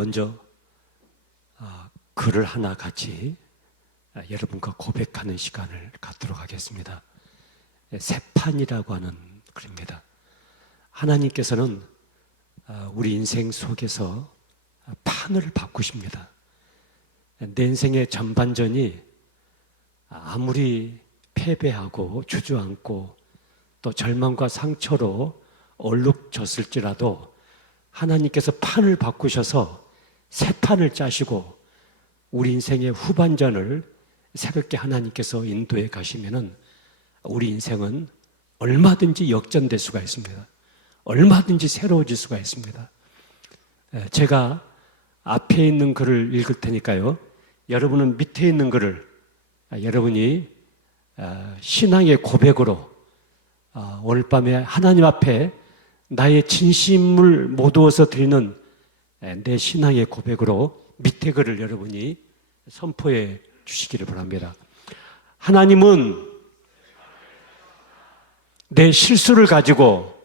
먼저 글을 하나 같이 여러분과 고백하는 시간을 갖도록 하겠습니다. 새판이라고 하는 글입니다. 하나님께서는 우리 인생 속에서 판을 바꾸십니다. 내 인생의 전반전이 아무리 패배하고 주저앉고 또 절망과 상처로 얼룩졌을지라도 하나님께서 판을 바꾸셔서 새 판을 짜시고 우리 인생의 후반전을 새롭게 하나님께서 인도해 가시면은 우리 인생은 얼마든지 역전될 수가 있습니다. 얼마든지 새로워질 수가 있습니다. 제가 앞에 있는 글을 읽을 테니까요. 여러분은 밑에 있는 글을 여러분이 신앙의 고백으로 오늘 밤에 하나님 앞에 나의 진심을 모두어서 드리는 내 신앙의 고백으로 밑에 글을 여러분이 선포해 주시기를 바랍니다. 하나님은 내 실수를 가지고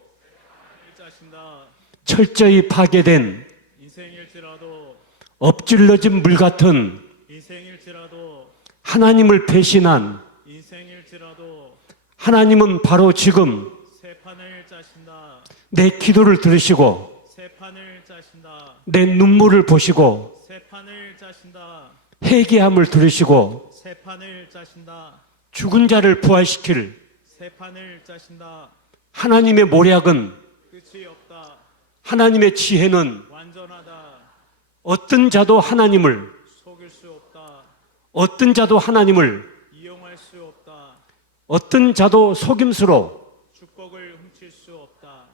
철저히 파괴된 인생일지라도 엎질러진 물 같은 인생일지라도 하나님을 배신한 인생일지라도 하나님은 바로 지금 새 판을 짜신다. 내 기도를 들으시고 새 판을 짜신다. 내 눈물을 보시고 새 판을 짜신다. 회개함을 들으시고 새 판을 짜신다. 죽은 자를 부활시킬 새 판을 짜신다. 하나님의 모략은 끝이 없다. 하나님의 지혜는 완전하다. 어떤 자도 하나님을 속일 수 없다. 어떤 자도 하나님을 이용할 수 없다. 어떤 자도 속임수로 축복을 훔칠 수 없다.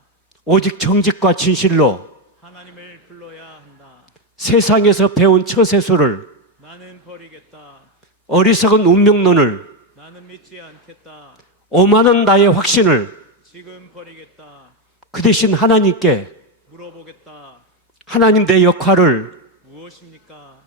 오직 정직과 진실로 하나님을 불러야 한다. 세상에서 배운 처세술을 나는 버리겠다. 어리석은 운명론을 나는 믿지 않겠다. 오만한 나의 확신을 지금 버리겠다. 그 대신 하나님께 물어보겠다. 하나님 내 역할을 무엇입니까?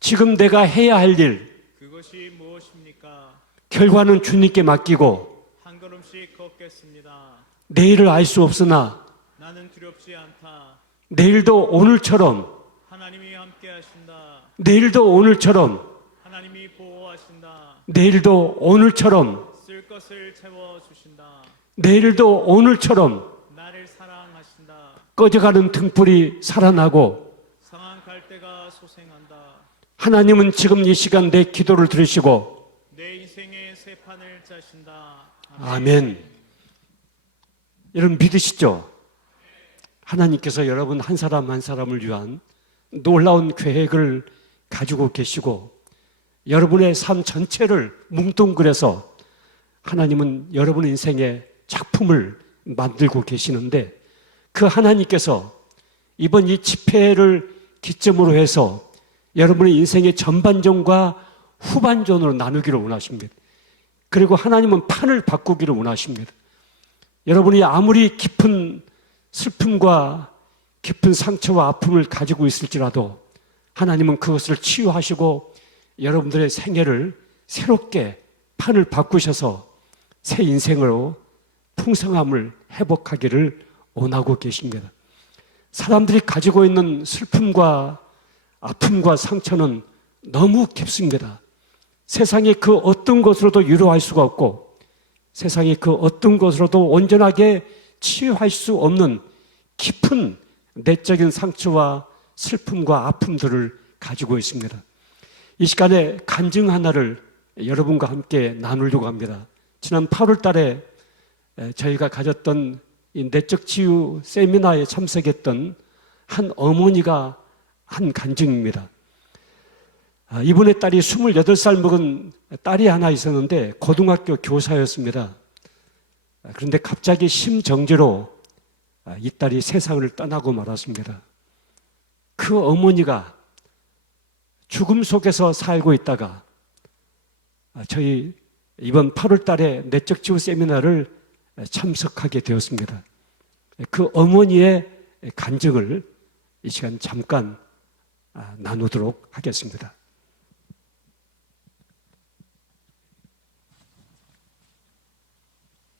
지금 내가 해야 할 일 그것이 무엇입니까? 결과는 주님께 맡기고 한 걸음씩 걷겠습니다. 내일을 알 수 없으나 나는 두렵지 않다. 내일도 오늘처럼 하나님이 함께 하신다. 내일도 오늘처럼 하나님이 보호하신다. 내일도 오늘처럼 쓸 것을 채워주신다. 내일도 오늘처럼 나를 사랑하신다. 꺼져가는 등불이 살아나고 상한 갈대가 소생한다. 하나님은 지금 이 시간 내 기도를 들으시고 내 인생의 새 판을 짜신다. 아멘. 여러분 믿으시죠? 하나님께서 여러분 한 사람 한 사람을 위한 놀라운 계획을 가지고 계시고 여러분의 삶 전체를 뭉뚱그려서 하나님은 여러분 인생의 작품을 만들고 계시는데 그 하나님께서 이번 이 집회를 기점으로 해서 여러분의 인생의 전반전과 후반전으로 나누기를 원하십니다. 그리고 하나님은 판을 바꾸기를 원하십니다. 여러분이 아무리 깊은 슬픔과 깊은 상처와 아픔을 가지고 있을지라도 하나님은 그것을 치유하시고 여러분들의 생애를 새롭게 판을 바꾸셔서 새 인생으로 풍성함을 회복하기를 원하고 계십니다. 사람들이 가지고 있는 슬픔과 아픔과 상처는 너무 깊습니다. 세상의 그 어떤 것으로도 위로할 수가 없고 세상의 그 어떤 것으로도 온전하게 치유할 수 없는 깊은 내적인 상처와 슬픔과 아픔들을 가지고 있습니다. 이 시간에 간증 하나를 여러분과 함께 나누려고 합니다. 지난 8월 달에 저희가 가졌던 이 내적 치유 세미나에 참석했던 한 어머니가 한 간증입니다. 이분의 딸이 28살 먹은 딸이 하나 있었는데 고등학교 교사였습니다. 그런데 갑자기 심정지로 이 딸이 세상을 떠나고 말았습니다. 그 어머니가 죽음 속에서 살고 있다가 저희 이번 8월 달에 내적 치유 세미나를 참석하게 되었습니다. 그 어머니의 간증을 이 시간 잠깐 나누도록 하겠습니다.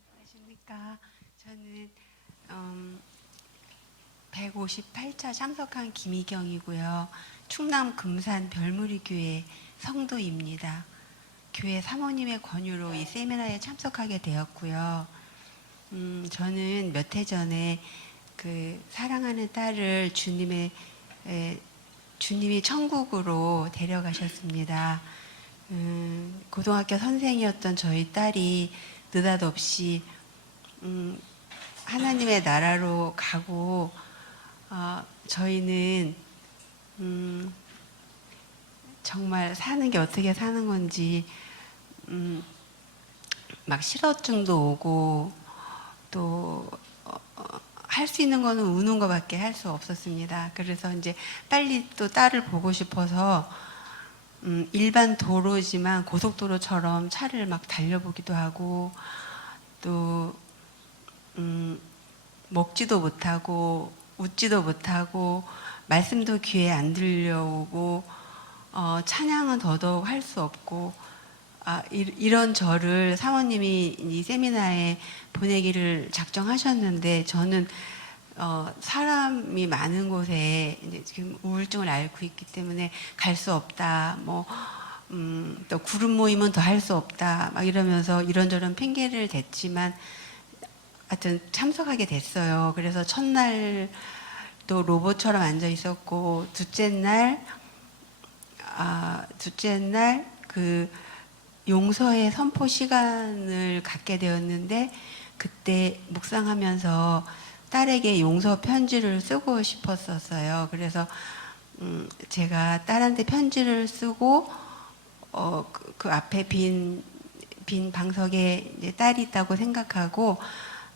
안녕하십니까. 저는 158차 참석한 김희경이고요. 충남 금산 별무리교회 성도입니다. 교회 사모님의 권유로 이 세미나에 참석하게 되었고요. 저는 몇 해 전에 그 사랑하는 딸을 주님이 천국으로 데려가셨습니다. 고등학교 선생이었던 저희 딸이 느닷없이 하나님의 나라로 가고 저희는 정말 사는 게 어떻게 사는 건지 막 실어증도 오고 또 할 수 있는 거는 우는 거밖에 할 수 없었습니다. 그래서 이제 빨리 또 딸을 보고 싶어서 일반 도로지만 고속도로처럼 차를 막 달려보기도 하고 또 먹지도 못하고 웃지도 못하고 말씀도 귀에 안 들려오고 찬양은 더더욱 할 수 없고 이런 저를 사모님이 이 세미나에 보내기를 작정하셨는데 저는 사람이 많은 곳에 이제 지금 우울증을 앓고 있기 때문에 갈 수 없다. 또 그룹 모임은 더 할 수 없다. 막 이러면서 이런저런 핑계를 댔지만 하여튼 참석하게 됐어요. 그래서 첫날 또 로봇처럼 앉아 있었고 둘째 날 그 용서의 선포 시간을 갖게 되었는데 그때 묵상하면서 딸에게 용서 편지를 쓰고 싶었었어요. 그래서 제가 딸한테 편지를 쓰고 그 앞에 빈 방석에 이제 딸이 있다고 생각하고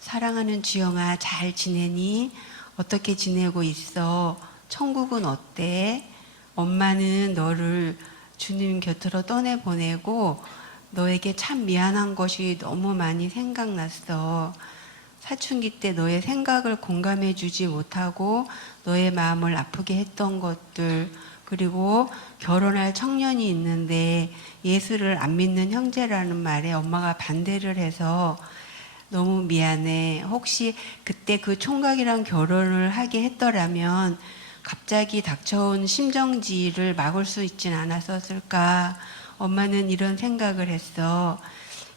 사랑하는 주영아 잘 지내니? 어떻게 지내고 있어? 천국은 어때? 엄마는 너를 주님 곁으로 떠내보내고 너에게 참 미안한 것이 너무 많이 생각났어. 사춘기 때 너의 생각을 공감해 주지 못하고 너의 마음을 아프게 했던 것들, 그리고 결혼할 청년이 있는데 예수를 안 믿는 형제라는 말에 엄마가 반대를 해서 너무 미안해. 혹시 그때 그 총각이랑 결혼을 하게 했더라면 갑자기 닥쳐온 심정지를 막을 수 있진 않았었을까. 엄마는 이런 생각을 했어.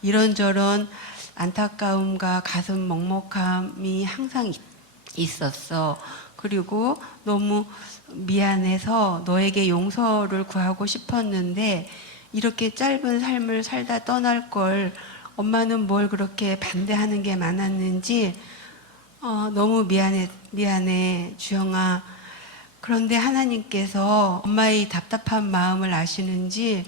이런저런 안타까움과 가슴 먹먹함이 항상 있었어. 그리고 너무 미안해서 너에게 용서를 구하고 싶었는데 이렇게 짧은 삶을 살다 떠날 걸 엄마는 뭘 그렇게 반대하는 게 많았는지 너무 미안해 주영아. 그런데 하나님께서 엄마의 답답한 마음을 아시는지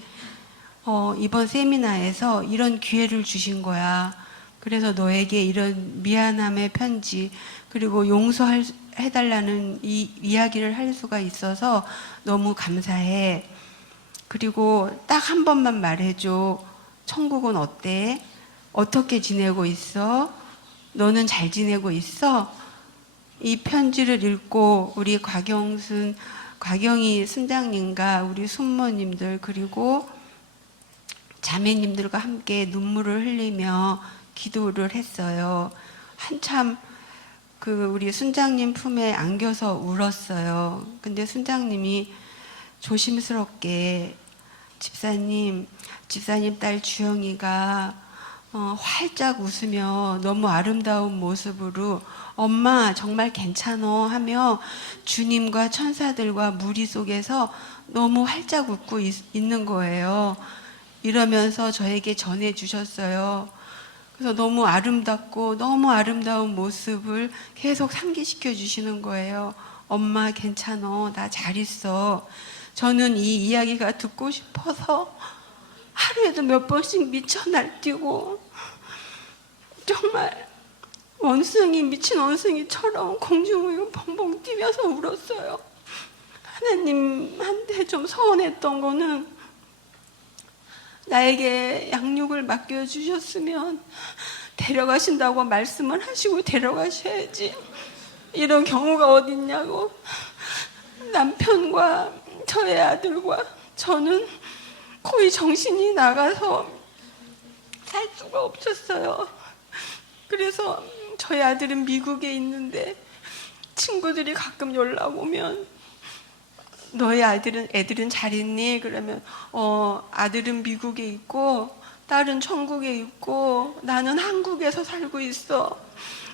이번 세미나에서 이런 기회를 주신 거야. 그래서 너에게 이런 미안함의 편지 그리고 용서해달라는 이 이야기를 할 수가 있어서 너무 감사해. 그리고 딱 한 번만 말해줘. 천국은 어때? 어떻게 지내고 있어? 너는 잘 지내고 있어? 이 편지를 읽고 우리 곽영희 순장님과 우리 순모님들 그리고 자매님들과 함께 눈물을 흘리며 기도를 했어요. 한참 우리 순장님 품에 안겨서 울었어요. 근데 순장님이 조심스럽게 집사님 딸 주영이가 활짝 웃으며 너무 아름다운 모습으로 엄마 정말 괜찮어 하며 주님과 천사들과 무리 속에서 너무 활짝 웃고 있는 거예요. 이러면서 저에게 전해 주셨어요. 그래서 너무 아름답고 너무 아름다운 모습을 계속 상기시켜 주시는 거예요. 엄마 괜찮어. 나 잘 있어. 저는 이 이야기가 듣고 싶어서 하루에도 몇 번씩 미쳐 날뛰고 정말 미친 원숭이처럼 공중 위로 벙벙 뛰면서 울었어요. 하나님한테 좀 서운했던 거는 나에게 양육을 맡겨주셨으면 데려가신다고 말씀을 하시고 데려가셔야지. 이런 경우가 어딨냐고. 남편과 저의 아들과 저는 거의 정신이 나가서 살 수가 없었어요. 그래서 저희 아들은 미국에 있는데 친구들이 가끔 연락 오면 너희 애들은 잘 있니? 그러면 아들은 미국에 있고 딸은 천국에 있고 나는 한국에서 살고 있어.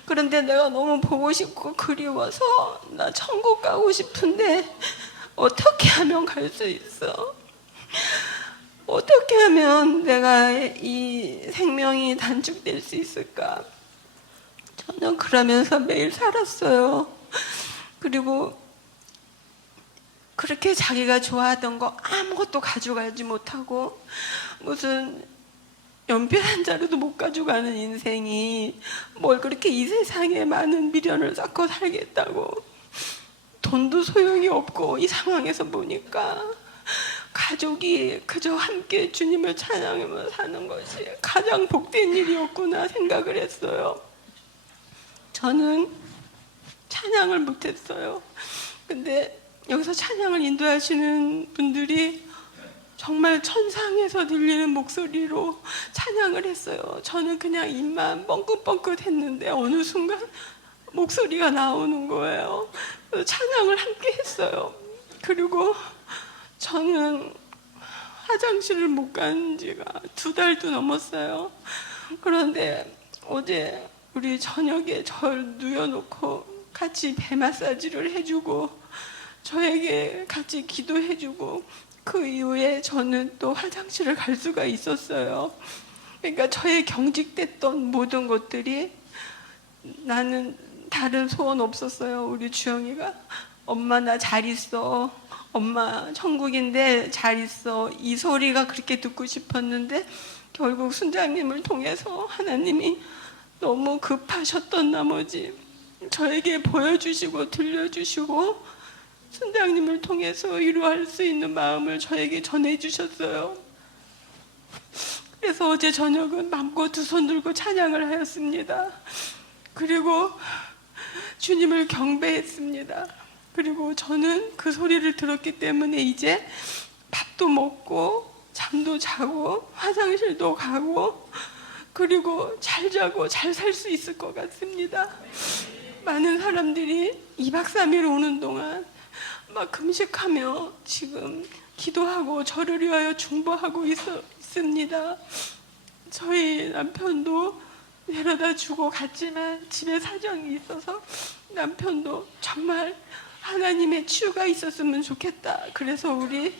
그런데 내가 너무 보고 싶고 그리워서 나 천국 가고 싶은데 어떻게 하면 갈 수 있어? 어떻게 하면 내가 이 생명이 단축될 수 있을까? 저는 그러면서 매일 살았어요. 그리고 그렇게 자기가 좋아하던 거 아무것도 가져가지 못하고 무슨 연필 한 자루도 못 가져가는 인생이 뭘 그렇게 이 세상에 많은 미련을 쌓고 살겠다고. 돈도 소용이 없고 이 상황에서 보니까 가족이 그저 함께 주님을 찬양하며 사는 것이 가장 복된 일이었구나 생각을 했어요. 저는 찬양을 못했어요. 근데 여기서 찬양을 인도하시는 분들이 정말 천상에서 들리는 목소리로 찬양을 했어요. 저는 그냥 입만 뻥긋뻥긋 했는데 어느 순간 목소리가 나오는 거예요. 그래서 찬양을 함께 했어요. 그리고 저는 화장실을 못 간 지가 2달도 넘었어요. 그런데 어제 우리 저녁에 절 누워놓고 같이 배 마사지를 해주고 저에게 같이 기도해주고 그 이후에 저는 또 화장실을 갈 수가 있었어요. 그러니까 저의 경직됐던 모든 것들이, 나는 다른 소원 없었어요. 우리 주영이가 엄마 나 잘 있어, 엄마 천국인데 잘 있어, 이 소리가 그렇게 듣고 싶었는데 결국 순장님을 통해서 하나님이 너무 급하셨던 나머지 저에게 보여주시고 들려주시고 순장님을 통해서 이루할 수 있는 마음을 저에게 전해주셨어요. 그래서 어제 저녁은 맘껏 2손 들고 찬양을 하였습니다. 그리고 주님을 경배했습니다. 그리고 저는 그 소리를 들었기 때문에 이제 밥도 먹고 잠도 자고 화장실도 가고 그리고 잘 자고 잘 살 수 있을 것 같습니다. 많은 사람들이 2박 3일 오는 동안 막 금식하며 지금 기도하고 저를 위하여 중보하고 있습니다. 저희 남편도 데려다 주고 갔지만 집에 사정이 있어서 남편도 정말 하나님의 치유가 있었으면 좋겠다. 그래서 우리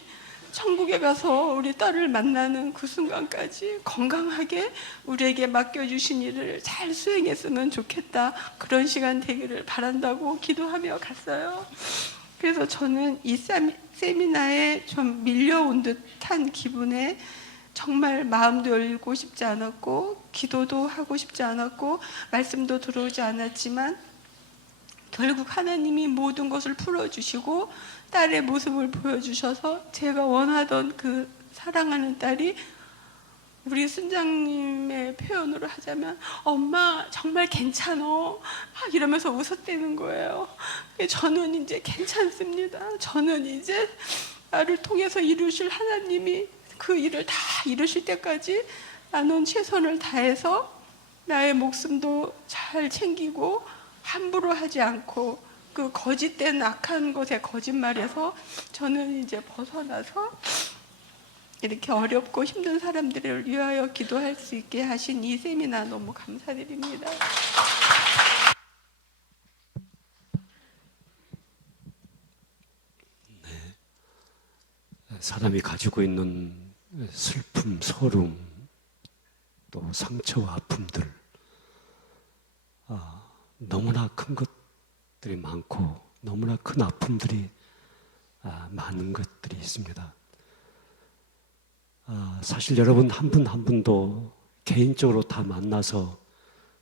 천국에 가서 우리 딸을 만나는 그 순간까지 건강하게 우리에게 맡겨주신 일을 잘 수행했으면 좋겠다. 그런 시간 되기를 바란다고 기도하며 갔어요. 그래서 저는 이 세미나에 좀 밀려온 듯한 기분에 정말 마음도 열고 싶지 않았고 기도도 하고 싶지 않았고 말씀도 들어오지 않았지만 결국 하나님이 모든 것을 풀어주시고 딸의 모습을 보여주셔서 제가 원하던 그 사랑하는 딸이 우리 순장님의 표현으로 하자면 엄마 정말 괜찮어 막 이러면서 웃었대는 거예요. 저는 이제 괜찮습니다. 저는 이제 나를 통해서 이루실 하나님이 그 일을 다 이루실 때까지 나는 최선을 다해서 나의 목숨도 잘 챙기고 함부로 하지 않고 그 거짓된 악한 것에 거짓말에서 저는 이제 벗어나서 이렇게 어렵고 힘든 사람들을 위하여 기도할 수 있게 하신 이 세미나 너무 감사드립니다. 사람이 가지고 있는 슬픔, 서름, 또 상처와 아픔들, 너무나 큰 것들이 많고 너무나 큰 아픔들이 많은 것들이 있습니다. 사실 여러분 한 분 한 분도 개인적으로 다 만나서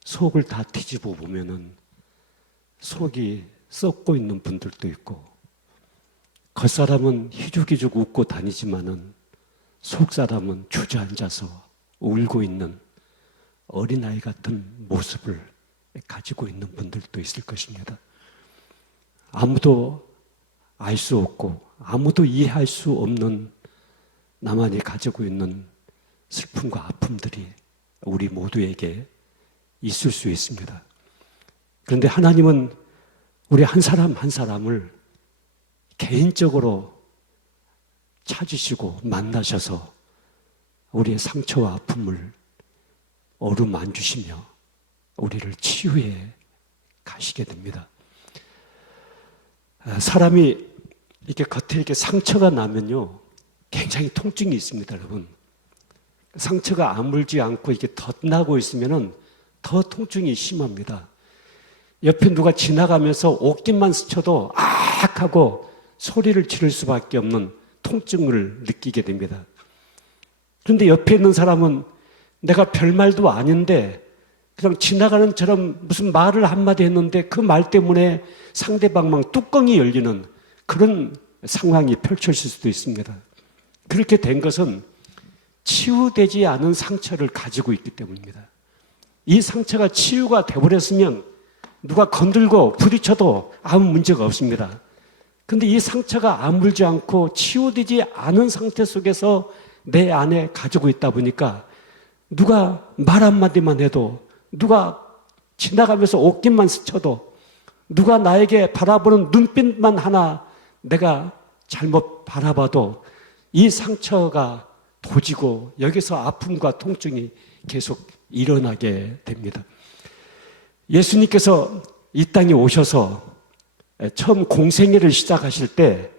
속을 다 뒤집어 보면은 속이 썩고 있는 분들도 있고, 겉사람은 희죽희죽 웃고 다니지만은 속사람은 주저앉아서 울고 있는 어린아이 같은 모습을 가지고 있는 분들도 있을 것입니다. 아무도 알 수 없고 아무도 이해할 수 없는 나만이 가지고 있는 슬픔과 아픔들이 우리 모두에게 있을 수 있습니다. 그런데 하나님은 우리 한 사람 한 사람을 개인적으로 찾으시고 만나셔서 우리의 상처와 아픔을 어루만주시며 우리를 치유해 가시게 됩니다. 사람이 이렇게 겉에 이렇게 상처가 나면요, 굉장히 통증이 있습니다, 여러분. 상처가 아물지 않고 이렇게 덧나고 있으면은 더 통증이 심합니다. 옆에 누가 지나가면서 옷깃만 스쳐도 아악 하고 소리를 지를 수밖에 없는 통증을 느끼게 됩니다. 그런데 옆에 있는 사람은 내가 별말도 아닌데 그냥 지나가는 처럼 무슨 말을 한마디 했는데 그 말 때문에 상대방만 뚜껑이 열리는 그런 상황이 펼쳐질 수도 있습니다. 그렇게 된 것은 치유되지 않은 상처를 가지고 있기 때문입니다. 이 상처가 치유가 되어버렸으면 누가 건들고 부딪혀도 아무 문제가 없습니다. 그런데 이 상처가 아물지 않고 치유되지 않은 상태 속에서 내 안에 가지고 있다 보니까 누가 말 한마디만 해도, 누가 지나가면서 옷깃만 스쳐도, 누가 나에게 바라보는 눈빛만 하나 내가 잘못 바라봐도 이 상처가 도지고 여기서 아픔과 통증이 계속 일어나게 됩니다. 예수님께서 이 땅에 오셔서 처음 공생애를 시작하실 때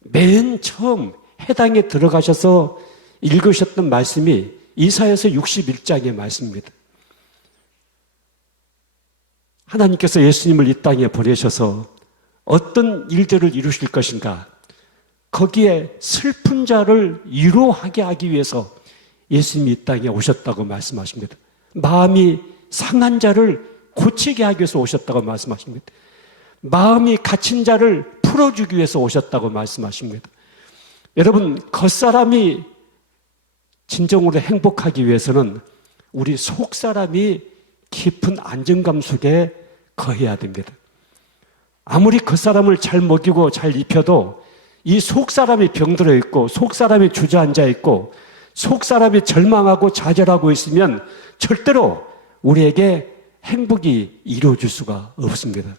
맨 처음 해당에 들어가셔서 읽으셨던 말씀이 이사야서 61장의 말씀입니다. 하나님께서 예수님을 이 땅에 보내셔서 어떤 일들을 이루실 것인가, 거기에 슬픈 자를 위로하게 하기 위해서 예수님이 이 땅에 오셨다고 말씀하십니다. 마음이 상한 자를 고치게 하기 위해서 오셨다고 말씀하십니다. 마음이 갇힌 자를 풀어주기 위해서 오셨다고 말씀하십니다. 여러분, 겉사람이 진정으로 행복하기 위해서는 우리 속사람이 깊은 안정감 속에 거해야 됩니다. 아무리 겉사람을 잘 먹이고 잘 입혀도 이 속사람이 병들어 있고 속사람이 주저앉아 있고 속사람이 절망하고 좌절하고 있으면 절대로 우리에게 행복이 이루어질 수가 없습니다.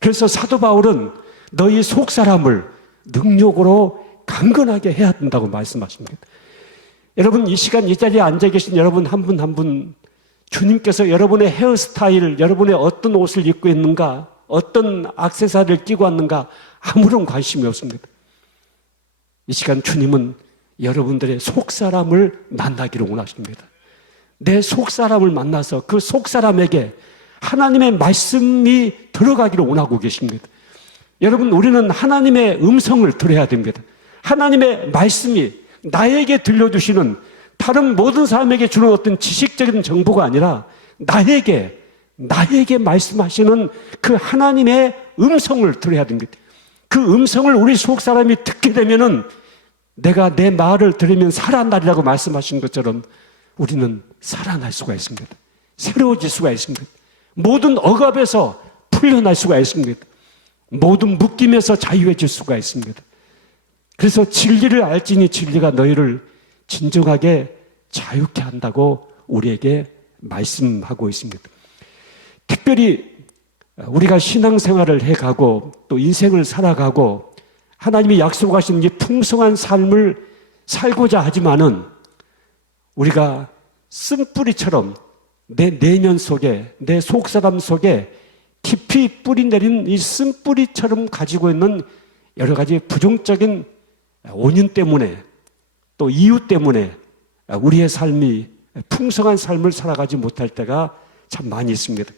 그래서 사도 바울은 너희 속사람을 능력으로 강건하게 해야 된다고 말씀하십니다. 여러분, 이 시간 이 자리에 앉아 계신 여러분 한 분 한 분, 주님께서 여러분의 헤어스타일, 여러분의 어떤 옷을 입고 있는가, 어떤 액세서리를 끼고 왔는가 아무런 관심이 없습니다. 이 시간 주님은 여러분들의 속사람을 만나기를 원하십니다. 내 속사람을 만나서 그 속사람에게 하나님의 말씀이 들어가기를 원하고 계십니다. 여러분, 우리는 하나님의 음성을 들어야 됩니다. 하나님의 말씀이 나에게 들려주시는, 다른 모든 사람에게 주는 어떤 지식적인 정보가 아니라 나에게 말씀하시는 그 하나님의 음성을 들어야 됩니다. 그 음성을 우리 속 사람이 듣게 되면은 내가 내 말을 들으면 살아나리라고 말씀하신 것처럼 우리는 살아날 수가 있습니다. 새로워질 수가 있습니다. 모든 억압에서 풀려날 수가 있습니다. 모든 묶임에서 자유해질 수가 있습니다. 그래서 진리를 알지니 진리가 너희를 진정하게 자유케 한다고 우리에게 말씀하고 있습니다. 특별히 우리가 신앙생활을 해가고 또 인생을 살아가고 하나님이 약속하신 이 풍성한 삶을 살고자 하지만은 우리가 쓴뿌리처럼 내 내면 속에, 내 속사람 속에 깊이 뿌리 내린 이 쓴뿌리처럼 가지고 있는 여러 가지 부정적인 원인 때문에 또 이유 때문에 우리의 삶이 풍성한 삶을 살아가지 못할 때가 참 많이 있습니다.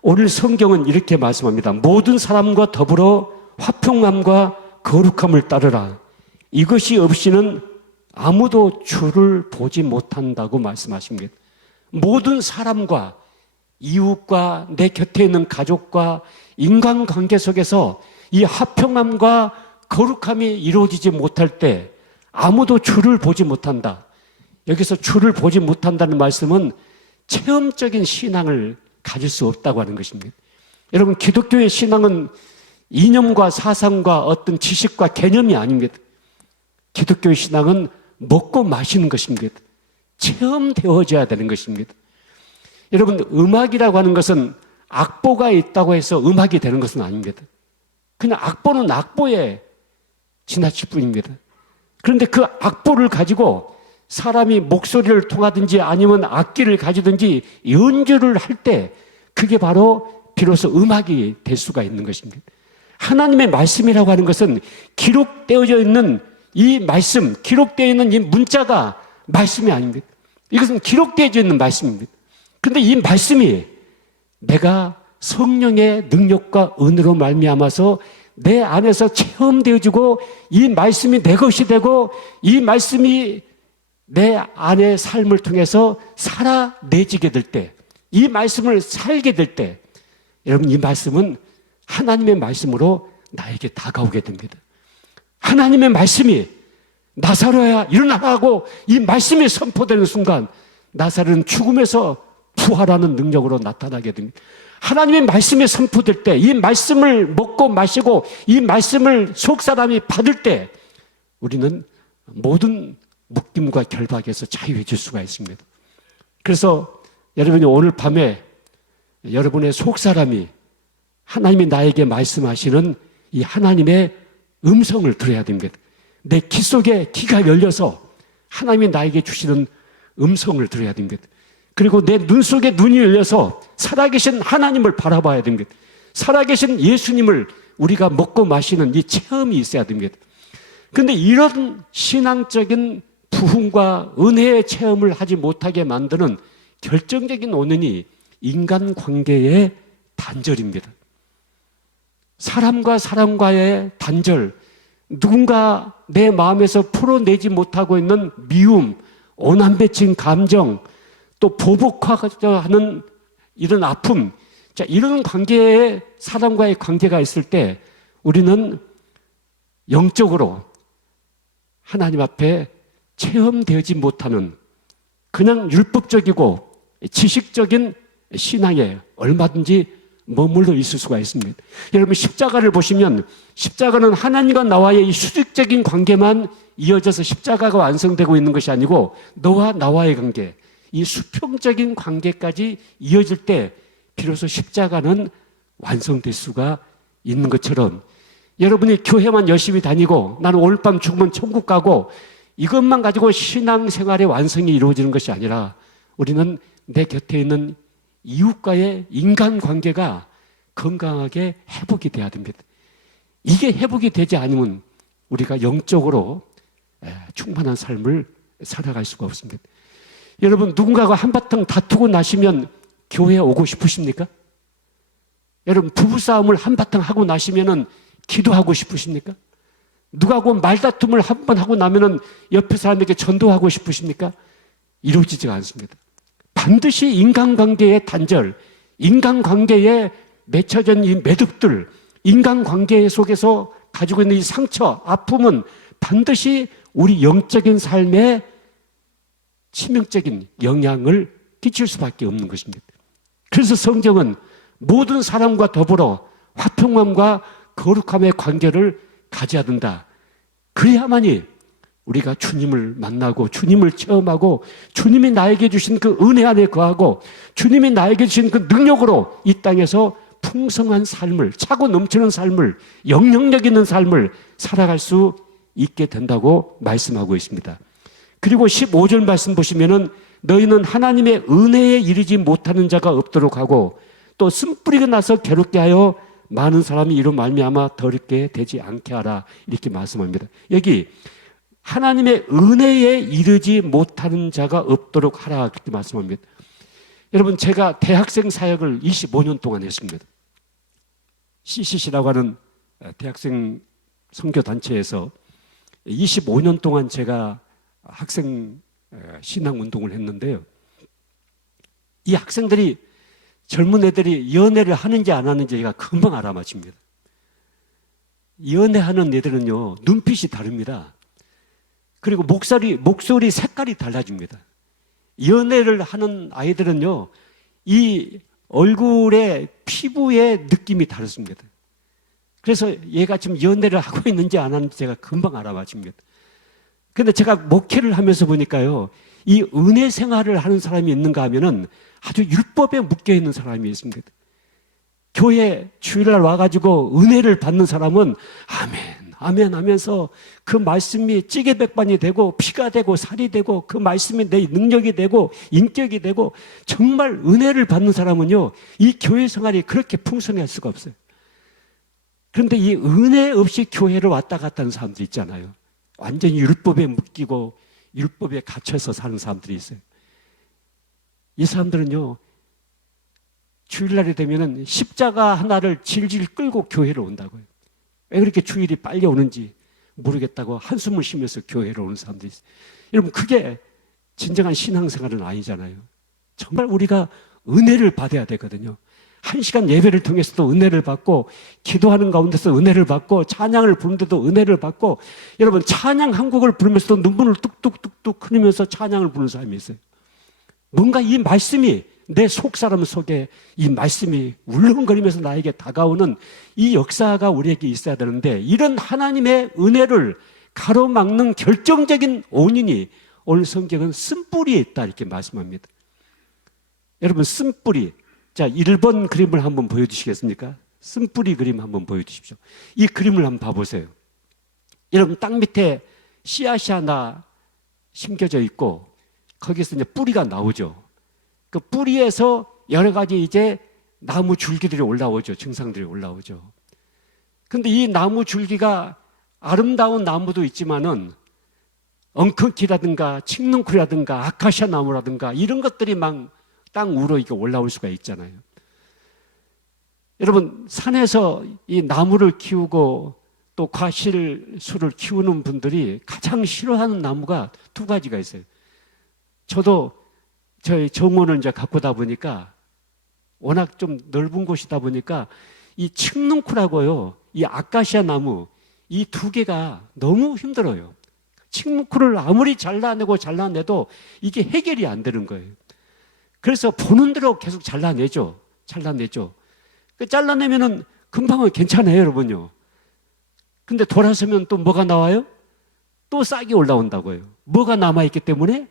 오늘 성경은 이렇게 말씀합니다. 모든 사람과 더불어 화평함과 거룩함을 따르라. 이것이 없이는 아무도 주를 보지 못한다고 말씀하십니다. 모든 사람과 이웃과 내 곁에 있는 가족과 인간관계 속에서 이 화평함과 거룩함이 이루어지지 못할 때 아무도 주를 보지 못한다. 여기서 주를 보지 못한다는 말씀은 체험적인 신앙을 가질 수 없다고 하는 것입니다. 여러분, 기독교의 신앙은 이념과 사상과 어떤 지식과 개념이 아닙니다. 기독교의 신앙은 먹고 마시는 것입니다. 체험되어져야 되는 것입니다. 여러분, 음악이라고 하는 것은 악보가 있다고 해서 음악이 되는 것은 아닙니다. 그냥 악보는 악보에 지나칠 뿐입니다. 그런데 그 악보를 가지고 사람이 목소리를 통하든지 아니면 악기를 가지든지 연주를 할 때 그게 바로 비로소 음악이 될 수가 있는 것입니다. 하나님의 말씀이라고 하는 것은 기록되어져 있는 이 말씀, 기록되어 있는 이 문자가 말씀이 아닙니다. 이것은 기록되어져 있는 말씀입니다. 그런데 이 말씀이 내가 성령의 능력과 은혜로 말미암아서 내 안에서 체험되어지고 이 말씀이 내 것이 되고 이 말씀이 내 안의 삶을 통해서 살아내지게 될 때, 이 말씀을 살게 될 때, 여러분 이 말씀은 하나님의 말씀으로 나에게 다가오게 됩니다. 하나님의 말씀이 나사로야 일어나라고 이 말씀이 선포되는 순간 나사로는 죽음에서 부활하는 능력으로 나타나게 됩니다. 하나님의 말씀이 선포될 때, 이 말씀을 먹고 마시고 이 말씀을 속 사람이 받을 때 우리는 모든 묶임과 결박에서 자유해질 수가 있습니다. 그래서 여러분이 오늘 밤에 여러분의 속 사람이 하나님이 나에게 말씀하시는 이 하나님의 음성을 들어야 됩니다. 내 귀 속에 귀가 열려서 하나님이 나에게 주시는 음성을 들어야 됩니다. 그리고 내 눈 속에 눈이 열려서 살아계신 하나님을 바라봐야 됩니다. 살아계신 예수님을 우리가 먹고 마시는 이 체험이 있어야 됩니다. 그런데 이런 신앙적인 부흥과 은혜의 체험을 하지 못하게 만드는 결정적인 원인이 인간관계의 단절입니다. 사람과 사람과의 단절, 누군가 내 마음에서 풀어내지 못하고 있는 미움, 오남배친 감정, 또 보복하는 이런 아픔, 자, 이런 관계에 사람과의 관계가 있을 때 우리는 영적으로 하나님 앞에 체험되지 못하는 그냥 율법적이고 지식적인 신앙에 얼마든지 머물러 있을 수가 있습니다. 여러분 십자가를 보시면 십자가는 하나님과 나와의 이 수직적인 관계만 이어져서 십자가가 완성되고 있는 것이 아니고 너와 나와의 관계, 이 수평적인 관계까지 이어질 때 비로소 십자가는 완성될 수가 있는 것처럼 여러분이 교회만 열심히 다니고 나는 오늘 밤 죽으면 천국 가고 이것만 가지고 신앙생활의 완성이 이루어지는 것이 아니라 우리는 내 곁에 있는 이웃과의 인간관계가 건강하게 회복이 돼야 됩니다. 이게 회복이 되지 않으면 우리가 영적으로 충만한 삶을 살아갈 수가 없습니다. 여러분 누군가가 한바탕 다투고 나시면 교회에 오고 싶으십니까? 여러분 부부싸움을 한바탕 하고 나시면 기도하고 싶으십니까? 누가하고 말다툼을 한 번 하고 나면 옆에 사람에게 전도하고 싶으십니까? 이루어지지가 않습니다. 반드시 인간관계의 단절, 인간관계에 맺혀진 이 매듭들, 인간관계 속에서 가지고 있는 이 상처, 아픔은 반드시 우리 영적인 삶에 치명적인 영향을 끼칠 수밖에 없는 것입니다. 그래서 성경은 모든 사람과 더불어 화평함과 거룩함의 관계를 가져야 된다. 그래야만이 우리가 주님을 만나고 주님을 체험하고 주님이 나에게 주신 그 은혜 안에 거하고 주님이 나에게 주신 그 능력으로 이 땅에서 풍성한 삶을, 차고 넘치는 삶을, 영향력 있는 삶을 살아갈 수 있게 된다고 말씀하고 있습니다. 그리고 15절 말씀 보시면은 너희는 하나님의 은혜에 이르지 못하는 자가 없도록 하고 또 쓴뿌리가 나서 괴롭게 하여 많은 사람이 이로 말미암아 더럽게 되지 않게 하라 이렇게 말씀합니다. 여기 하나님의 은혜에 이르지 못하는 자가 없도록 하라 그렇게 말씀합니다. 여러분 제가 대학생 사역을 25년 동안 했습니다. CCC라고 하는 대학생 선교단체에서 25년 동안 제가 학생 신앙운동을 했는데요. 이 학생들이 젊은 애들이 연애를 하는지 안 하는지 제가 금방 알아맞힙니다. 연애하는 애들은요 눈빛이 다릅니다. 그리고 목소리 색깔이 달라집니다. 연애를 하는 아이들은요 이 얼굴의 피부의 느낌이 다릅니다. 그래서 얘가 지금 연애를 하고 있는지 안 하는지 제가 금방 알아맞힙니다. 그런데 제가 목회를 하면서 보니까요 이 은혜 생활을 하는 사람이 있는가 하면은 아주 율법에 묶여 있는 사람이 있습니다. 교회 주일날 와가지고 은혜를 받는 사람은 아멘, 아멘 하면서 그 말씀이 찌개백반이 되고 피가 되고 살이 되고 그 말씀이 내 능력이 되고 인격이 되고 정말 은혜를 받는 사람은요, 이 교회 생활이 그렇게 풍성할 수가 없어요. 그런데 이 은혜 없이 교회를 왔다 갔다 하는 사람들 있잖아요. 완전히 율법에 묶이고 율법에 갇혀서 사는 사람들이 있어요. 이 사람들은요, 주일날이 되면은 십자가 하나를 질질 끌고 교회로 온다고요. 왜 그렇게 주일이 빨리 오는지 모르겠다고 한숨을 쉬면서 교회로 오는 사람들이 있어요. 여러분, 그게 진정한 신앙생활은 아니잖아요. 정말 우리가 은혜를 받아야 되거든요. 1시간 예배를 통해서도 은혜를 받고, 기도하는 가운데서 은혜를 받고, 찬양을 부르는데도 은혜를 받고, 여러분, 찬양 한 곡을 부르면서도 눈물을 뚝뚝뚝뚝 흘리면서 찬양을 부르는 사람이 있어요. 뭔가 이 말씀이 내 속사람 속에 이 말씀이 울렁거리면서 나에게 다가오는 이 역사가 우리에게 있어야 되는데, 이런 하나님의 은혜를 가로막는 결정적인 원인이 오늘 성경은 쓴뿌리에 있다 이렇게 말씀합니다. 여러분, 쓴뿌리. 자, 1번 그림을 한번 보여주시겠습니까? 쓴뿌리 그림 한번 보여주십시오. 이 그림을 한번 봐보세요. 여러분, 땅 밑에 씨앗이 하나 심겨져 있고 거기서 이제 뿌리가 나오죠. 그 뿌리에서 여러 가지 이제 나무 줄기들이 올라오죠. 증상들이 올라오죠. 근데 이 나무 줄기가 아름다운 나무도 있지만은 엉겅퀴라든가 칡눈쿨이라든가 아카시아 나무라든가 이런 것들이 막 땅 위로 이렇게 올라올 수가 있잖아요. 여러분, 산에서 이 나무를 키우고 또 과실수를 키우는 분들이 가장 싫어하는 나무가 두 가지가 있어요. 저도 저희 정원을 이제 가꾸다 보니까 워낙 좀 넓은 곳이다 보니까 이 칡눈쿨하고요, 이 아카시아 나무, 이 두 개가 너무 힘들어요. 칡눈쿨을 아무리 잘라내도 이게 해결이 안 되는 거예요. 그래서 보는 대로 계속 잘라내죠. 잘라내면은 금방은 괜찮아요, 여러분요. 근데 돌아서면 또 뭐가 나와요? 또 싹이 올라온다고요. 뭐가 남아있기 때문에?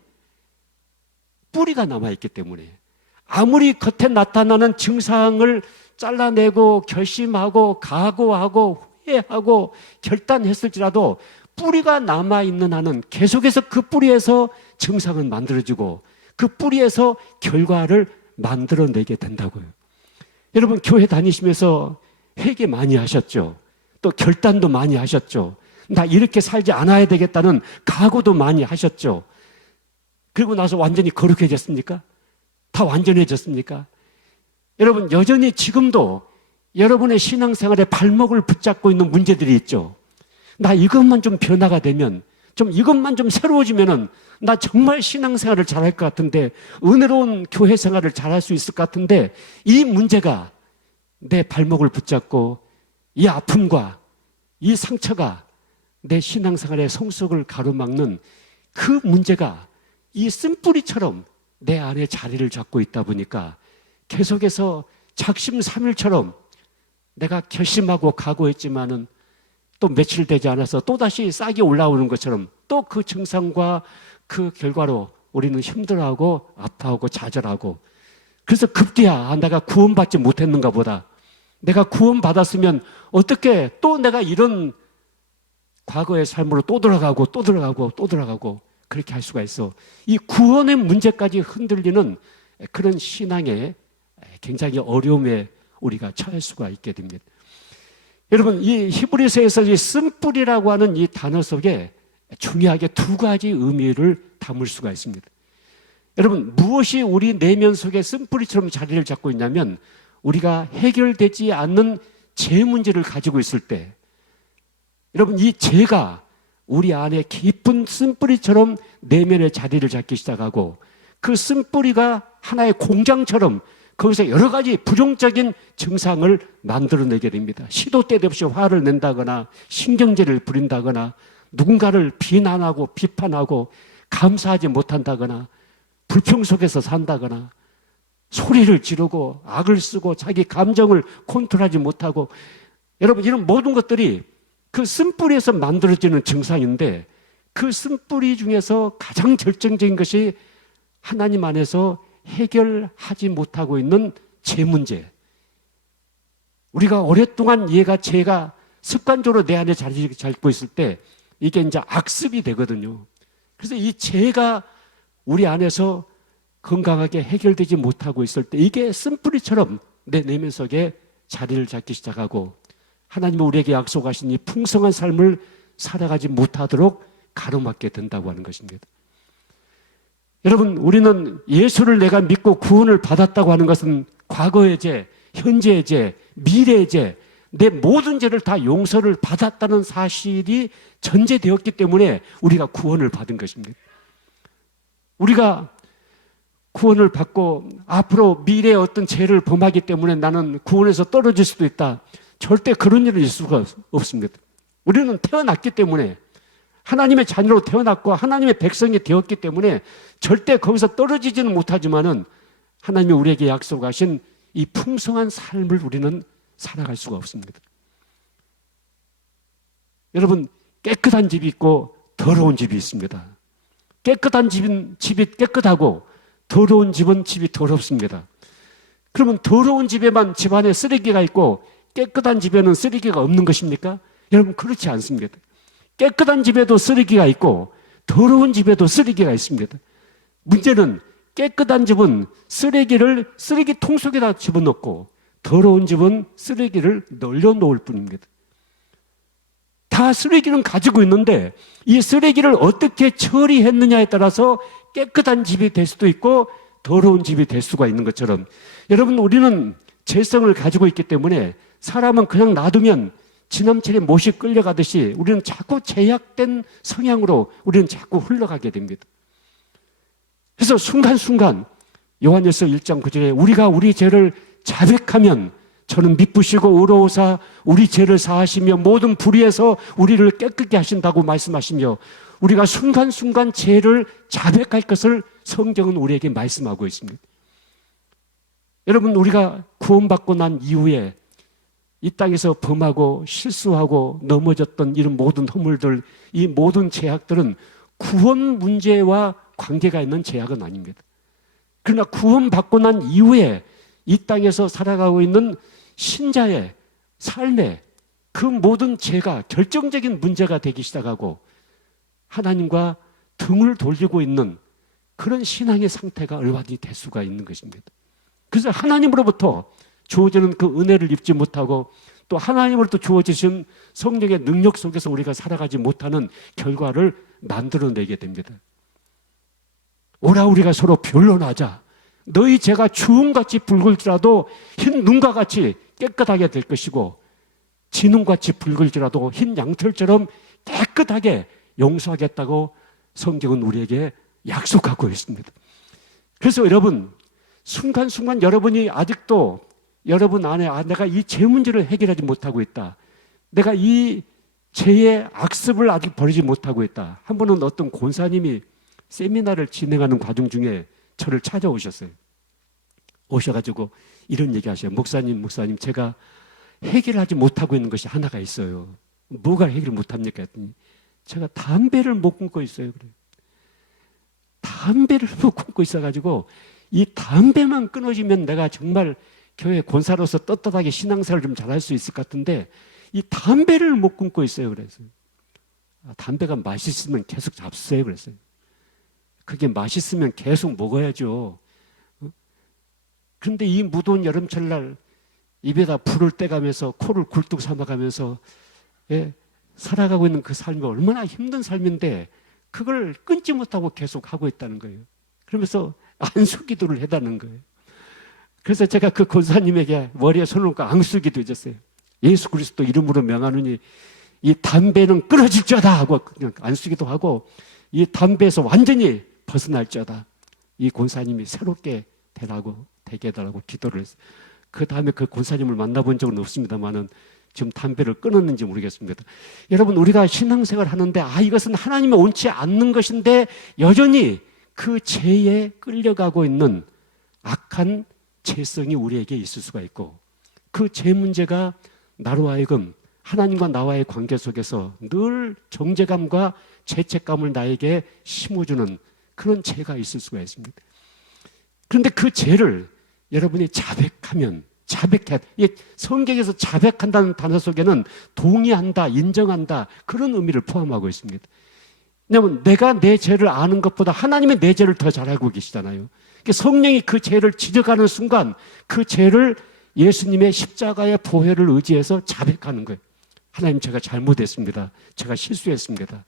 뿌리가 남아있기 때문에. 아무리 겉에 나타나는 증상을 잘라내고 결심하고 각오하고 후회하고 결단했을지라도 뿌리가 남아있는 한은 계속해서 그 뿌리에서 증상은 만들어지고 그 뿌리에서 결과를 만들어내게 된다고요. 여러분, 교회 다니시면서 회개 많이 하셨죠? 또 결단도 많이 하셨죠? 나 이렇게 살지 않아야 되겠다는 각오도 많이 하셨죠? 그리고 나서 완전히 거룩해졌습니까? 다 완전해졌습니까? 여러분, 여전히 지금도 여러분의 신앙생활에 발목을 붙잡고 있는 문제들이 있죠? 나 이것만 좀 변화가 되면, 좀 이것만 좀 새로워지면은 나 정말 신앙생활을 잘할 것 같은데, 은혜로운 교회 생활을 잘할 수 있을 것 같은데, 이 문제가 내 발목을 붙잡고 이 아픔과 이 상처가 내 신앙생활의 성숙을 가로막는 그 문제가 이 쓴뿌리처럼 내 안에 자리를 잡고 있다 보니까 계속해서 작심삼일처럼 내가 결심하고 각오했지만은 또 며칠 되지 않아서 또다시 싹이 올라오는 것처럼 또 그 증상과 그 결과로 우리는 힘들어하고 아파하고 좌절하고, 그래서 급기야 내가 구원받지 못했는가 보다. 내가 구원받았으면 어떻게 또 내가 이런 과거의 삶으로 또 들어가고 그렇게 할 수가 있어. 이 구원의 문제까지 흔들리는 그런 신앙의 굉장히 어려움에 우리가 처할 수가 있게 됩니다. 여러분, 이 히브리서에서 이 쓴뿌리라고 하는 이 단어 속에 중요하게 두 가지 의미를 담을 수가 있습니다. 여러분, 무엇이 우리 내면 속에 쓴뿌리처럼 자리를 잡고 있냐면, 우리가 해결되지 않는 죄 문제를 가지고 있을 때, 여러분, 이 죄가 우리 안에 깊은 쓴뿌리처럼 내면에 자리를 잡기 시작하고, 그 쓴뿌리가 하나의 공장처럼 거기서 여러 가지 부정적인 증상을 만들어내게 됩니다. 시도 때도 없이 화를 낸다거나 신경질을 부린다거나 누군가를 비난하고 비판하고 감사하지 못한다거나 불평 속에서 산다거나 소리를 지르고 악을 쓰고 자기 감정을 컨트롤하지 못하고, 여러분, 이런 모든 것들이 그 쓴뿌리에서 만들어지는 증상인데, 그 쓴뿌리 중에서 가장 결정적인 것이 하나님 안에서 해결하지 못하고 있는 죄 문제, 우리가 오랫동안 제가 습관적으로 내 안에 자리 잡고 있을 때 이게 이제 악습이 되거든요. 그래서 이 죄가 우리 안에서 건강하게 해결되지 못하고 있을 때 이게 쓴뿌리처럼 내 내면 속에 자리를 잡기 시작하고 하나님은 우리에게 약속하신 이 풍성한 삶을 살아가지 못하도록 가로막게 된다고 하는 것입니다. 여러분, 우리는 예수를 내가 믿고 구원을 받았다고 하는 것은 과거의 죄, 현재의 죄, 미래의 죄, 내 모든 죄를 다 용서를 받았다는 사실이 전제되었기 때문에 우리가 구원을 받은 것입니다. 우리가 구원을 받고 앞으로 미래의 어떤 죄를 범하기 때문에 나는 구원에서 떨어질 수도 있다. 절대 그런 일은 있을 수가 없습니다. 우리는 태어났기 때문에 하나님의 자녀로 태어났고 하나님의 백성이 되었기 때문에 절대 거기서 떨어지지는 못하지만은 하나님이 우리에게 약속하신 이 풍성한 삶을 우리는 살아갈 수가 없습니다. 여러분, 깨끗한 집이 있고 더러운 집이 있습니다. 깨끗한 집이 깨끗하고 더러운 집이 더럽습니다. 그러면 더러운 집에만 집안에 쓰레기가 있고 깨끗한 집에는 쓰레기가 없는 것입니까? 여러분, 그렇지 않습니다. 깨끗한 집에도 쓰레기가 있고 더러운 집에도 쓰레기가 있습니다. 문제는 깨끗한 집은 쓰레기를 쓰레기통 속에다 집어넣고 더러운 집은 쓰레기를 널려놓을 뿐입니다. 다 쓰레기는 가지고 있는데 이 쓰레기를 어떻게 처리했느냐에 따라서 깨끗한 집이 될 수도 있고 더러운 집이 될 수가 있는 것처럼 여러분, 우리는 죄성을 가지고 있기 때문에 사람은 그냥 놔두면 지남철에 못이 끌려가듯이 우리는 자꾸 제약된 성향으로 우리는 자꾸 흘러가게 됩니다. 그래서 순간순간 요한일서 1장 9절에 우리가 우리 죄를 자백하면 저는 미쁘시고 의로우사 우리 죄를 사하시며 모든 불의에서 우리를 깨끗게 하신다고 말씀하시며 우리가 순간순간 죄를 자백할 것을 성경은 우리에게 말씀하고 있습니다. 여러분, 우리가 구원받고 난 이후에 이 땅에서 범하고 실수하고 넘어졌던 이런 모든 허물들, 이 모든 죄악들은 구원 문제와 관계가 있는 죄악은 아닙니다. 그러나 구원받고 난 이후에 이 땅에서 살아가고 있는 신자의 삶에 그 모든 죄가 결정적인 문제가 되기 시작하고 하나님과 등을 돌리고 있는 그런 신앙의 상태가 얼마든지 될 수가 있는 것입니다. 그래서 하나님으로부터 주어지는 그 은혜를 입지 못하고 또 하나님으로부터 주어지신 성령의 능력 속에서 우리가 살아가지 못하는 결과를 만들어내게 됩니다. 오라 우리가 서로 변론하자. 너희 죄가 주홍같이 붉을지라도 흰 눈과 같이 깨끗하게 될 것이고 진홍같이 붉을지라도 흰 양털처럼 깨끗하게 용서하겠다고 성경은 우리에게 약속하고 있습니다. 그래서 여러분, 순간순간 여러분이 아직도 여러분 안에 내가 이 죄 문제를 해결하지 못하고 있다. 내가 이 죄의 악습을 아직 버리지 못하고 있다. 한 번은 어떤 권사님이 세미나를 진행하는 과정 중에 저를 찾아오셨어요. 오셔가지고 이런 얘기 하셔요. 목사님, 제가 해결하지 못하고 있는 것이 하나가 있어요. 뭐가 해결을 못합니까? 했더니 제가 담배를 못 끊고 있어요. 그래요. 담배를 못 끊고 있어가지고 이 담배만 끊어지면 내가 정말 교회 권사로서 떳떳하게 신앙생활을 좀 잘할 수 있을 것 같은데 이 담배를 못 끊고 있어요. 그래서 담배가 맛있으면 계속 잡수세요. 그랬어요. 그게 맛있으면 계속 먹어야죠. 그런데 이 무더운 여름철날 입에다 불을 떼가면서 코를 굴뚝 삼아가면서 살아가고 있는 그 삶이 얼마나 힘든 삶인데 그걸 끊지 못하고 계속 하고 있다는 거예요. 그러면서 안수기도를 해달라는 거예요. 그래서 제가 그 권사님에게 머리에 손을 얹고 안수기도 해줬어요. 예수 그리스도 이름으로 명하노니 이 담배는 끊어질지어다 하고 그냥 안수기도 하고 이 담배에서 완전히 벗어날지어다. 이 권사님이 새롭게 되게 해달라고 기도를 했어요. 그 다음에 그 권사님을 만나본 적은 없습니다만은 지금 담배를 끊었는지 모르겠습니다. 여러분, 우리가 신앙생활을 하는데 이것은 하나님이 옳지 않는 것인데 여전히 그 죄에 끌려가고 있는 악한 죄성이 우리에게 있을 수가 있고 그 죄 문제가 나로 하여금 하나님과 나와의 관계 속에서 늘 정죄감과 죄책감을 나에게 심어주는 그런 죄가 있을 수가 있습니다. 그런데 그 죄를 여러분이 자백하면 자백해. 이 성경에서 자백한다는 단어 속에는 동의한다, 인정한다 그런 의미를 포함하고 있습니다. 왜냐하면 내가 내 죄를 아는 것보다 하나님이 내 죄를 더 잘 알고 계시잖아요. 그러니까 성령이 그 죄를 지적하는 순간 그 죄를 예수님의 십자가의 보혈을 의지해서 자백하는 거예요. 하나님, 제가 잘못했습니다. 제가 실수했습니다.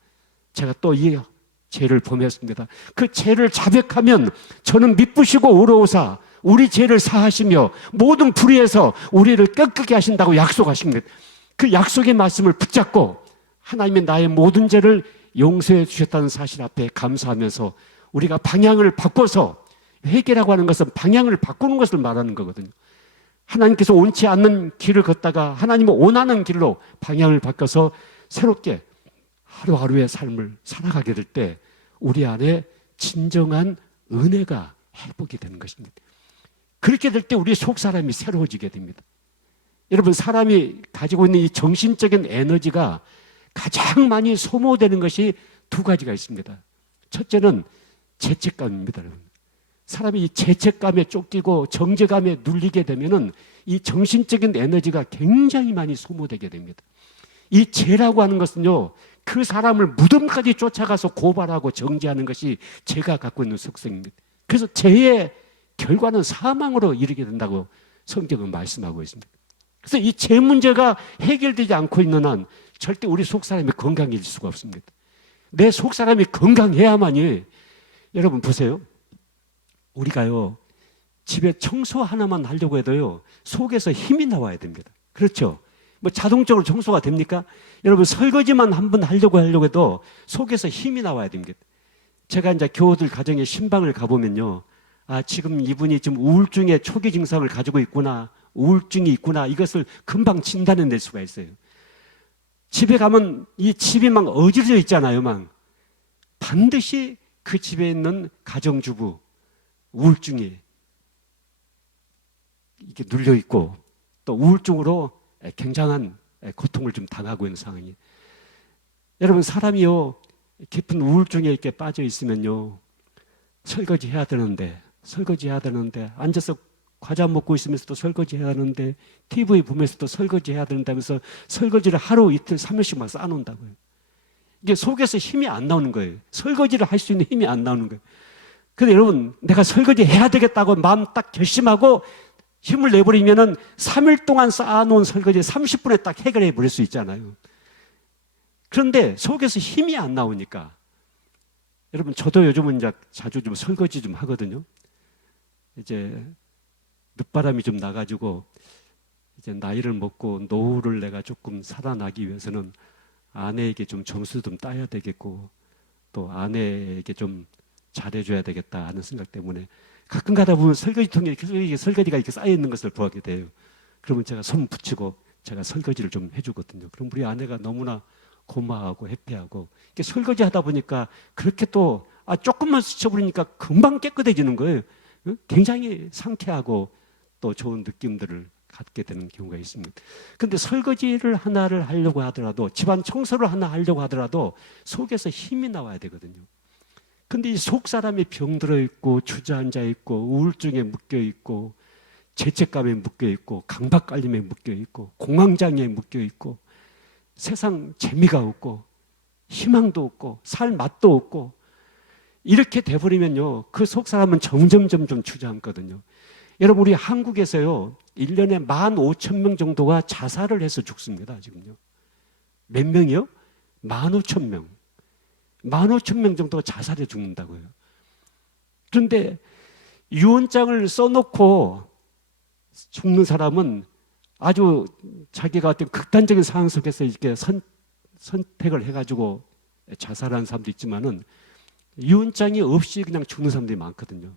제가 또 이 죄를 범했습니다. 그 죄를 자백하면 저는 미쁘시고 의로우사 우리 죄를 사하시며 모든 불의에서 우리를 꺾게 하신다고 약속하십니다. 그 약속의 말씀을 붙잡고 하나님이 나의 모든 죄를 용서해 주셨다는 사실 앞에 감사하면서 우리가 방향을 바꿔서, 회개라고 하는 것은 방향을 바꾸는 것을 말하는 거거든요. 하나님께서 원치 않는 길을 걷다가 하나님을 원하는 길로 방향을 바꿔서 새롭게 하루하루의 삶을 살아가게 될 때 우리 안에 진정한 은혜가 회복이 되는 것입니다. 그렇게 될 때 우리 속 사람이 새로워지게 됩니다. 여러분, 사람이 가지고 있는 이 정신적인 에너지가 가장 많이 소모되는 것이 두 가지가 있습니다. 첫째는 죄책감입니다. 여러분. 사람이 이 죄책감에 쫓기고 정죄감에 눌리게 되면은 이 정신적인 에너지가 굉장히 많이 소모되게 됩니다. 이 죄라고 하는 것은요, 그 사람을 무덤까지 쫓아가서 고발하고 정죄하는 것이 죄가 갖고 있는 속성입니다. 그래서 죄의 결과는 사망으로 이르게 된다고 성경은 말씀하고 있습니다. 그래서 이 죄 문제가 해결되지 않고 있는 한 절대 우리 속 사람이 건강해질 수가 없습니다. 내 속 사람이 건강해야만이, 여러분 보세요. 우리가요, 집에 청소 하나만 하려고 해도요, 속에서 힘이 나와야 됩니다. 그렇죠? 뭐 자동적으로 청소가 됩니까? 여러분, 설거지만 한번 하려고 해도 속에서 힘이 나와야 됩니다. 제가 이제 교우들 가정에 신방을 가보면요, 아, 지금 이분이 지금 우울증의 초기 증상을 가지고 있구나, 우울증이 있구나, 이것을 금방 진단해낼 수가 있어요. 집에 가면 이 집이 막 어지러져 있잖아요, 막. 반드시 그 집에 있는 가정주부, 우울증이 이렇게 눌려 있고 또 우울증으로 굉장한 고통을 좀 당하고 있는 상황이에요. 여러분, 사람이요, 깊은 우울증에 이렇게 빠져 있으면요, 설거지 해야 되는데, 앉아서 과자 먹고 있으면서도 설거지 해야 하는데, TV 보면서도 설거지 해야 된다면서 설거지를 하루 이틀 3일씩 막 쌓아놓는다고요. 이게 속에서 힘이 안 나오는 거예요. 설거지를 할 수 있는 힘이 안 나오는 거예요. 근데 여러분, 내가 설거지 해야 되겠다고 마음 딱 결심하고 힘을 내버리면은 3일 동안 쌓아놓은 설거지 30분에 딱 해결해 버릴 수 있잖아요. 그런데 속에서 힘이 안 나오니까, 여러분, 저도 요즘은 이제 자주 좀 설거지 좀 하거든요. 이제 늦바람이 좀 나가지고 이제 나이를 먹고 노후를 내가 조금 살아나기 위해서는 아내에게 좀 점수 좀 따야 되겠고 또 아내에게 좀 잘해줘야 되겠다 하는 생각 때문에 가끔 가다 보면 설거지통에 이렇게 설거지가 이렇게 쌓여 있는 것을 보게 돼요. 그러면 제가 손 붙이고 제가 설거지를 좀 해주거든요. 그럼 우리 아내가 너무나 고마워하고 해피하고, 이렇게 설거지 하다 보니까 그렇게 또 조금만 스쳐버리니까 금방 깨끗해지는 거예요. 굉장히 상쾌하고 또 좋은 느낌들을 갖게 되는 경우가 있습니다. 그런데 설거지를 하나를 하려고 하더라도, 집안 청소를 하나 하려고 하더라도 속에서 힘이 나와야 되거든요. 근데 이 속 사람이 병들어 있고 주저앉아 있고 우울증에 묶여 있고 죄책감에 묶여 있고 강박관념에 묶여 있고 공황장애에 묶여 있고 세상 재미가 없고 희망도 없고 살 맛도 없고 이렇게 돼버리면요, 그 속 사람은 점점 주저앉거든요. 여러분, 우리 한국에서요 1년에 15,000명 정도가 자살을 해서 죽습니다. 지금요. 몇 명이요? 15,000명. 15,000명 정도가 자살해 죽는다고요. 그런데 유언장을 써놓고 죽는 사람은 아주 자기가 어떤 극단적인 상황 속에서 이렇게 선택을 해가지고 자살하는 사람도 있지만은 유언장이 없이 그냥 죽는 사람들이 많거든요.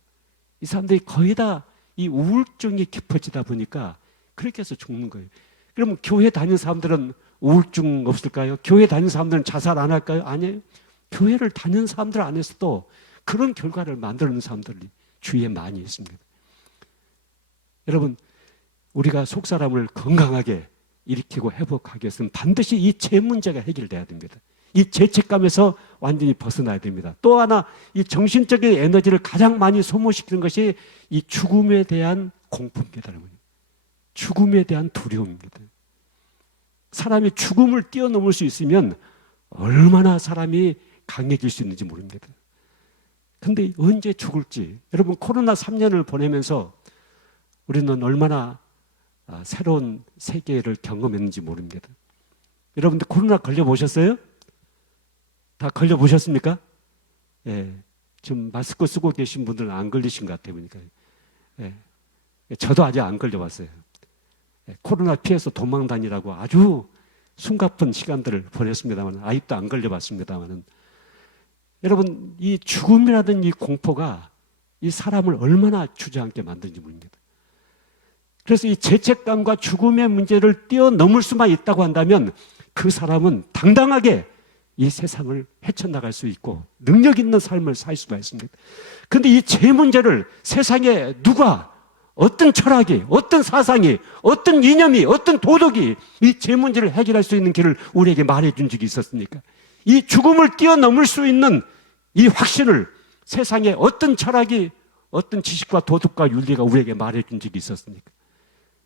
이 사람들이 거의 다 이 우울증이 깊어지다 보니까 그렇게 해서 죽는 거예요. 그러면 교회 다니는 사람들은 우울증 없을까요? 교회 다니는 사람들은 자살 안 할까요? 아니에요. 교회를 다니는 사람들 안에서도 그런 결과를 만들어내는 사람들이 주위에 많이 있습니다. 여러분, 우리가 속 사람을 건강하게 일으키고 회복하기 위해서는 반드시 이 죄 문제가 해결돼야 됩니다. 이 죄책감에서 완전히 벗어나야 됩니다. 또 하나, 이 정신적인 에너지를 가장 많이 소모시키는 것이 이 죽음에 대한 공포입니다. 여러분. 죽음에 대한 두려움입니다. 사람이 죽음을 뛰어넘을 수 있으면 얼마나 사람이 강해질 수 있는지 모릅니다. 근데 언제 죽을지, 여러분 코로나 3년을 보내면서 우리는 얼마나 새로운 세계를 경험했는지 모릅니다. 여러분들 코로나 걸려보셨어요? 다 걸려보셨습니까? 예. 지금 마스크 쓰고 계신 분들은 안 걸리신 것 같아요, 보니까. 예. 저도 아직 안 걸려봤어요. 예. 코로나 피해서 도망 다니라고 아주 숨가쁜 시간들을 보냈습니다만, 아직도 안 걸려봤습니다만은. 여러분, 이 죽음이라든 이 공포가 이 사람을 얼마나 주저앉게 만드는지 모릅니다. 그래서 이 죄책감과 죽음의 문제를 뛰어넘을 수만 있다고 한다면 그 사람은 당당하게 이 세상을 헤쳐나갈 수 있고 능력 있는 삶을 살 수가 있습니다. 그런데 이 죄 문제를 세상에 누가, 어떤 철학이, 어떤 사상이, 어떤 이념이, 어떤 도덕이 이 죄 문제를 해결할 수 있는 길을 우리에게 말해준 적이 있었습니까? 이 죽음을 뛰어넘을 수 있는 이 확신을 세상에 어떤 철학이, 어떤 지식과 도덕과 윤리가 우리에게 말해준 적이 있었습니까?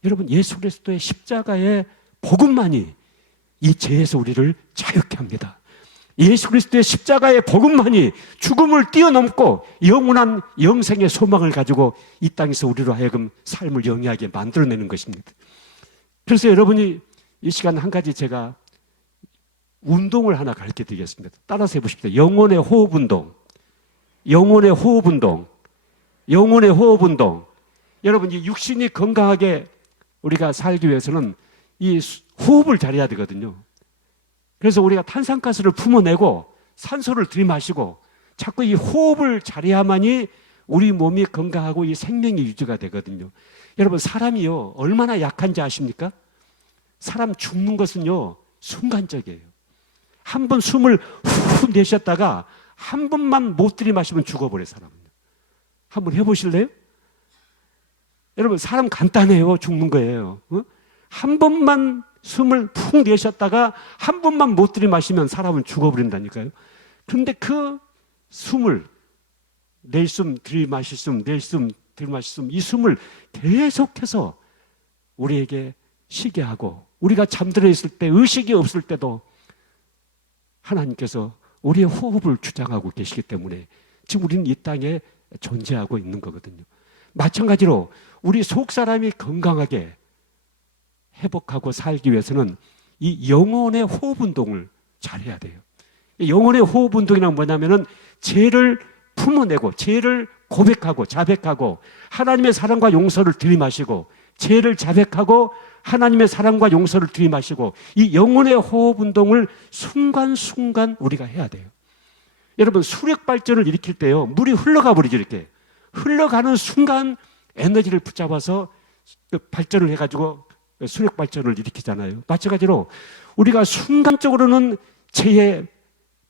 여러분, 예수 그리스도의 십자가의 복음만이 이 죄에서 우리를 자유케 합니다. 예수 그리스도의 십자가의 복음만이 죽음을 뛰어넘고 영원한 영생의 소망을 가지고 이 땅에서 우리로 하여금 삶을 영위하게 만들어내는 것입니다. 그래서 여러분이 이 시간 한 가지 제가 운동을 하나 가르쳐 드리겠습니다. 따라서 해보십시오. 영혼의 호흡 운동. 영혼의 호흡 운동. 영혼의 호흡 운동. 여러분, 이 육신이 건강하게 우리가 살기 위해서는 이 호흡을 잘해야 되거든요. 그래서 우리가 탄산가스를 품어내고 산소를 들이마시고 자꾸 이 호흡을 잘해야만이 우리 몸이 건강하고 이 생명이 유지가 되거든요. 여러분, 사람이요, 얼마나 약한지 아십니까? 사람 죽는 것은요, 순간적이에요. 한 번 숨을 후 내쉬었다가 한 번만 못 들이마시면 죽어버려요, 사람은요. 한번 해보실래요? 여러분, 사람 간단해요. 죽는 거예요. 한 번만 숨을 푹 내쉬었다가 한 번만 못 들이마시면 사람은 죽어버린다니까요. 그런데 그 숨을, 낼 숨, 들이마실 숨, 낼 숨, 들이마실 숨, 이 숨을 계속해서 우리에게 쉬게 하고, 우리가 잠들어 있을 때, 의식이 없을 때도 하나님께서 우리의 호흡을 주장하고 계시기 때문에 지금 우리는 이 땅에 존재하고 있는 거거든요. 마찬가지로 우리 속 사람이 건강하게 회복하고 살기 위해서는 이 영혼의 호흡 운동을 잘해야 돼요. 영혼의 호흡 운동이란 뭐냐면은 죄를 품어내고 죄를 고백하고 자백하고 하나님의 사랑과 용서를 들이마시고 죄를 자백하고 하나님의 사랑과 용서를 들이마시고 이 영혼의 호흡 운동을 순간순간 우리가 해야 돼요. 여러분, 수력 발전을 일으킬 때요, 물이 흘러가 버리죠. 이렇게 흘러가는 순간 에너지를 붙잡아서 발전을 해가지고 수력 발전을 일으키잖아요. 마찬가지로 우리가 순간적으로는 죄에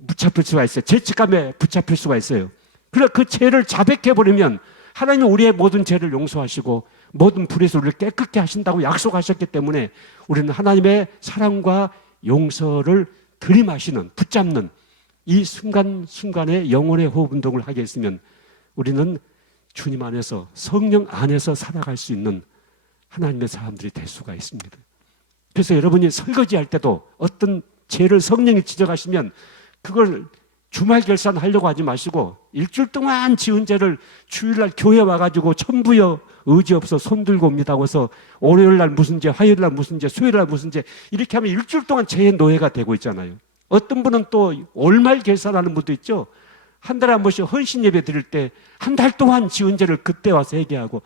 붙잡힐 수가 있어요. 죄책감에 붙잡힐 수가 있어요. 그러나 그 죄를 자백해버리면 하나님은 우리의 모든 죄를 용서하시고 모든 불에서 우리를 깨끗게 하신다고 약속하셨기 때문에 우리는 하나님의 사랑과 용서를 들이마시는, 붙잡는 이 순간순간의 영혼의 호흡 운동을 하게 했으면 우리는 주님 안에서, 성령 안에서 살아갈 수 있는 하나님의 사람들이 될 수가 있습니다. 그래서 여러분이 설거지할 때도 어떤 죄를 성령이 지적하시면 그걸 주말 결산하려고 하지 마시고 일주일 동안 지은 죄를 주일날 교회 와가지고 천부여 의지 없어 손 들고 옵니다 하고서 월요일날 무슨 죄, 화요일날 무슨 죄, 수요일날 무슨 죄, 이렇게 하면 일주일 동안 죄의 노예가 되고 있잖아요. 어떤 분은 또 월말 결산하는 분도 있죠. 한 달에 한 번씩 헌신 예배 드릴 때 한 달 동안 지은 죄를 그때 와서 회개하고,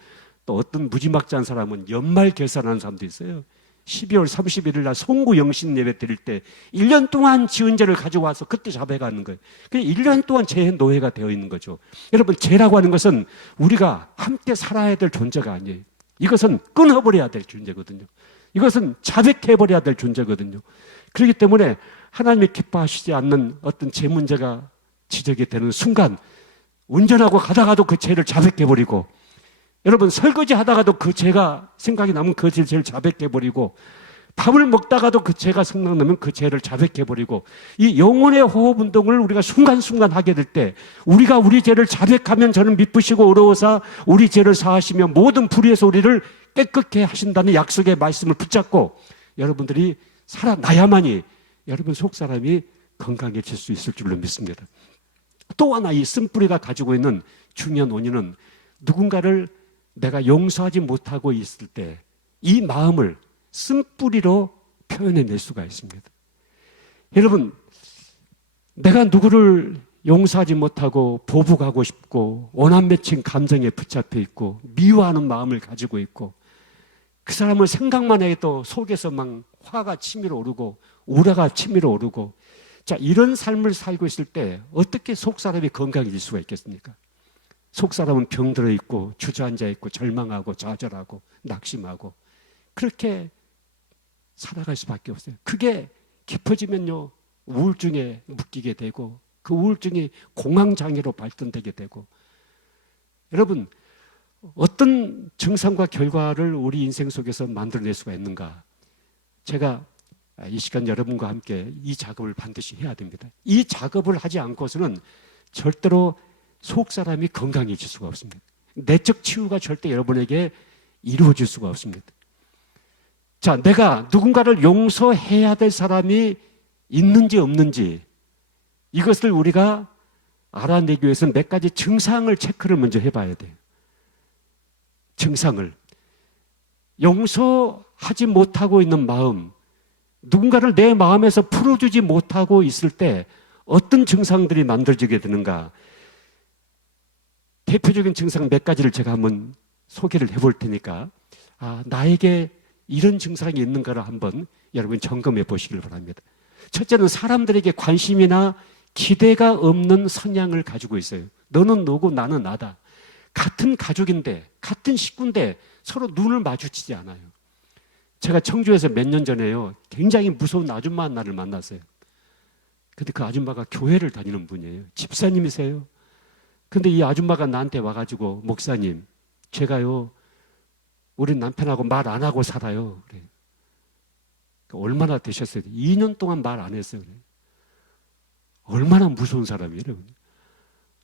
또 어떤 무지막지한 사람은 연말 결산하는 사람도 있어요. 12월 31일 날 송구 영신 예배 드릴 때 1년 동안 지은 죄를 가지고 와서 그때 자백하는 거예요. 그냥 1년 동안 죄의 노예가 되어 있는 거죠. 여러분, 죄라고 하는 것은 우리가 함께 살아야 될 존재가 아니에요. 이것은 끊어버려야 될 존재거든요. 이것은 자백해버려야 될 존재거든요. 그렇기 때문에 하나님이 기뻐하시지 않는 어떤 죄 문제가 지적이 되는 순간 운전하고 가다가도 그 죄를 자백해버리고, 여러분 설거지 하다가도 그 죄가 생각이 나면 그 죄를 자백해버리고, 밥을 먹다가도 그 죄가 생각나면 그 죄를 자백해버리고, 이 영혼의 호흡 운동을 우리가 순간순간 하게 될 때 우리가 우리 죄를 자백하면 저는 미쁘시고 의로우사 우리 죄를 사하시며 모든 불의에서 우리를 깨끗게 하신다는 약속의 말씀을 붙잡고 여러분들이 살아나야만이 여러분 속사람이 건강해질 수 있을 줄로 믿습니다. 또 하나 이 쓴뿌리가 가지고 있는 중요한 원인은 누군가를 내가 용서하지 못하고 있을 때 이 마음을 쓴뿌리로 표현해낼 수가 있습니다. 여러분, 내가 누구를 용서하지 못하고 보복하고 싶고 원한 맺힌 감정에 붙잡혀 있고 미워하는 마음을 가지고 있고 그 사람을 생각만 해도 속에서 막 화가 치밀어 오르고 우라가 치밀어 오르고, 자, 이런 삶을 살고 있을 때 어떻게 속사람이 건강해질 수가 있겠습니까? 속사람은 병들어 있고 주저앉아 있고 절망하고 좌절하고 낙심하고 그렇게 살아갈 수밖에 없어요. 그게 깊어지면요 우울증에 묶이게 되고 그 우울증이 공황장애로 발전되게 되고, 여러분 어떤 증상과 결과를 우리 인생 속에서 만들어낼 수가 있는가? 제가 이 시간 여러분과 함께 이 작업을 반드시 해야 됩니다. 이 작업을 하지 않고서는 절대로 속사람이 건강해질 수가 없습니다. 내적 치유가 절대 여러분에게 이루어질 수가 없습니다. 자, 내가 누군가를 용서해야 될 사람이 있는지 없는지 이것을 우리가 알아내기 위해서는 몇 가지 증상을 체크를 먼저 해봐야 돼요. 증상을. 용서하지 못하고 있는 마음, 누군가를 내 마음에서 풀어주지 못하고 있을 때 어떤 증상들이 만들어지게 되는가? 대표적인 증상 몇 가지를 제가 한번 소개를 해볼 테니까 나에게 이런 증상이 있는가를 한번 여러분 점검해 보시길 바랍니다. 첫째는 사람들에게 관심이나 기대가 없는 성향을 가지고 있어요. 너는 너고 나는 나다. 같은 가족인데 같은 식구인데 서로 눈을 마주치지 않아요. 제가 청주에서 몇 년 전에요 굉장히 무서운 아줌마 하나를 만났어요. 근데 그 아줌마가 교회를 다니는 분이에요. 집사님이세요. 근데 이 아줌마가 나한테 와가지고 목사님, 제가요 우리 남편하고 말 안 하고 살아요. 그래. 얼마나 되셨어요? 2년 동안 말 안 했어요. 그래. 얼마나 무서운 사람이에요.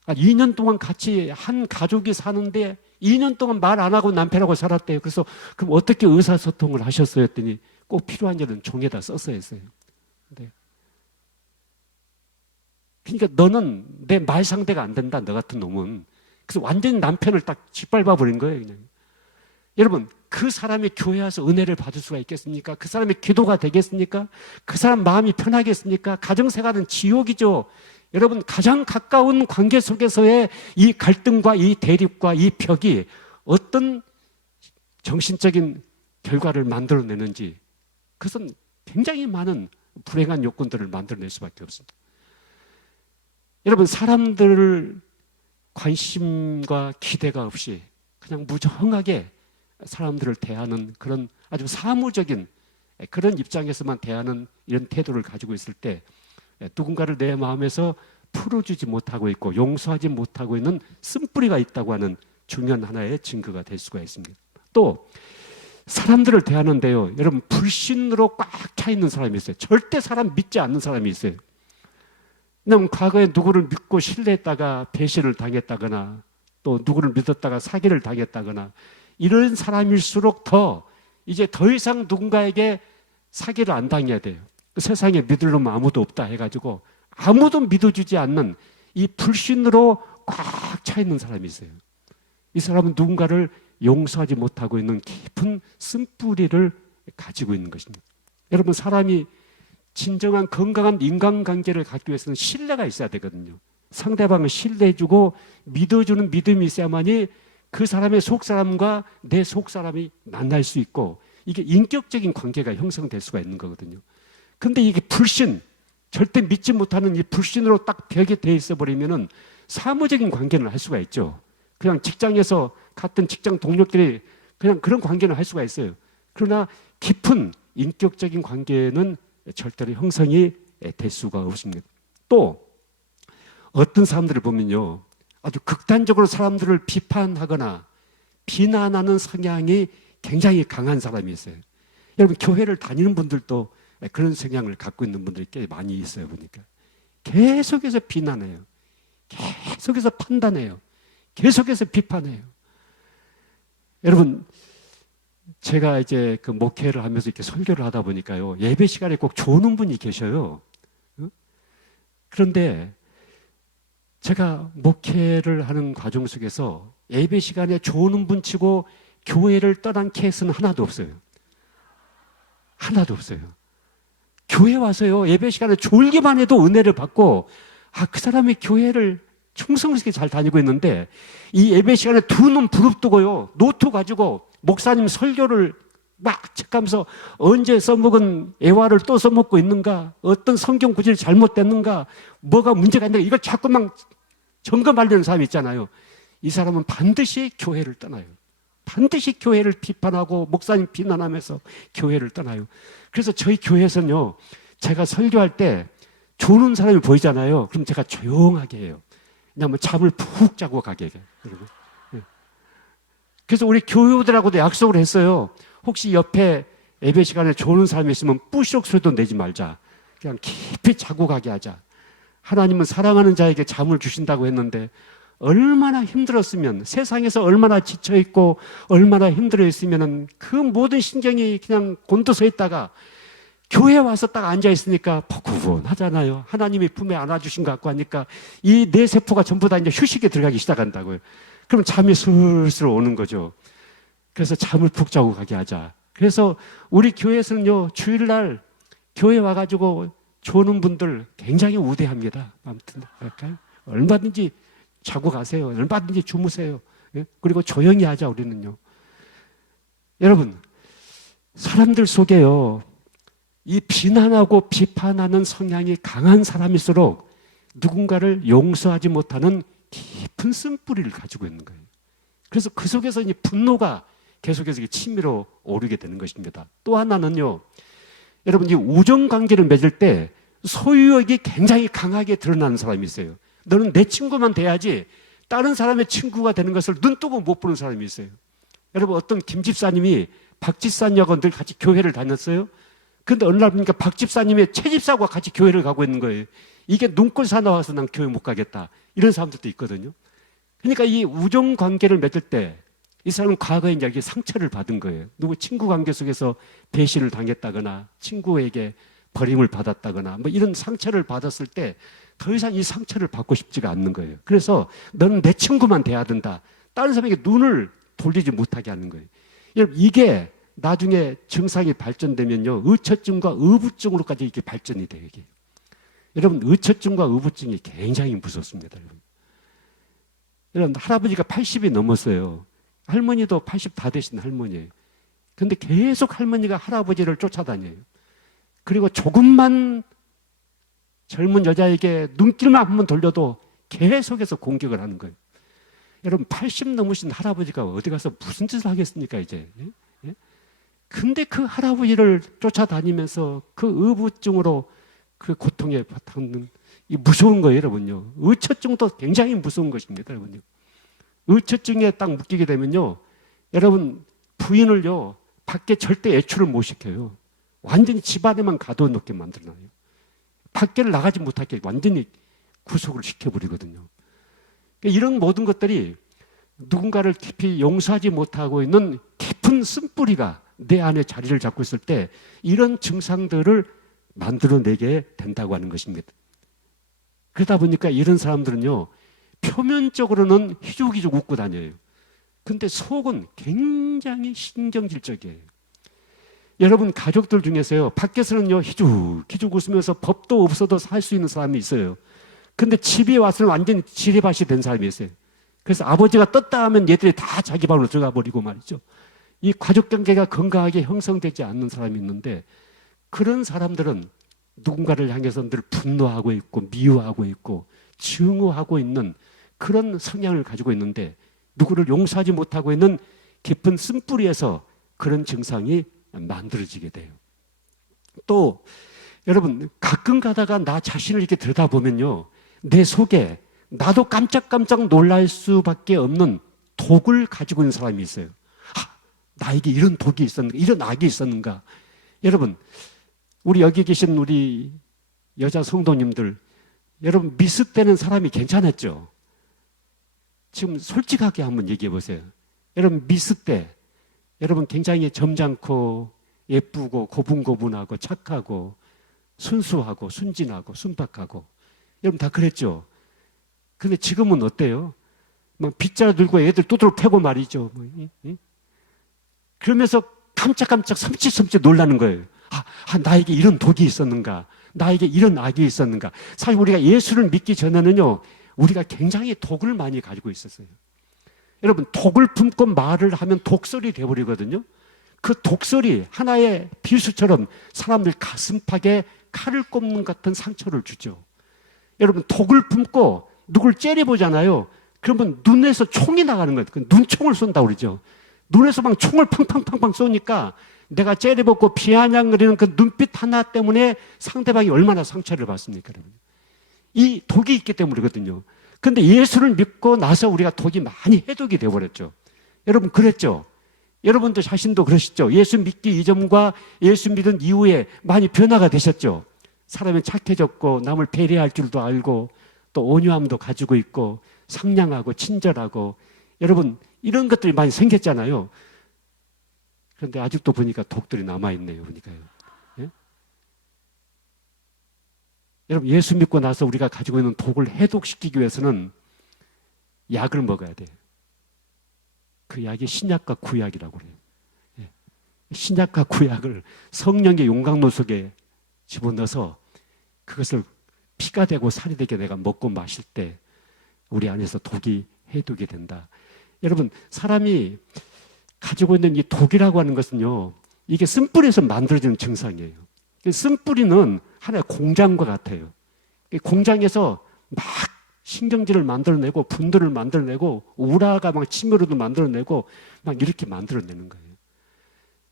2년 동안 같이 한 가족이 사는데 2년 동안 말 안 하고 남편하고 살았대요. 그래서 그럼 어떻게 의사소통을 하셨어요? 했더니 꼭 필요한 일은 종에다 써서 했어요. 네. 그러니까 너는 내 말 상대가 안 된다, 너 같은 놈은. 그래서 완전히 남편을 딱 짓밟아 버린 거예요, 그냥. 여러분, 그 사람이 교회 와서 은혜를 받을 수가 있겠습니까? 그 사람의 기도가 되겠습니까? 그 사람 마음이 편하겠습니까? 가정생활은 지옥이죠. 여러분, 가장 가까운 관계 속에서의 이 갈등과 이 대립과 이 벽이 어떤 정신적인 결과를 만들어내는지, 그것은 굉장히 많은 불행한 요건들을 만들어낼 수밖에 없습니다. 여러분, 사람들을 관심과 기대가 없이 그냥 무정하게 사람들을 대하는 그런 아주 사무적인 그런 입장에서만 대하는 이런 태도를 가지고 있을 때 누군가를 내 마음에서 풀어주지 못하고 있고 용서하지 못하고 있는 쓴뿌리가 있다고 하는 중요한 하나의 증거가 될 수가 있습니다. 또 사람들을 대하는데요, 여러분 불신으로 꽉 차 있는 사람이 있어요. 절대 사람 믿지 않는 사람이 있어요. 왜냐하면 과거에 누구를 믿고 신뢰했다가 배신을 당했다거나 또 누구를 믿었다가 사기를 당했다거나 이런 사람일수록 이제 더 이상 누군가에게 사기를 안 당해야 돼요. 세상에 믿을 놈 아무도 없다 해가지고 아무도 믿어주지 않는 이 불신으로 꽉 차 있는 사람이 있어요. 이 사람은 누군가를 용서하지 못하고 있는 깊은 쓴뿌리를 가지고 있는 것입니다. 여러분, 사람이 진정한 건강한 인간관계를 갖기 위해서는 신뢰가 있어야 되거든요. 상대방을 신뢰해주고 믿어주는 믿음이 있어야만이 그 사람의 속사람과 내 속사람이 만날 수 있고 이게 인격적인 관계가 형성될 수가 있는 거거든요. 근데 이게 불신, 절대 믿지 못하는 이 불신으로 딱 벽에 돼 있어 버리면은 사무적인 관계는 할 수가 있죠. 그냥 직장에서 같은 직장 동료끼리 그냥 그런 관계는 할 수가 있어요. 그러나 깊은 인격적인 관계는 절대로 형성이 될 수가 없습니다. 또 어떤 사람들을 보면요, 아주 극단적으로 사람들을 비판하거나 비난하는 성향이 굉장히 강한 사람이 있어요. 여러분, 교회를 다니는 분들도 그런 성향을 갖고 있는 분들이 꽤 많이 있어요. 보니까 계속해서 비난해요. 계속해서 판단해요. 계속해서 비판해요. 여러분, 제가 이제 그 목회를 하면서 이렇게 설교를 하다 보니까요, 예배 시간에 꼭 조는 분이 계셔요. 어? 그런데 제가 목회를 하는 과정 속에서 예배 시간에 조는 분 치고 교회를 떠난 케이스는 하나도 없어요. 하나도 없어요. 교회 와서요, 예배 시간에 졸기만 해도 은혜를 받고, 그 사람이 교회를 충성스럽게 잘 다니고 있는데, 이 예배 시간에 두 눈 부릅뜨고요, 노트 가지고 목사님 설교를 막 체크하면서 언제 써먹은 애화를 또 써먹고 있는가, 어떤 성경 구절이 잘못됐는가, 뭐가 문제가 있는가, 이걸 자꾸만 점검하려는 사람이 있잖아요. 이 사람은 반드시 교회를 떠나요. 반드시 교회를 비판하고 목사님 비난하면서 교회를 떠나요. 그래서 저희 교회에서는요, 제가 설교할 때 조는 사람이 보이잖아요. 그럼 제가 조용하게 해요. 그냥 뭐 잠을 푹 자고 가게 해요. 여러분. 그래서 우리 교우들하고도 약속을 했어요. 혹시 옆에 예배 시간에 조는 사람이 있으면 뿌시록 소리도 내지 말자. 그냥 깊이 자고 가게 하자. 하나님은 사랑하는 자에게 잠을 주신다고 했는데, 얼마나 힘들었으면, 세상에서 얼마나 지쳐있고 얼마나 힘들어 있으면 그 모든 신경이 그냥 곤두서 있다가 교회에 와서 딱 앉아있으니까 포근하잖아요. 하나님이 품에 안아주신 것 같고 하니까 이 내 세포가 전부 다 이제 휴식에 들어가기 시작한다고요. 그럼 잠이 슬슬 오는 거죠. 그래서 잠을 푹 자고 가게 하자. 그래서 우리 교회에서는요, 주일날 교회 와가지고 조는 분들 굉장히 우대합니다. 아무튼 할까요? 얼마든지 자고 가세요. 얼마든지 주무세요. 그리고 조용히 하자, 우리는요. 여러분, 사람들 속에요, 이 비난하고 비판하는 성향이 강한 사람일수록 누군가를 용서하지 못하는 깊은 쓴뿌리를 가지고 있는 거예요. 그래서 그 속에서 이 분노가 계속해서 치밀어 오르게 되는 것입니다. 또 하나는요, 여러분, 이 우정관계를 맺을 때 소유욕이 굉장히 강하게 드러나는 사람이 있어요. 너는 내 친구만 돼야지 다른 사람의 친구가 되는 것을 눈 뜨고 못 보는 사람이 있어요. 여러분, 어떤 김 집사님이 박 집사님하고 늘 같이 교회를 다녔어요. 근데 어느 날 보니까 박 집사님의 최 집사와 같이 교회를 가고 있는 거예요. 이게 눈꼴 사나워서 난 교회 못 가겠다. 이런 사람들도 있거든요. 그러니까 이 우정 관계를 맺을 때 이 사람은 과거에 이제 이렇게 상처를 받은 거예요. 누구 친구 관계 속에서 배신을 당했다거나 친구에게 버림을 받았다거나 뭐 이런 상처를 받았을 때 더 이상 이 상처를 받고 싶지가 않는 거예요. 그래서 너는 내 친구만 돼야 된다. 다른 사람에게 눈을 돌리지 못하게 하는 거예요. 여러분, 이게 나중에 증상이 발전되면요, 의처증과 의부증으로까지 이렇게 발전이 돼요. 이게. 여러분, 의처증과 의부증이 굉장히 무섭습니다. 여러분, 할아버지가 80이 넘었어요. 할머니도 80 다 되신 할머니예요. 근데 계속 할머니가 할아버지를 쫓아다녀요. 그리고 조금만 젊은 여자에게 눈길만 한번 돌려도 계속해서 공격을 하는 거예요. 여러분, 80 넘으신 할아버지가 어디 가서 무슨 짓을 하겠습니까, 이제? 근데 그 할아버지를 쫓아다니면서 그 의부증으로 그 고통에 바탕는 이 무서운 거예요, 여러분요. 의처증도 굉장히 무서운 것입니다, 여러분요. 의처증에 딱 묶이게 되면요, 여러분, 부인을요, 밖에 절대 외출을 못 시켜요. 완전히 집 안에만 가둬놓게 만들어놔요. 밖에를 나가지 못하게 완전히 구속을 시켜버리거든요. 그러니까 이런 모든 것들이 누군가를 깊이 용서하지 못하고 있는 깊은 쓴뿌리가 내 안에 자리를 잡고 있을 때 이런 증상들을 만들어내게 된다고 하는 것입니다. 그러다 보니까 이런 사람들은요, 표면적으로는 희죽희죽 웃고 다녀요. 근데 속은 굉장히 신경질적이에요. 여러분, 가족들 중에서요, 밖에서는요, 희죽희죽 웃으면서 법도 없어도 살 수 있는 사람이 있어요. 근데 집에 와서는 완전히 지뢰밭이 된 사람이 있어요. 그래서 아버지가 떴다 하면 얘들이 다 자기 방으로 들어가 버리고 말이죠. 이 가족 관계가 건강하게 형성되지 않는 사람이 있는데, 그런 사람들은 누군가를 향해서 늘 분노하고 있고 미워하고 있고 증오하고 있는 그런 성향을 가지고 있는데, 누구를 용서하지 못하고 있는 깊은 쓴뿌리에서 그런 증상이 만들어지게 돼요. 또 여러분, 가끔 가다가 나 자신을 이렇게 들여다보면요, 내 속에 나도 깜짝깜짝 놀랄 수밖에 없는 독을 가지고 있는 사람이 있어요. 나에게 이런 독이 있었는가, 이런 악이 있었는가. 여러분, 우리 여기 계신 우리 여자 성도님들, 여러분, 미스 때는 사람이 괜찮았죠? 지금 솔직하게 한번 얘기해 보세요. 여러분, 미스 때 여러분 굉장히 점잖고 예쁘고 고분고분하고 착하고 순수하고 순진하고 순박하고 여러분 다 그랬죠. 근데 지금은 어때요? 막 빗자루 들고 애들 두드러 패고 말이죠. 그러면서 깜짝깜짝 섬찟섬찟 놀라는 거예요. 나에게 이런 독이 있었는가? 나에게 이런 악이 있었는가? 사실 우리가 예수를 믿기 전에는요, 우리가 굉장히 독을 많이 가지고 있었어요. 여러분, 독을 품고 말을 하면 독설이 되어버리거든요. 그 독설이 하나의 비수처럼 사람들 가슴팍에 칼을 꼽는 같은 상처를 주죠. 여러분, 독을 품고 누굴 째려보잖아요. 그러면 눈에서 총이 나가는 거예요. 눈총을 쏜다고 그러죠. 눈에서 막 총을 팡팡팡팡 쏘니까 내가 째려보고 비아냥거리는 그 눈빛 하나 때문에 상대방이 얼마나 상처를 받습니까, 여러분? 이 독이 있기 때문이거든요. 근데 예수를 믿고 나서 우리가 독이 많이 해독이 되어버렸죠. 여러분, 그랬죠? 여러분도 자신도 그러시죠? 예수 믿기 이전과 예수 믿은 이후에 많이 변화가 되셨죠? 사람이 착해졌고, 남을 배려할 줄도 알고, 또 온유함도 가지고 있고, 상냥하고, 친절하고, 여러분, 이런 것들이 많이 생겼잖아요. 그런데 아직도 보니까 독들이 남아있네요, 보니까요. 예? 여러분, 예수 믿고 나서 우리가 가지고 있는 독을 해독시키기 위해서는 약을 먹어야 돼요. 그 약이 신약과 구약이라고 그래요. 예. 신약과 구약을 성령의 용광로 속에 집어넣어서 그것을 피가 되고 살이 되게 내가 먹고 마실 때 우리 안에서 독이 해독이 된다. 여러분, 사람이 가지고 있는 이 독이라고 하는 것은요, 이게 쓴뿌리에서 만들어지는 증상이에요. 쓴뿌리는 하나의 공장과 같아요. 공장에서 막 신경질을 만들어내고 분들을 만들어내고 우라가 막 치매로도 만들어내고 막 이렇게 만들어내는 거예요.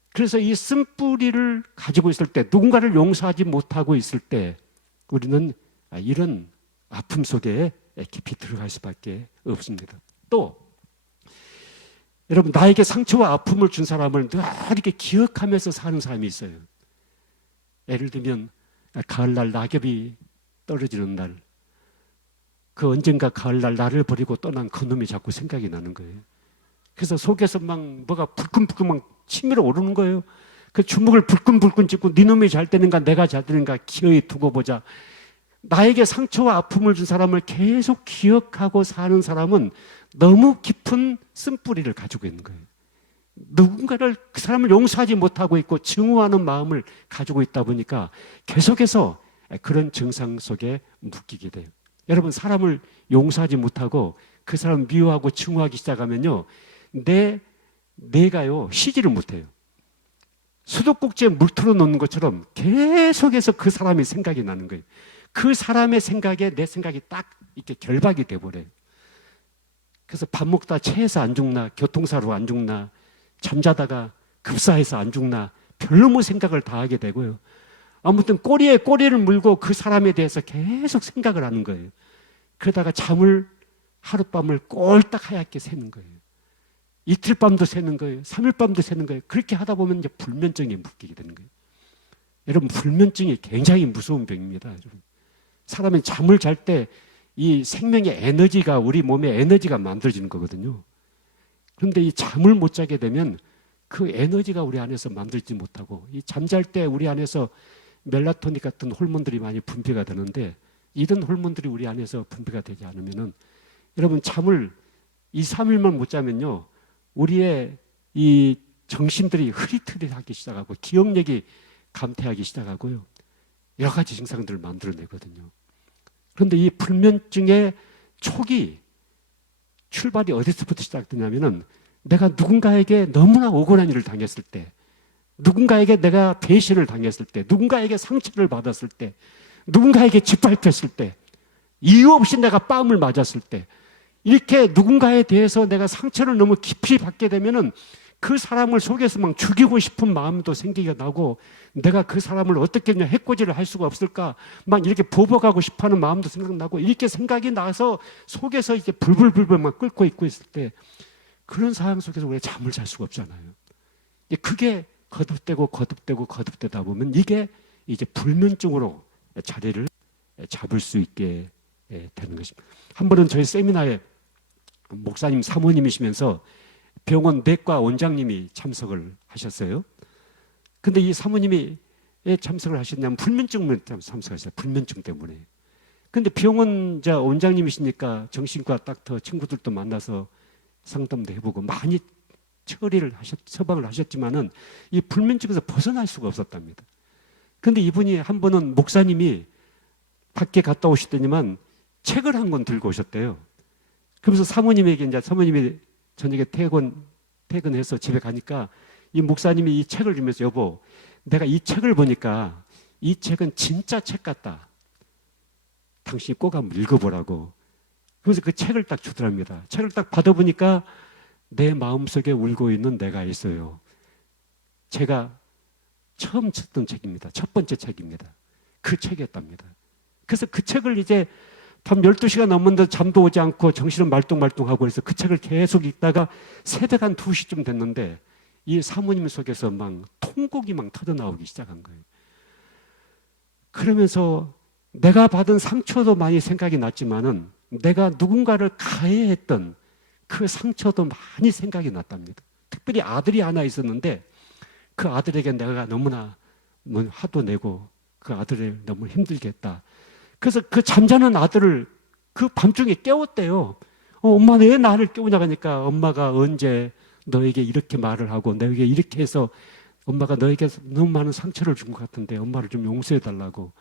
그래서 이 쓴뿌리를 가지고 있을 때, 누군가를 용서하지 못하고 있을 때 우리는 이런 아픔 속에 깊이 들어갈 수밖에 없습니다. 또 여러분, 나에게 상처와 아픔을 준 사람을 늘 이렇게 기억하면서 사는 사람이 있어요. 예를 들면 가을날 낙엽이 떨어지는 날, 그 언젠가 가을날 나를 버리고 떠난 그 놈이 자꾸 생각이 나는 거예요. 그래서 속에서 막 뭐가 불끈불끈 막 치밀어 오르는 거예요. 그 주먹을 불끈불끈 짚고 네 놈이 잘 되는가 내가 잘 되는가 기어이 두고 보자. 나에게 상처와 아픔을 준 사람을 계속 기억하고 사는 사람은 너무 깊은 쓴뿌리를 가지고 있는 거예요. 누군가를, 그 사람을 용서하지 못하고 있고 증오하는 마음을 가지고 있다 보니까 계속해서 그런 증상 속에 묶이게 돼요. 여러분, 사람을 용서하지 못하고 그 사람을 미워하고 증오하기 시작하면요, 내가요 쉬지를 못해요. 수도꼭지에 물 틀어놓는 것처럼 계속해서 그 사람이 생각이 나는 거예요. 그 사람의 생각에 내 생각이 딱 이렇게 결박이 돼버려요. 그래서 밥 먹다 체해서 안 죽나, 교통사고로 안 죽나, 잠자다가 급사해서 안 죽나, 별로 생각을 다 하게 되고요. 아무튼 꼬리에 꼬리를 물고 그 사람에 대해서 계속 생각을 하는 거예요. 그러다가 잠을 하룻밤을 꼴딱 하얗게 새는 거예요. 이틀 밤도 새는 거예요. 3일 밤도 새는 거예요. 그렇게 하다 보면 이제 불면증에 묶이게 되는 거예요. 여러분, 불면증이 굉장히 무서운 병입니다. 여러분. 사람이 잠을 잘 때 이 생명의 에너지가, 우리 몸의 에너지가 만들어지는 거거든요. 그런데 이 잠을 못 자게 되면 그 에너지가 우리 안에서 만들지 못하고, 이 잠잘 때 우리 안에서 멜라토닌 같은 호르몬들이 많이 분비가 되는데, 이런 호르몬들이 우리 안에서 분비가 되지 않으면은, 여러분, 잠을 2, 3일만 못 자면요, 우리의 이 정신들이 흐릿흐릿하기 시작하고 기억력이 감퇴하기 시작하고요, 여러 가지 증상들을 만들어내거든요. 그런데 이 불면증의 초기 출발이 어디서부터 시작되냐면은, 내가 누군가에게 너무나 억울한 일을 당했을 때, 누군가에게 내가 배신을 당했을 때, 누군가에게 상처를 받았을 때, 누군가에게 짓밟혔을 때, 이유 없이 내가 뺨을 맞았을 때, 이렇게 누군가에 대해서 내가 상처를 너무 깊이 받게 되면은 그 사람을 속에서 막 죽이고 싶은 마음도 생기게 나고, 내가 그 사람을 어떻게 해코지를 할 수가 없을까, 막 이렇게 보복하고 싶어하는 마음도 생각나고, 이렇게 생각이 나서 속에서 이제 불불불불 막 끓고 있고 있을 때, 그런 상황 속에서 우리가 잠을 잘 수가 없잖아요. 그게 거듭되다 보면 이게 이제 불면증으로 자리를 잡을 수 있게 되는 것입니다. 한 번은 저희 세미나에 목사님 사모님이시면서 병원 내과 원장님이 참석을 하셨어요. 근데 이 사모님이 왜 참석을 하셨냐면 불면증 때문에 참석하셨어요. 불면증 때문에. 근데 병원 원장님이시니까 정신과 닥터 친구들도 만나서 상담도 해보고 많이 처방을 하셨지만은 이 불면증에서 벗어날 수가 없었답니다. 근데 이분이 한 번은 목사님이 밖에 갔다 오셨더니만 책을 한 권 들고 오셨대요. 그러면서 사모님에게 이제 사모님이 저녁에 퇴근해서 집에 가니까 이 목사님이 이 책을 주면서 여보, 내가 이 책을 보니까 이 책은 진짜 책 같다. 당신이 꼭 한번 읽어보라고. 그래서 그 책을 딱 주더랍니다. 책을 딱 받아보니까 내 마음속에 울고 있는 내가 있어요. 제가 처음 썼던 책입니다. 첫 번째 책입니다. 그 책이었답니다. 그래서 그 책을 이제 밤 12시가 넘었는데 잠도 오지 않고 정신은 말똥말똥하고 해서 그 책을 계속 읽다가 새벽 한 2시쯤 됐는데 이 사모님 속에서 막 통곡이 막 터져나오기 시작한 거예요. 그러면서 내가 받은 상처도 많이 생각이 났지만은 내가 누군가를 가해했던 그 상처도 많이 생각이 났답니다. 특별히 아들이 하나 있었는데 그 아들에게 내가 너무나 화도 내고 그 아들을 너무 힘들게 했다. 그래서 그 잠자는 아들을 그 밤중에 깨웠대요. 엄마 왜 나를 깨우냐고 하니까 엄마가 언제 너에게 이렇게 말을 하고 너에게 이렇게 해서 엄마가 너에게 너무 많은 상처를 준 것 같은데 엄마를 좀 용서해 달라고.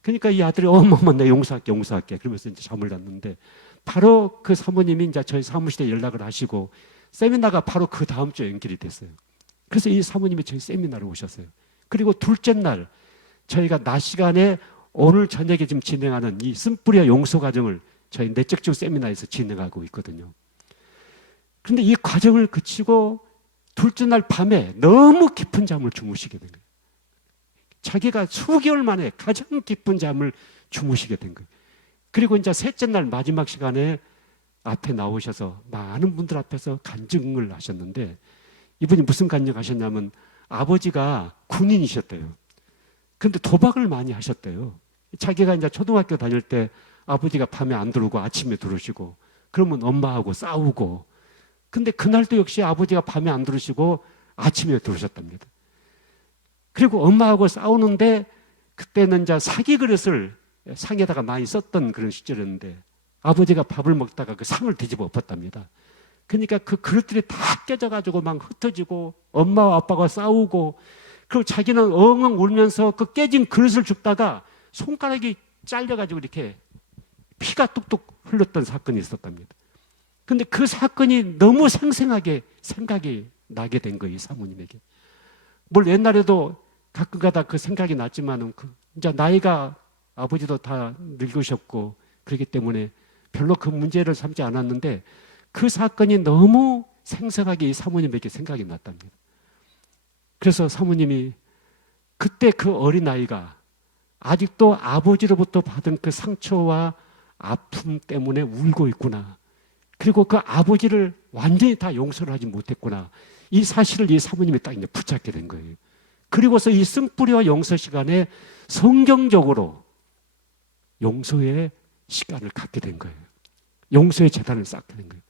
그러니까 이 아들이 엄마 내 용서할게 그러면서 이제 잠을 잤는데 바로 그 사모님이 이제 저희 사무실에 연락을 하시고 세미나가 바로 그 다음 주에 연결이 됐어요. 그래서 이 사모님이 저희 세미나를 오셨어요. 그리고 둘째 날 저희가 낮 시간에 오늘 저녁에 지금 진행하는 이 쓴뿌리와 용서 과정을 저희 내적중 세미나에서 진행하고 있거든요. 그런데 이 과정을 거치고 둘째 날 밤에 너무 깊은 잠을 주무시게 된 거예요. 자기가 수개월 만에 가장 깊은 잠을 주무시게 된 거예요. 그리고 이제 셋째 날 마지막 시간에 앞에 나오셔서 많은 분들 앞에서 간증을 하셨는데 이분이 무슨 간증하셨냐면 아버지가 군인이셨대요. 근데 도박을 많이 하셨대요. 자기가 이제 초등학교 다닐 때 아버지가 밤에 안 들어오고 아침에 들어오시고 그러면 엄마하고 싸우고 근데 그날도 역시 아버지가 밤에 안 들어오시고 아침에 들어오셨답니다. 그리고 엄마하고 싸우는데 그때는 이제 사기 그릇을 상에다가 많이 썼던 그런 시절이었는데 아버지가 밥을 먹다가 그 상을 뒤집어 엎었답니다. 그러니까 그 그릇들이 다 깨져가지고 막 흩어지고 엄마와 아빠가 싸우고 그리고 자기는 엉엉 울면서 그 깨진 그릇을 줍다가 손가락이 잘려가지고 이렇게 피가 뚝뚝 흘렀던 사건이 있었답니다. 근데 그 사건이 너무 생생하게 생각이 나게 된 거예요, 이 사모님에게. 뭘 옛날에도 가끔 가다 그 생각이 났지만은 이제 나이가 아버지도 다 늙으셨고 그렇기 때문에 별로 그 문제를 삼지 않았는데 그 사건이 너무 생생하게 이 사모님에게 생각이 났답니다. 그래서 사모님이 그때 그 어린아이가 아직도 아버지로부터 받은 그 상처와 아픔 때문에 울고 있구나. 그리고 그 아버지를 완전히 다 용서를 하지 못했구나. 이 사실을 이 사모님이 딱 이제 붙잡게 된 거예요. 그리고서 이 쓴뿌리와 용서 시간에 성경적으로 용서의 시간을 갖게 된 거예요. 용서의 재단을 쌓게 된 거예요.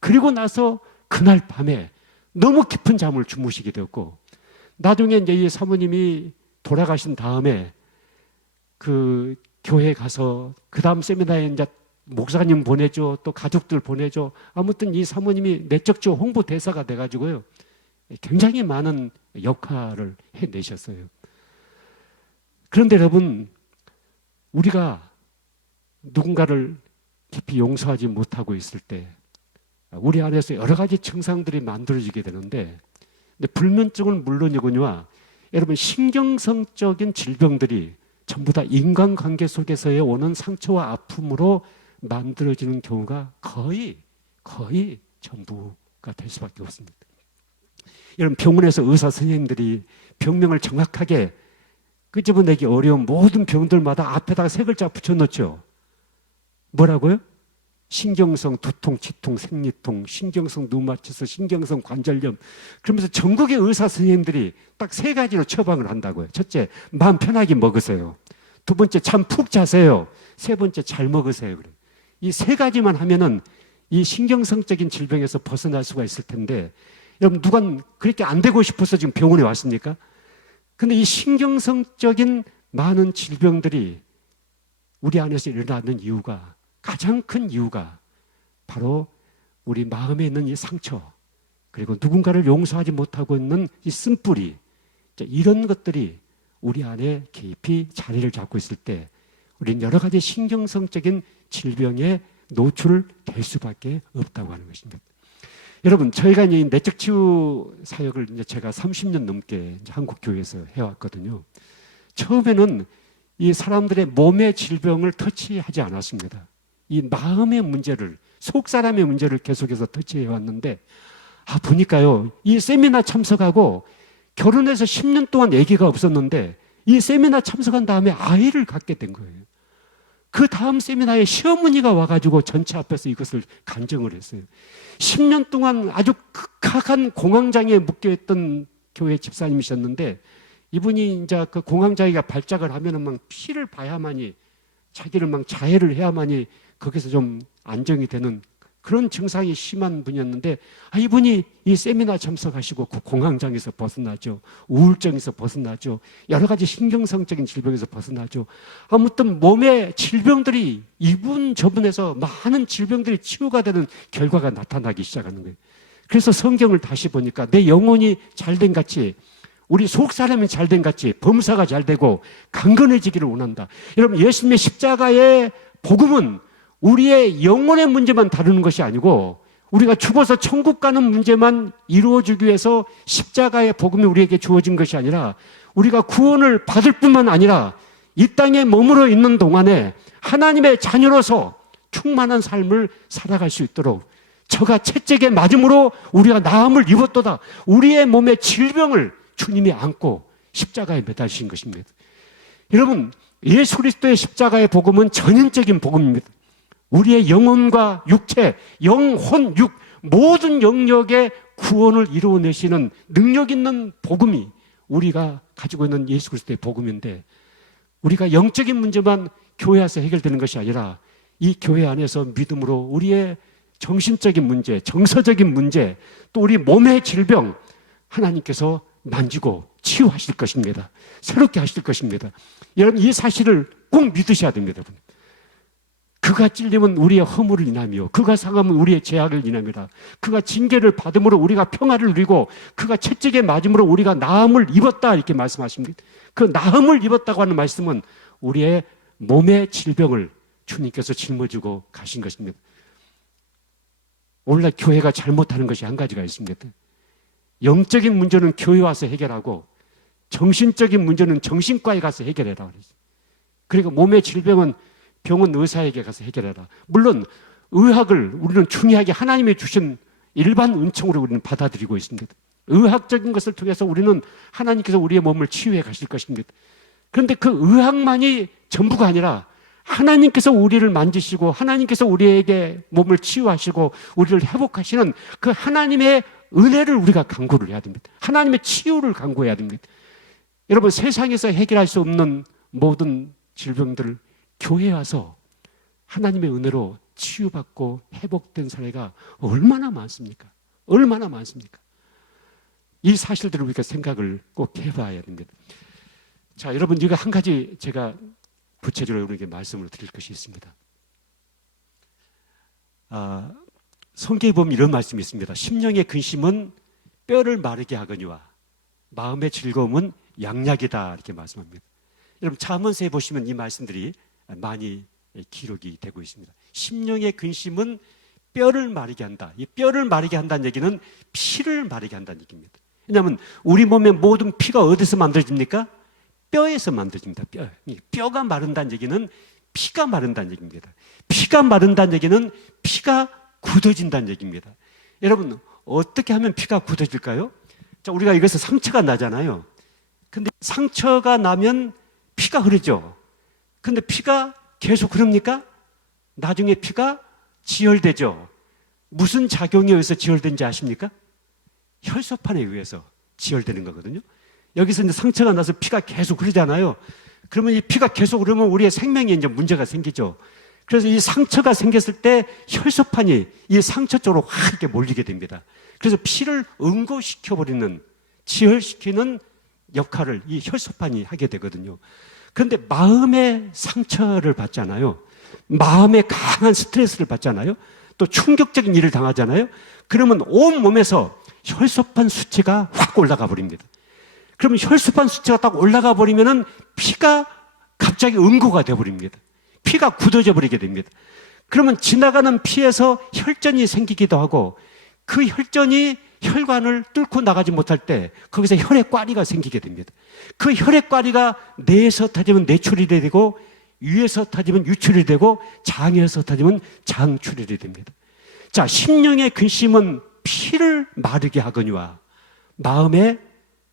그리고 나서 그날 밤에 너무 깊은 잠을 주무시게 되었고 나중에 이제 이 사모님이 돌아가신 다음에 그 교회에 가서 그 다음 세미나에 이제 목사님 보내줘 또 가족들 보내줘 아무튼 이 사모님이 내적적 홍보 대사가 돼가지고요 굉장히 많은 역할을 해내셨어요. 그런데 여러분 우리가 누군가를 깊이 용서하지 못하고 있을 때 우리 안에서 여러 가지 증상들이 만들어지게 되는데 근데 불면증은 물론이군요. 여러분 신경성적인 질병들이 전부 다 인간관계 속에서의 오는 상처와 아픔으로 만들어지는 경우가 거의 전부가 될 수밖에 없습니다. 여러분 병원에서 의사 선생님들이 병명을 정확하게 끄집어내기 어려운 모든 병들마다 앞에다가 세 글자 붙여놓죠. 뭐라고요? 신경성 두통, 치통, 생리통, 신경성 류마티스, 신경성 관절염. 그러면서 전국의 의사 선생님들이 딱 세 가지로 처방을 한다고요. 첫째, 마음 편하게 먹으세요. 두 번째, 잠 푹 자세요. 세 번째, 잘 먹으세요. 이 세 가지만 하면은 이 신경성적인 질병에서 벗어날 수가 있을 텐데, 여러분 누가 그렇게 안 되고 싶어서 지금 병원에 왔습니까? 근데 이 신경성적인 많은 질병들이 우리 안에서 일어나는 이유가, 가장 큰 이유가 바로 우리 마음에 있는 이 상처, 그리고 누군가를 용서하지 못하고 있는 이 쓴뿌리, 이런 것들이 우리 안에 깊이 자리를 잡고 있을 때 우리는 여러 가지 신경성적인 질병에 노출될 수밖에 없다고 하는 것입니다. 여러분, 저희가 이 내적 치유 사역을 이제 제가 30년 넘게 이제 한국 교회에서 해왔거든요. 처음에는 이 사람들의 몸의 질병을 터치하지 않았습니다. 이 마음의 문제를, 속 사람의 문제를 계속해서 터치해 왔는데, 보니까요, 이 세미나 참석하고 결혼해서 10년 동안 아기가 없었는데 이 세미나 참석한 다음에 아이를 갖게 된 거예요. 그 다음 세미나에 시어머니가 와가지고 전체 앞에서 이것을 간증을 했어요. 10년 동안 아주 극악한 공황장애에 묶여있던 교회 집사님이셨는데, 이분이 이제 그 공황장애가 발작을 하면은 막 피를 봐야만이, 자기를 막 자해를 해야만이 거기서 좀 안정이 되는 그런 증상이 심한 분이었는데, 이분이 이 세미나 참석하시고 그 공황장애에서 벗어나죠. 우울증에서 벗어나죠. 여러 가지 신경성적인 질병에서 벗어나죠. 아무튼 몸의 질병들이 이분 저분에서 많은 질병들이 치유가 되는 결과가 나타나기 시작하는 거예요. 그래서 성경을 다시 보니까 내 영혼이 잘된 같이, 우리 속 사람이 잘된 같이 범사가 잘되고 강건해지기를 원한다. 여러분, 예수님의 십자가의 복음은 우리의 영혼의 문제만 다루는 것이 아니고, 우리가 죽어서 천국 가는 문제만 이루어주기 위해서 십자가의 복음이 우리에게 주어진 것이 아니라, 우리가 구원을 받을 뿐만 아니라 이 땅에 머물러 있는 동안에 하나님의 자녀로서 충만한 삶을 살아갈 수 있도록 저가 채찍에 맞음으로 우리가 나음을 입었도다. 우리의 몸의 질병을 주님이 안고 십자가에 매달리신 것입니다. 여러분, 예수 그리스도의 십자가의 복음은 전인적인 복음입니다. 우리의 영혼과 육체, 영혼, 육, 모든 영역의 구원을 이루어내시는 능력 있는 복음이 우리가 가지고 있는 예수 그리스도의 복음인데, 우리가 영적인 문제만 교회에서 해결되는 것이 아니라 이 교회 안에서 믿음으로 우리의 정신적인 문제, 정서적인 문제, 또 우리 몸의 질병 하나님께서 만지고 치유하실 것입니다. 새롭게 하실 것입니다. 여러분, 이 사실을 꼭 믿으셔야 됩니다. 그가 찔리면 우리의 허물을 인하며 그가 상하면 우리의 죄악을 인하미라. 그가 징계를 받음으로 우리가 평화를 누리고 그가 채찍에 맞음으로 우리가 나음을 입었다, 이렇게 말씀하십니다. 그 나음을 입었다고 하는 말씀은 우리의 몸의 질병을 주님께서 짊어지고 가신 것입니다. 오늘날 교회가 잘못하는 것이 한 가지가 있습니다. 영적인 문제는 교회 와서 해결하고 정신적인 문제는 정신과에 가서 해결해라 그랬어요. 그리고 몸의 질병은 병원 의사에게 가서 해결해라. 물론 의학을 우리는 중요하게 하나님이 주신 일반 은총으로 우리는 받아들이고 있습니다. 의학적인 것을 통해서 우리는 하나님께서 우리의 몸을 치유해 가실 것입니다. 그런데 그 의학만이 전부가 아니라 하나님께서 우리를 만지시고 하나님께서 우리에게 몸을 치유하시고 우리를 회복하시는 그 하나님의 은혜를 우리가 간구를 해야 됩니다. 하나님의 치유를 간구해야 됩니다. 여러분, 세상에서 해결할 수 없는 모든 질병들을 교회에 와서 하나님의 은혜로 치유받고 회복된 사례가 얼마나 많습니까? 얼마나 많습니까? 이 사실들을 우리가 생각을 꼭 해봐야 됩니다. 자, 여러분, 이거 한 가지 제가 구체적으로 여러분에게 말씀을 드릴 것이 있습니다. 성경에 보면 이런 말씀이 있습니다. 심령의 근심은 뼈를 마르게 하거니와 마음의 즐거움은 양약이다, 이렇게 말씀합니다. 여러분, 잠언서에 보시면 이 말씀들이 많이 기록이 되고 있습니다. 심령의 근심은 뼈를 마르게 한다. 이 뼈를 마르게 한다는 얘기는 피를 마르게 한다는 얘기입니다. 왜냐하면 우리 몸의 모든 피가 어디서 만들어집니까? 뼈에서 만들어집니다. 뼈가 마른다는 얘기는 피가 마른다는 얘기입니다. 피가 마른다는 얘기는 피가 굳어진다는 얘기입니다. 여러분, 어떻게 하면 피가 굳어질까요? 자, 우리가 이것서 상처가 나잖아요. 근데 상처가 나면 피가 흐르죠. 근데 피가 계속 흐릅니까? 나중에 피가 지혈되죠. 무슨 작용에 의해서 지혈된지 아십니까? 혈소판에 의해서 지혈되는 거거든요. 여기서 이제 상처가 나서 피가 계속 흐르잖아요. 그러면 이 피가 계속 흐르면 우리의 생명에 이제 문제가 생기죠. 그래서 이 상처가 생겼을 때 혈소판이 이 상처 쪽으로 확 이렇게 몰리게 됩니다. 그래서 피를 응고시켜버리는, 지혈시키는 역할을 이 혈소판이 하게 되거든요. 그런데 마음의 상처를 받잖아요. 마음에 강한 스트레스를 받잖아요. 또 충격적인 일을 당하잖아요. 그러면 온 몸에서 혈소판 수치가 확 올라가 버립니다. 그러면 혈소판 수치가 딱 올라가 버리면은 피가 갑자기 응고가 돼 버립니다. 피가 굳어져 버리게 됩니다. 그러면 지나가는 피에서 혈전이 생기기도 하고, 그 혈전이 혈관을 뚫고 나가지 못할 때 거기서 혈의 꽈리가 생기게 됩니다. 그 혈의 꽈리가 뇌에서 터지면 뇌출혈이 되고, 위에서 터지면 유출이 되고, 장에서 터지면 장출혈이 됩니다. 자, 심령의 근심은 피를 마르게 하거니와 마음의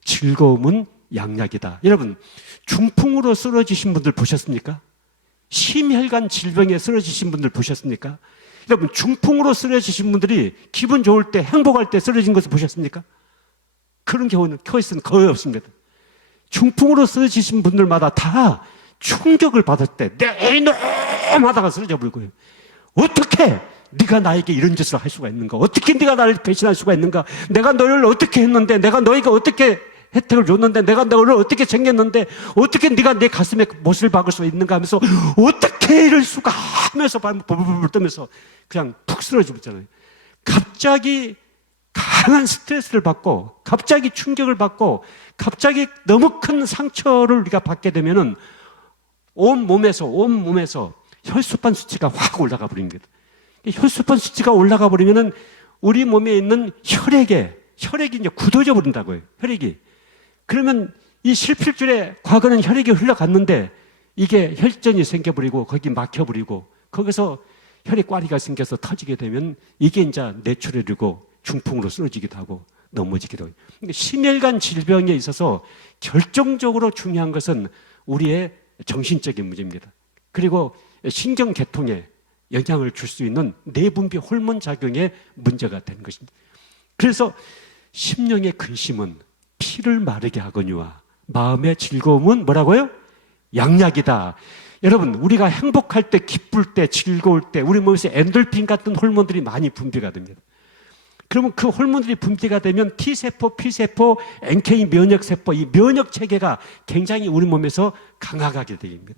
즐거움은 양약이다. 여러분, 중풍으로 쓰러지신 분들 보셨습니까? 심혈관 질병에 쓰러지신 분들 보셨습니까? 여러분, 중풍으로 쓰러지신 분들이 기분 좋을 때, 행복할 때 쓰러진 것을 보셨습니까? 그런 경우는 케이스는 거의 없습니다. 중풍으로 쓰러지신 분들마다 다 충격을 받을 때 내놈하다가 쓰러져 버리고요. 어떻게 네가 나에게 이런 짓을 할 수가 있는가? 어떻게 네가 나를 배신할 수가 있는가? 내가 너를 어떻게 했는데, 내가 너에게 어떻게 혜택을 줬는데, 내가 너를 어떻게 챙겼는데, 어떻게 네가 내 가슴에 못을 박을 수 있는가 하면서, 어떻게 이럴 수가 하면서 벌벌 떨면서 그냥 푹 쓰러지고 있잖아요. 갑자기 강한 스트레스를 받고, 갑자기 충격을 받고, 갑자기 너무 큰 상처를 우리가 받게 되면은 온 몸에서 혈소판 수치가 확 올라가 버립니다. 혈소판 수치가 올라가 버리면은 우리 몸에 있는 혈액이 이제 굳어져 버린다고요. 혈액이. 그러면 이 실필줄에 과거는 혈액이 흘러갔는데 이게 혈전이 생겨버리고 거기 막혀버리고 거기서 혈액 꽈리가 생겨서 터지게 되면 이게 이제 뇌출혈이고 중풍으로 쓰러지기도 하고 넘어지기도 하고. 그러니까 심혈관 질병에 있어서 결정적으로 중요한 것은 우리의 정신적인 문제입니다. 그리고 신경계통에 영향을 줄 수 있는 내분비 호르몬 작용에 문제가 되는 것입니다. 그래서 심령의 근심은 피를 마르게 하거니와 마음의 즐거움은 뭐라고요? 양약이다. 여러분, 우리가 행복할 때, 기쁠 때, 즐거울 때 우리 몸에서 엔돌핀 같은 호르몬들이 많이 분비가 됩니다. 그러면 그 호르몬들이 분비가 되면 T세포, P세포, NK 면역세포, 이 면역체계가 굉장히 우리 몸에서 강화하게 됩니다.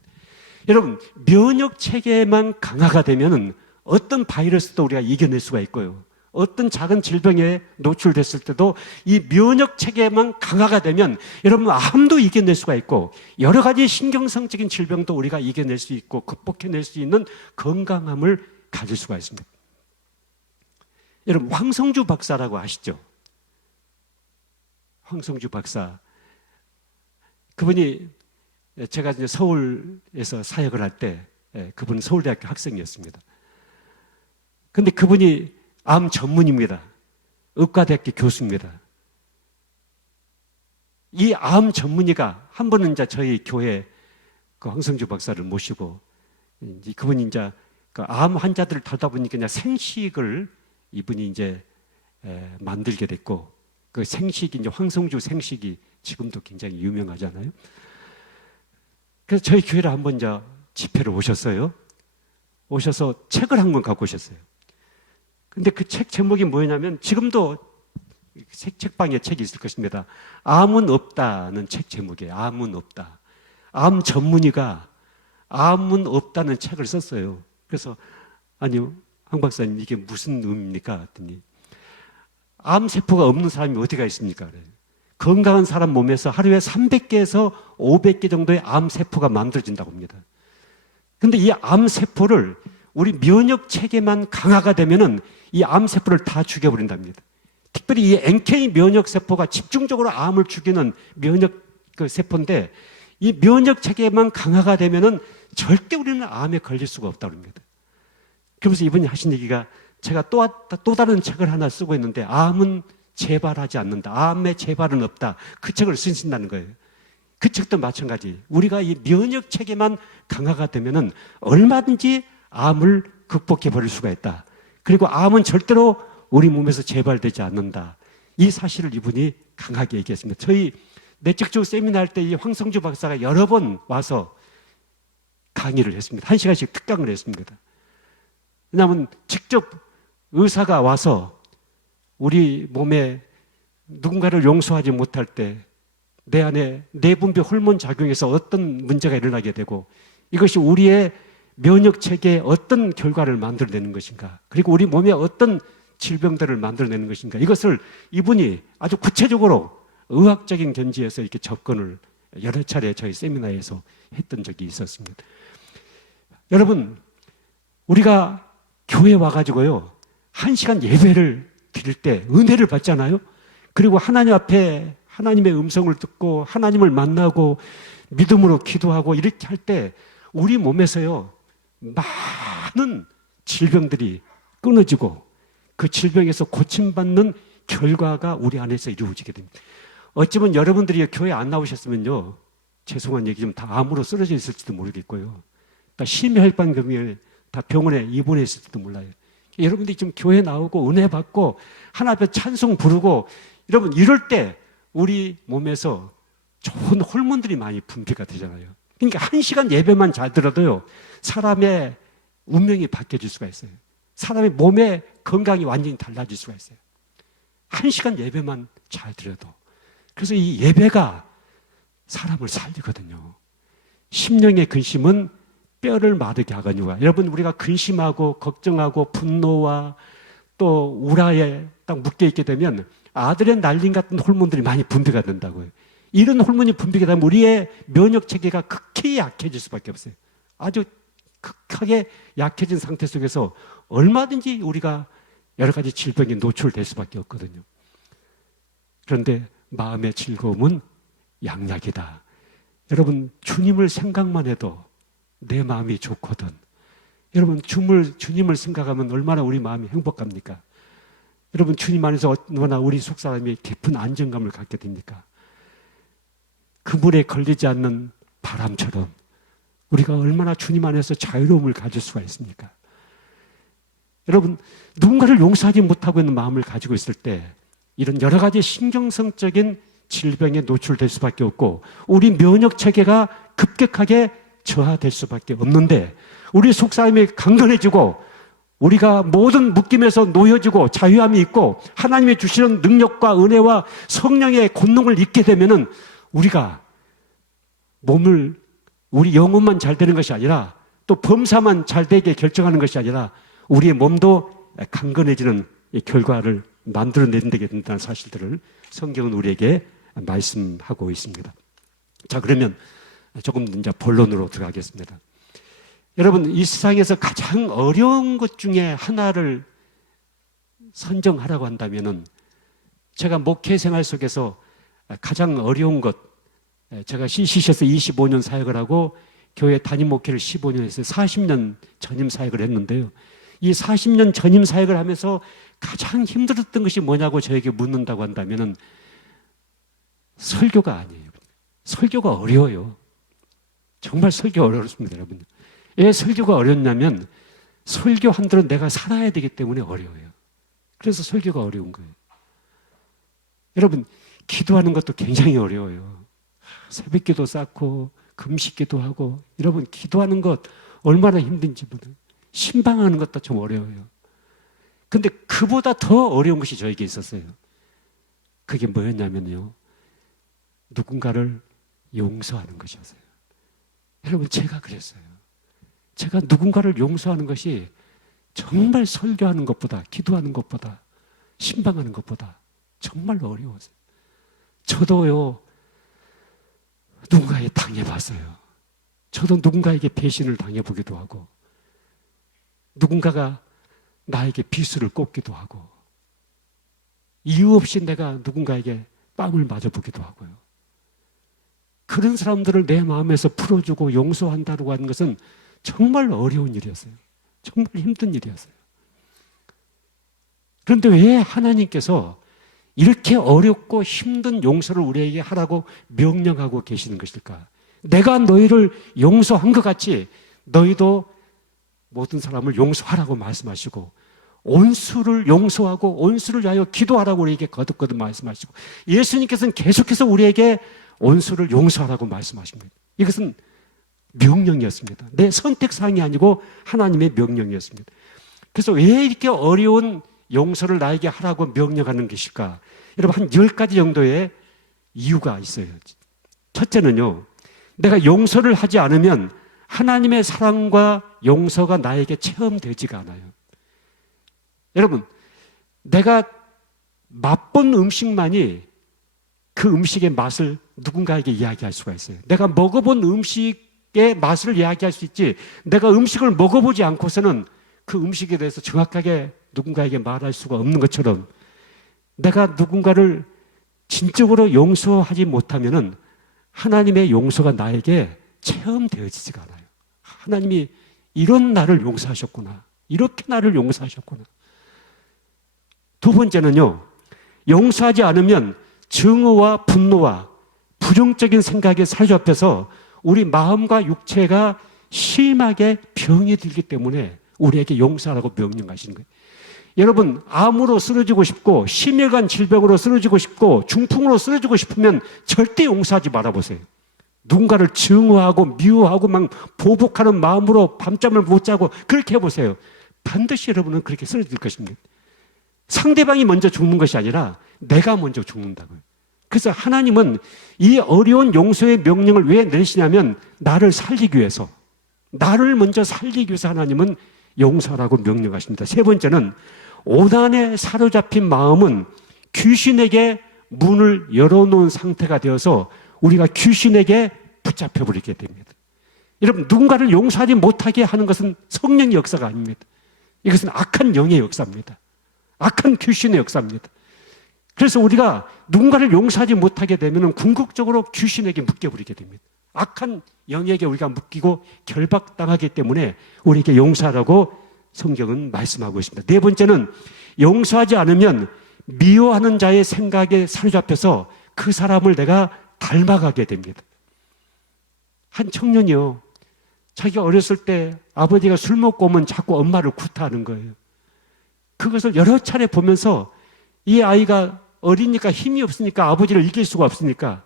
여러분, 면역체계만 강화가 되면 어떤 바이러스도 우리가 이겨낼 수가 있고요. 어떤 작은 질병에 노출됐을 때도 이 면역체계만 강화가 되면 여러분 암도 이겨낼 수가 있고 여러 가지 신경성적인 질병도 우리가 이겨낼 수 있고 극복해낼 수 있는 건강함을 가질 수가 있습니다. 여러분, 황성주 박사라고 아시죠? 황성주 박사. 그분이 제가 이제 서울에서 사역을 할 때 그분은 서울대학교 학생이었습니다. 근데 그분이 암 전문입니다. 의과대학교 교수입니다. 이 암 전문의가 한 번은 이제 저희 교회 그 황성주 박사를 모시고 그분이 이제 그 암 환자들을 다루다 보니까 그냥 생식을 이분이 이제 만들게 됐고 그 생식이 이제 황성주 생식이 지금도 굉장히 유명하잖아요. 그래서 저희 교회를 한번 이제 집회를 오셨어요. 오셔서 책을 한 권 갖고 오셨어요. 근데 그 책 제목이 뭐냐면 지금도 책방에 책이 있을 것입니다. 암은 없다는 책 제목이에요. 암은 없다. 암 전문의가 암은 없다는 책을 썼어요. 그래서 아니요, 황 박사님 이게 무슨 의미입니까? 했더니 암세포가 없는 사람이 어디가 있습니까? 그래요. 건강한 사람 몸에서 하루에 300개에서 500개 정도의 암세포가 만들어진다고 합니다. 근데 이 암세포를 우리 면역체계만 강화가 되면은 이 암세포를 다 죽여버린답니다. 특별히 이 NK 면역세포가 집중적으로 암을 죽이는 면역 그 세포인데 이 면역체계만 강화가 되면은 절대 우리는 암에 걸릴 수가 없다고 합니다. 그러면서 이분이 하신 얘기가 제가 또 다른 책을 하나 쓰고 있는데 암은 재발하지 않는다. 암의 재발은 없다. 그 책을 쓰신다는 거예요. 그 책도 마찬가지. 우리가 이 면역체계만 강화가 되면은 얼마든지 암을 극복해 버릴 수가 있다. 그리고 암은 절대로 우리 몸에서 재발되지 않는다. 이 사실을 이분이 강하게 얘기했습니다. 저희 내적조 세미나 할 때 이 황성주 박사가 여러 번 와서 강의를 했습니다. 1시간씩 특강을 했습니다. 왜냐하면 직접 의사가 와서 우리 몸에 누군가를 용서하지 못할 때 내 안에 내분비 호르몬 작용에서 어떤 문제가 일어나게 되고 이것이 우리의 면역 체계에 어떤 결과를 만들어내는 것인가, 그리고 우리 몸에 어떤 질병들을 만들어내는 것인가, 이것을 이분이 아주 구체적으로 의학적인 견지에서 이렇게 접근을 여러 차례 저희 세미나에서 했던 적이 있었습니다. 여러분, 우리가 교회 와가지고요 1시간 예배를 드릴 때 은혜를 받잖아요. 그리고 하나님 앞에 하나님의 음성을 듣고 하나님을 만나고 믿음으로 기도하고 이렇게 할 때 우리 몸에서요 많은 질병들이 끊어지고 그 질병에서 고침받는 결과가 우리 안에서 이루어지게 됩니다. 어쩌면 여러분들이 교회 안 나오셨으면요, 죄송한 얘기 좀 다 암으로 쓰러져 있을지도 모르겠고요, 다 심혈관 경련에 다 병원에 입원했을지도 몰라요. 여러분들이 지금 교회 나오고 은혜 받고 하나님 앞에 찬송 부르고 여러분 이럴 때 우리 몸에서 좋은 호르몬들이 많이 분비가 되잖아요. 그러니까 1시간 예배만 잘 들어도요 사람의 운명이 바뀌어질 수가 있어요. 사람의 몸의 건강이 완전히 달라질 수가 있어요. 1시간 예배만 잘 들어도. 그래서 이 예배가 사람을 살리거든요. 심령의 근심은 뼈를 마르게 하거니와. 여러분, 우리가 근심하고 걱정하고 분노와 또 우라에 딱 묶여있게 되면 아드레날린 같은 호르몬들이 많이 분비가 된다고요. 이런 호르몬이 분비가 되면 우리의 면역 체계가 극히 약해질 수밖에 없어요. 아주 극하게 약해진 상태 속에서 얼마든지 우리가 여러 가지 질병에 노출될 수밖에 없거든요. 그런데 마음의 즐거움은 양약이다. 여러분, 주님을 생각만 해도 내 마음이 좋거든. 여러분, 주님을 생각하면 얼마나 우리 마음이 행복합니까? 여러분, 주님 안에서 얼마나 우리 속사람이 깊은 안정감을 갖게 됩니까? 그물에 걸리지 않는 바람처럼 우리가 얼마나 주님 안에서 자유로움을 가질 수가 있습니까? 여러분, 누군가를 용서하지 못하고 있는 마음을 가지고 있을 때 이런 여러 가지 신경성적인 질병에 노출될 수밖에 없고 우리 면역 체계가 급격하게 저하될 수밖에 없는데, 우리 속사람이 강건해지고 우리가 모든 묶임에서 놓여지고 자유함이 있고 하나님이 주시는 능력과 은혜와 성령의 권능을 잊게 되면은 우리가 우리 영혼만 잘 되는 것이 아니라 또 범사만 잘 되게 결정하는 것이 아니라 우리의 몸도 강건해지는 결과를 만들어내게 된다는 사실들을 성경은 우리에게 말씀하고 있습니다. 자, 그러면 조금 이제 본론으로 들어가겠습니다. 여러분, 이 세상에서 가장 어려운 것 중에 하나를 선정하라고 한다면은 제가 목회 생활 속에서 가장 어려운 것, 제가 CCC에서 25년 사역을 하고 교회 담임 목회를 15년 했어요. 40년 전임 사역을 했는데요. 이 40년 전임 사역을 하면서 가장 힘들었던 것이 뭐냐고 저에게 묻는다고 한다면은 설교가 아니에요. 설교가 어려워요. 정말 설교 어렵습니다, 여러분. 왜 설교가 어렵냐면 설교한 대로 내가 살아야 되기 때문에 어려워요. 그래서 설교가 어려운 거예요. 여러분, 기도하는 것도 굉장히 어려워요. 새벽기도 쌓고 금식기도 하고, 여러분 기도하는 것 얼마나 힘든지 모르요. 신방하는 것도 좀 어려워요. 근데 그보다 더 어려운 것이 저에게 있었어요. 그게 뭐였냐면요, 누군가를 용서하는 것이었어요. 여러분, 제가 그랬어요. 제가 누군가를 용서하는 것이 정말 설교하는 것보다, 기도하는 것보다, 신방하는 것보다 정말 어려웠어요. 저도요, 누군가에 당해봤어요. 저도 누군가에게 배신을 당해보기도 하고, 누군가가 나에게 비수를 꽂기도 하고, 이유 없이 내가 누군가에게 뺨을 맞아보기도 하고요. 그런 사람들을 내 마음에서 풀어주고 용서한다고 하는 것은 정말 어려운 일이었어요. 정말 힘든 일이었어요. 그런데 왜 하나님께서 이렇게 어렵고 힘든 용서를 우리에게 하라고 명령하고 계시는 것일까? 내가 너희를 용서한 것 같이 너희도 모든 사람을 용서하라고 말씀하시고, 온수를 용서하고 온수를 위하여 기도하라고 우리에게 거듭거듭 말씀하시고, 예수님께서는 계속해서 우리에게 온수를 용서하라고 말씀하십니다. 이것은 명령이었습니다. 내 선택사항이 아니고 하나님의 명령이었습니다. 그래서 왜 이렇게 어려운 용서를 나에게 하라고 명령하는 것일까? 여러분, 한 10가지 정도의 이유가 있어요. 첫째는요, 내가 용서를 하지 않으면 하나님의 사랑과 용서가 나에게 체험되지가 않아요. 여러분, 내가 맛본 음식만이 그 음식의 맛을 누군가에게 이야기할 수가 있어요. 내가 먹어본 음식의 맛을 이야기할 수 있지, 내가 음식을 먹어보지 않고서는 그 음식에 대해서 정확하게 누군가에게 말할 수가 없는 것처럼, 내가 누군가를 진정으로 용서하지 못하면은 하나님의 용서가 나에게 체험되어지지가 않아요. 하나님이 이런 나를 용서하셨구나, 이렇게 나를 용서하셨구나. 두 번째는요, 용서하지 않으면 증오와 분노와 부정적인 생각에 사로잡혀서 우리 마음과 육체가 심하게 병이 들기 때문에 우리에게 용서하라고 명령하시는 거예요. 여러분, 암으로 쓰러지고 싶고 심혈관 질병으로 쓰러지고 싶고 중풍으로 쓰러지고 싶으면 절대 용서하지 말아보세요. 누군가를 증오하고 미워하고 막 보복하는 마음으로 밤잠을 못 자고 그렇게 해보세요. 반드시 여러분은 그렇게 쓰러질 것입니다. 상대방이 먼저 죽는 것이 아니라 내가 먼저 죽는다고요. 그래서 하나님은 이 어려운 용서의 명령을 왜 내리시냐면 나를 살리기 위해서, 나를 먼저 살리기 위해서 하나님은 용서하라고 명령하십니다. 세 번째는 오난에 사로잡힌 마음은 귀신에게 문을 열어놓은 상태가 되어서 우리가 귀신에게 붙잡혀버리게 됩니다. 여러분, 누군가를 용서하지 못하게 하는 것은 성령의 역사가 아닙니다. 이것은 악한 영의 역사입니다. 악한 귀신의 역사입니다. 그래서 우리가 누군가를 용서하지 못하게 되면 궁극적으로 귀신에게 묶여버리게 됩니다. 악한 영에게 우리가 묶이고 결박당하기 때문에 우리에게 용서하라고 성경은 말씀하고 있습니다. 네 번째는 용서하지 않으면 미워하는 자의 생각에 사로잡혀서 그 사람을 내가 닮아가게 됩니다. 한 청년이요, 자기가 어렸을 때 아버지가 술 먹고 오면 자꾸 엄마를 구타하는 거예요. 그것을 여러 차례 보면서 이 아이가 어리니까 힘이 없으니까 아버지를 이길 수가 없으니까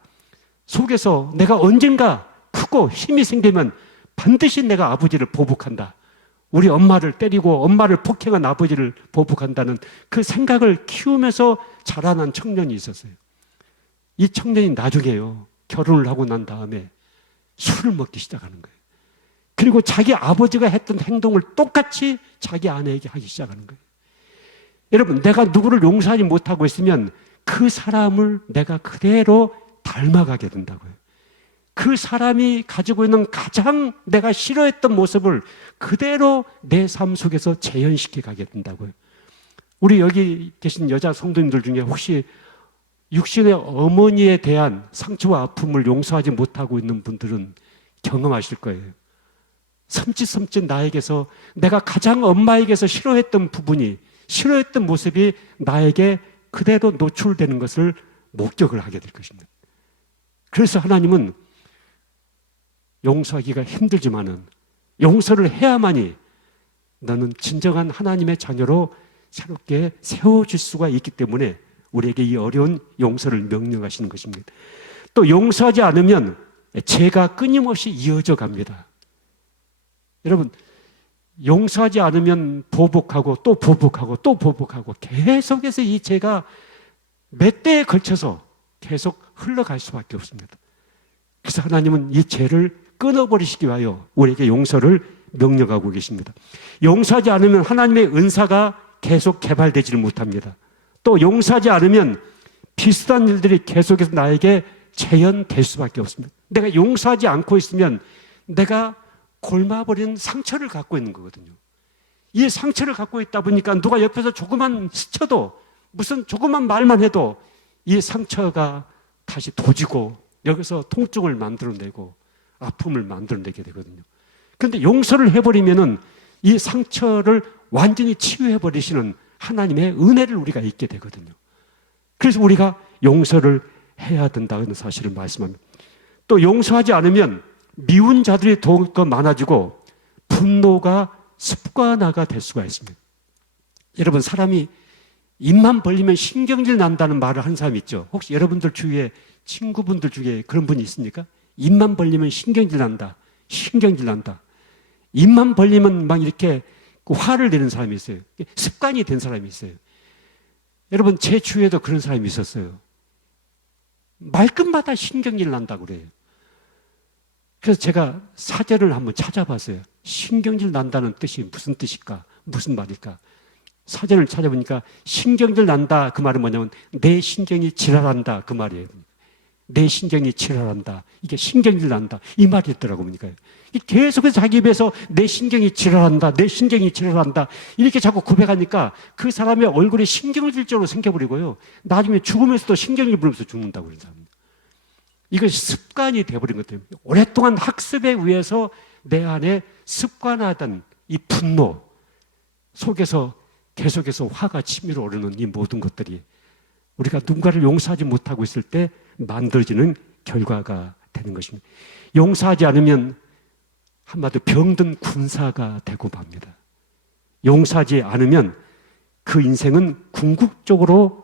속에서 내가 언젠가 크고 힘이 생기면 반드시 내가 아버지를 보복한다, 우리 엄마를 때리고 엄마를 폭행한 아버지를 보복한다는 그 생각을 키우면서 자라난 청년이 있었어요. 이 청년이 나중에요, 결혼을 하고 난 다음에 술을 먹기 시작하는 거예요. 그리고 자기 아버지가 했던 행동을 똑같이 자기 아내에게 하기 시작하는 거예요. 여러분, 내가 누구를 용서하지 못하고 있으면 그 사람을 내가 그대로 닮아가게 된다고요. 그 사람이 가지고 있는 가장 내가 싫어했던 모습을 그대로 내 삶 속에서 재현시켜 가게 된다고요. 우리 여기 계신 여자 성도님들 중에 혹시 육신의 어머니에 대한 상처와 아픔을 용서하지 못하고 있는 분들은 경험하실 거예요. 섬찟섬찟 나에게서 내가 가장 엄마에게서 싫어했던 부분이, 싫어했던 모습이 나에게 그대로 노출되는 것을 목격을 하게 될 것입니다. 그래서 하나님은 용서하기가 힘들지만은 용서를 해야만이 너는 진정한 하나님의 자녀로 새롭게 세워질 수가 있기 때문에 우리에게 이 어려운 용서를 명령하시는 것입니다. 또 용서하지 않으면 죄가 끊임없이 이어져 갑니다. 여러분, 용서하지 않으면 보복하고 또 보복하고 또 보복하고 계속해서 이 죄가 몇 대에 걸쳐서 계속 흘러갈 수밖에 없습니다. 그래서 하나님은 이 죄를 끊어버리시기 위하여 우리에게 용서를 명령하고 계십니다. 용서하지 않으면 하나님의 은사가 계속 개발되지를 못합니다. 또 용서하지 않으면 비슷한 일들이 계속해서 나에게 재현될 수밖에 없습니다. 내가 용서하지 않고 있으면 내가 골마버린 상처를 갖고 있는 거거든요. 이 상처를 갖고 있다 보니까 누가 옆에서 조금만 스쳐도, 무슨 조그만 말만 해도 이 상처가 다시 도지고 여기서 통증을 만들어내고 아픔을 만들어내게 되거든요. 그런데 용서를 해버리면은 이 상처를 완전히 치유해버리시는 하나님의 은혜를 우리가 잊게 되거든요. 그래서 우리가 용서를 해야 된다는 사실을 말씀합니다. 또 용서하지 않으면 미운 자들이 더욱더 많아지고 분노가 습관화가 될 수가 있습니다. 여러분, 사람이 입만 벌리면 신경질 난다는 말을 한 사람이 있죠. 혹시 여러분들 주위에 친구분들 중에 그런 분이 있습니까? 입만 벌리면 신경질 난다, 신경질 난다. 입만 벌리면 막 이렇게 화를 내는 사람이 있어요. 습관이 된 사람이 있어요. 여러분, 제 주위에도 그런 사람이 있었어요. 말끝마다 신경질 난다고 그래요. 그래서 제가 사전을 한번 찾아봤어요. 신경질 난다는 뜻이 무슨 뜻일까? 무슨 말일까? 사전을 찾아보니까 신경질 난다 그 말은 뭐냐면 내 신경이 지랄한다 그 말이에요. 내 신경이 지랄한다. 이게 신경질 난다. 이 말이 있더라고 보니까요. 계속해서 자기 입에서 내 신경이 지랄한다. 내 신경이 지랄한다. 이렇게 자꾸 고백하니까 그 사람의 얼굴에 신경질적으로 생겨버리고요. 나중에 죽으면서도 신경질 부르면서 죽는다고 그런 사람입니다. 이것이 습관이 돼버린 것 때문에 오랫동안 학습에 의해서 내 안에 습관화된 이 분노 속에서 계속해서 화가 치밀어 오르는 이 모든 것들이 우리가 누군가를 용서하지 못하고 있을 때 만들어지는 결과가 되는 것입니다. 용서하지 않으면 한마디로 병든 군사가 되고 맙니다. 용서하지 않으면 그 인생은 궁극적으로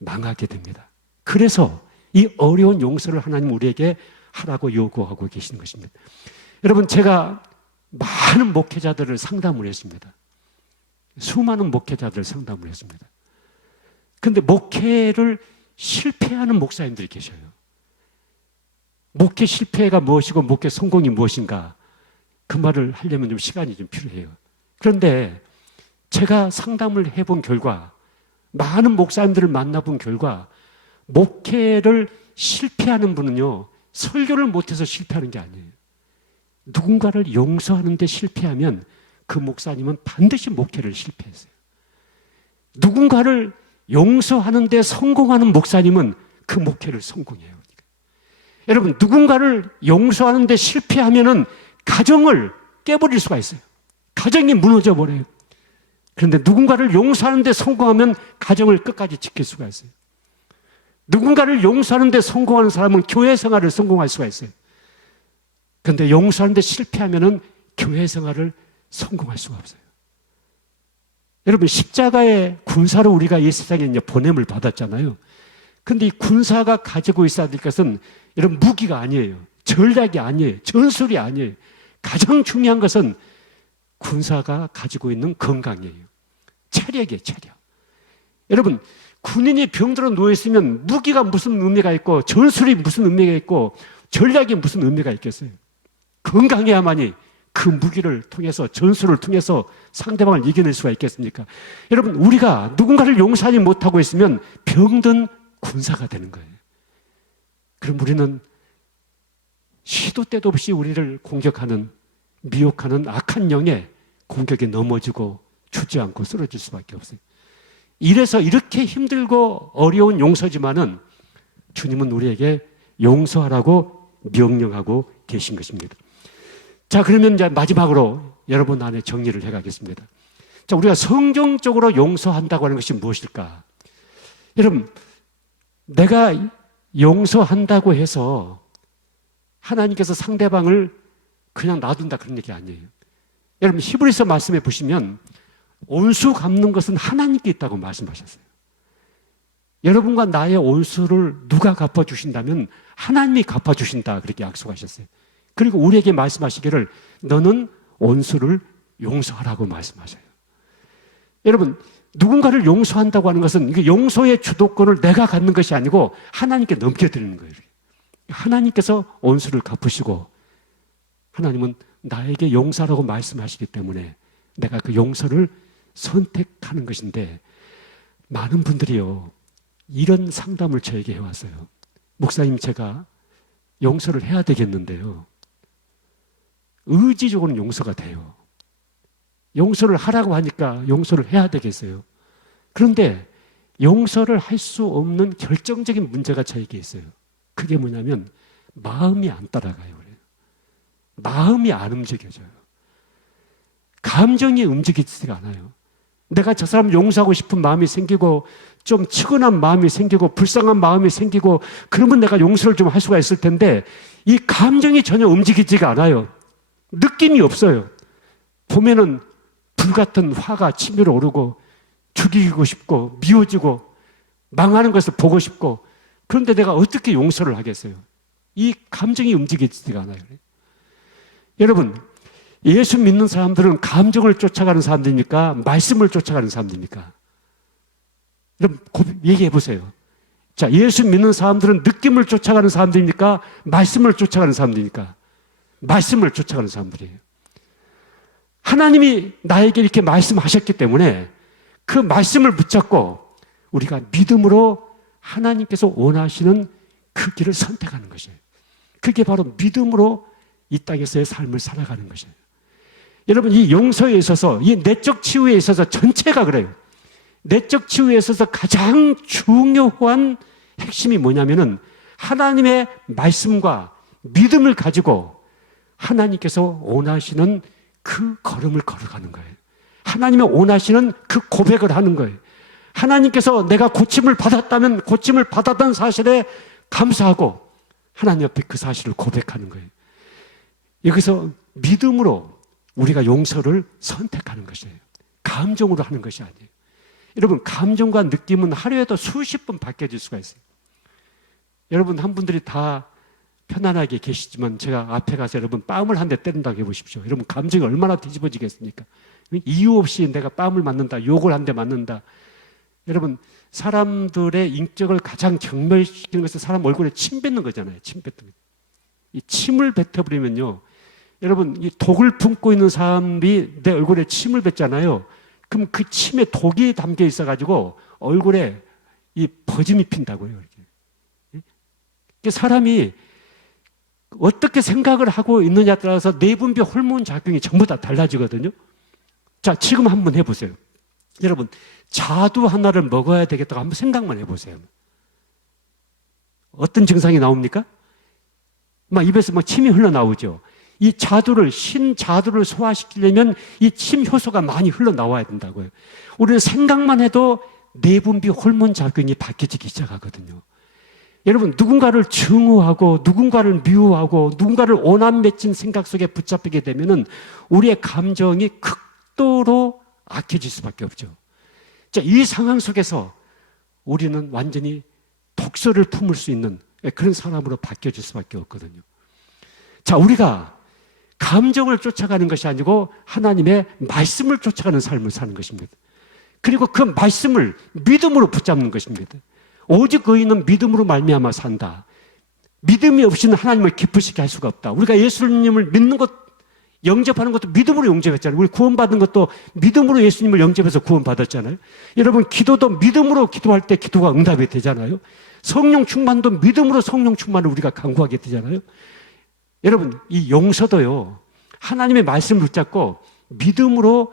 망하게 됩니다. 그래서 이 어려운 용서를 하나님 우리에게 하라고 요구하고 계시는 것입니다. 여러분, 제가 많은 목회자들을 상담을 했습니다. 수많은 목회자들을 상담을 했습니다. 그런데 목회를 실패하는 목사님들이 계셔요. 목회 실패가 무엇이고 목회 성공이 무엇인가 그 말을 하려면 좀 시간이 좀 필요해요. 그런데 제가 상담을 해본 결과 많은 목사님들을 만나본 결과 목회를 실패하는 분은요 설교를 못해서 실패하는 게 아니에요. 누군가를 용서하는 데 실패하면 그 목사님은 반드시 목회를 실패했어요. 누군가를 용서하는 데 성공하는 목사님은 그 목회를 성공해요. 여러분, 누군가를 용서하는 데 실패하면은 가정을 깨버릴 수가 있어요. 가정이 무너져 버려요. 그런데 누군가를 용서하는 데 성공하면 가정을 끝까지 지킬 수가 있어요. 누군가를 용서하는 데 성공하는 사람은 교회 생활을 성공할 수가 있어요. 그런데 용서하는 데 실패하면은 교회 생활을 성공할 수가 없어요. 여러분, 십자가의 군사로 우리가 이 세상에 이제 보냄을 받았잖아요. 근데 이 군사가 가지고 있어야 될 것은 여러분 무기가 아니에요. 전략이 아니에요. 전술이 아니에요. 가장 중요한 것은 군사가 가지고 있는 건강이에요. 체력이에요, 체력. 여러분, 군인이 병들어 누워있으면 무기가 무슨 의미가 있고 전술이 무슨 의미가 있고 전략이 무슨 의미가 있겠어요. 건강해야만이 그 무기를 통해서 전술을 통해서 상대방을 이겨낼 수가 있겠습니까? 여러분, 우리가 누군가를 용서하지 못하고 있으면 병든 군사가 되는 거예요. 그럼 우리는 시도 때도 없이 우리를 공격하는 미혹하는 악한 영의 공격에 넘어지고 주저앉고 쓰러질 수밖에 없어요. 이래서 이렇게 힘들고 어려운 용서지만은 주님은 우리에게 용서하라고 명령하고 계신 것입니다. 자, 그러면 이제 마지막으로 여러분 안에 정리를 해가겠습니다. 자, 우리가 성경적으로 용서한다고 하는 것이 무엇일까? 여러분, 내가 용서한다고 해서 하나님께서 상대방을 그냥 놔둔다 그런 얘기 아니에요. 여러분, 히브리서 말씀에 보시면 온수 갚는 것은 하나님께 있다고 말씀하셨어요. 여러분과 나의 온수를 누가 갚아주신다면 하나님이 갚아주신다 그렇게 약속하셨어요. 그리고 우리에게 말씀하시기를 너는 온수를 용서하라고 말씀하셔요. 여러분, 누군가를 용서한다고 하는 것은 이게 용서의 주도권을 내가 갖는 것이 아니고 하나님께 넘겨드리는 거예요. 하나님께서 온수를 갚으시고 하나님은 나에게 용서하라고 말씀하시기 때문에 내가 그 용서를 선택하는 것인데 많은 분들이요 이런 상담을 저에게 해왔어요. 목사님, 제가 용서를 해야 되겠는데요 의지적으로는 용서가 돼요. 용서를 하라고 하니까 용서를 해야 되겠어요. 그런데 용서를 할 수 없는 결정적인 문제가 저에게 있어요. 그게 뭐냐면 마음이 안 따라가요. 그래요. 마음이 안 움직여져요. 감정이 움직이지가 않아요. 내가 저 사람 용서하고 싶은 마음이 생기고 좀 측은한 마음이 생기고 불쌍한 마음이 생기고 그러면 내가 용서를 좀 할 수가 있을 텐데 이 감정이 전혀 움직이지가 않아요. 느낌이 없어요. 보면은 불같은 화가 치밀어 오르고 죽이고 싶고 미워지고 망하는 것을 보고 싶고 그런데 내가 어떻게 용서를 하겠어요? 이 감정이 움직이지가 않아요. 여러분, 예수 믿는 사람들은 감정을 쫓아가는 사람들입니까? 말씀을 쫓아가는 사람들입니까? 여러분, 얘기해 보세요. 자, 예수 믿는 사람들은 느낌을 쫓아가는 사람들입니까? 말씀을 쫓아가는 사람들입니까? 말씀을 쫓아가는 사람들이에요. 하나님이 나에게 이렇게 말씀하셨기 때문에 그 말씀을 붙잡고 우리가 믿음으로 하나님께서 원하시는 그 길을 선택하는 것이에요. 그게 바로 믿음으로 이 땅에서의 삶을 살아가는 것이에요. 여러분, 이 용서에 있어서, 이 내적 치유에 있어서 전체가 그래요. 내적 치유에 있어서 가장 중요한 핵심이 뭐냐면은 하나님의 말씀과 믿음을 가지고 하나님께서 원하시는 그 걸음을 걸어가는 거예요. 하나님의 원하시는 그 고백을 하는 거예요. 하나님께서 내가 고침을 받았다면 고침을 받았다는 사실에 감사하고 하나님 앞에 그 사실을 고백하는 거예요. 여기서 믿음으로 우리가 용서를 선택하는 것이에요. 감정으로 하는 것이 아니에요. 여러분, 감정과 느낌은 하루에도 수십 번 바뀌어질 수가 있어요. 여러분, 한 분들이 다 편안하게 계시지만 제가 앞에 가서 여러분 뺨을 한 대 때린다고 해보십시오. 여러분, 감정이 얼마나 뒤집어지겠습니까? 이유 없이 내가 뺨을 맞는다, 욕을 한 대 맞는다. 여러분, 사람들의 인격을 가장 경멸시키는 것은 사람 얼굴에 침 뱉는 거잖아요. 침 뱉는 거. 이 침을 뱉어버리면요, 여러분, 이 독을 품고 있는 사람이 내 얼굴에 침을 뱉잖아요. 그럼 그 침에 독이 담겨 있어가지고 얼굴에 이 버짐이 핀다고요. 이렇게. 사람이 어떻게 생각을 하고 있느냐에 따라서 내분비 호르몬 작용이 전부 다 달라지거든요. 자, 지금 한번 해보세요. 여러분, 자두 하나를 먹어야 되겠다고 한번 생각만 해보세요. 어떤 증상이 나옵니까? 막 입에서 막 침이 흘러나오죠. 이 자두를, 신자두를 소화시키려면 이 침 효소가 많이 흘러나와야 된다고요. 우리는 생각만 해도 내분비 호르몬 작용이 바뀌어지기 시작하거든요. 여러분, 누군가를 증오하고 누군가를 미워하고 누군가를 오남 맺힌 생각 속에 붙잡히게 되면은 우리의 감정이 극도로 악해질 수밖에 없죠. 자, 이 상황 속에서 우리는 완전히 독소를 품을 수 있는 그런 사람으로 바뀌어질 수밖에 없거든요. 자, 우리가 감정을 쫓아가는 것이 아니고 하나님의 말씀을 쫓아가는 삶을 사는 것입니다. 그리고 그 말씀을 믿음으로 붙잡는 것입니다. 오직 의인은 믿음으로 말미암아 산다. 믿음이 없이는 하나님을 기쁘시게 할 수가 없다. 우리가 예수님을 믿는 것, 영접하는 것도 믿음으로 영접했잖아요. 우리 구원받은 것도 믿음으로 예수님을 영접해서 구원받았잖아요. 여러분, 기도도 믿음으로 기도할 때 기도가 응답이 되잖아요. 성령 충만도 믿음으로 성령 충만을 우리가 강구하게 되잖아요. 여러분, 이 용서도요, 하나님의 말씀을 붙잡고 믿음으로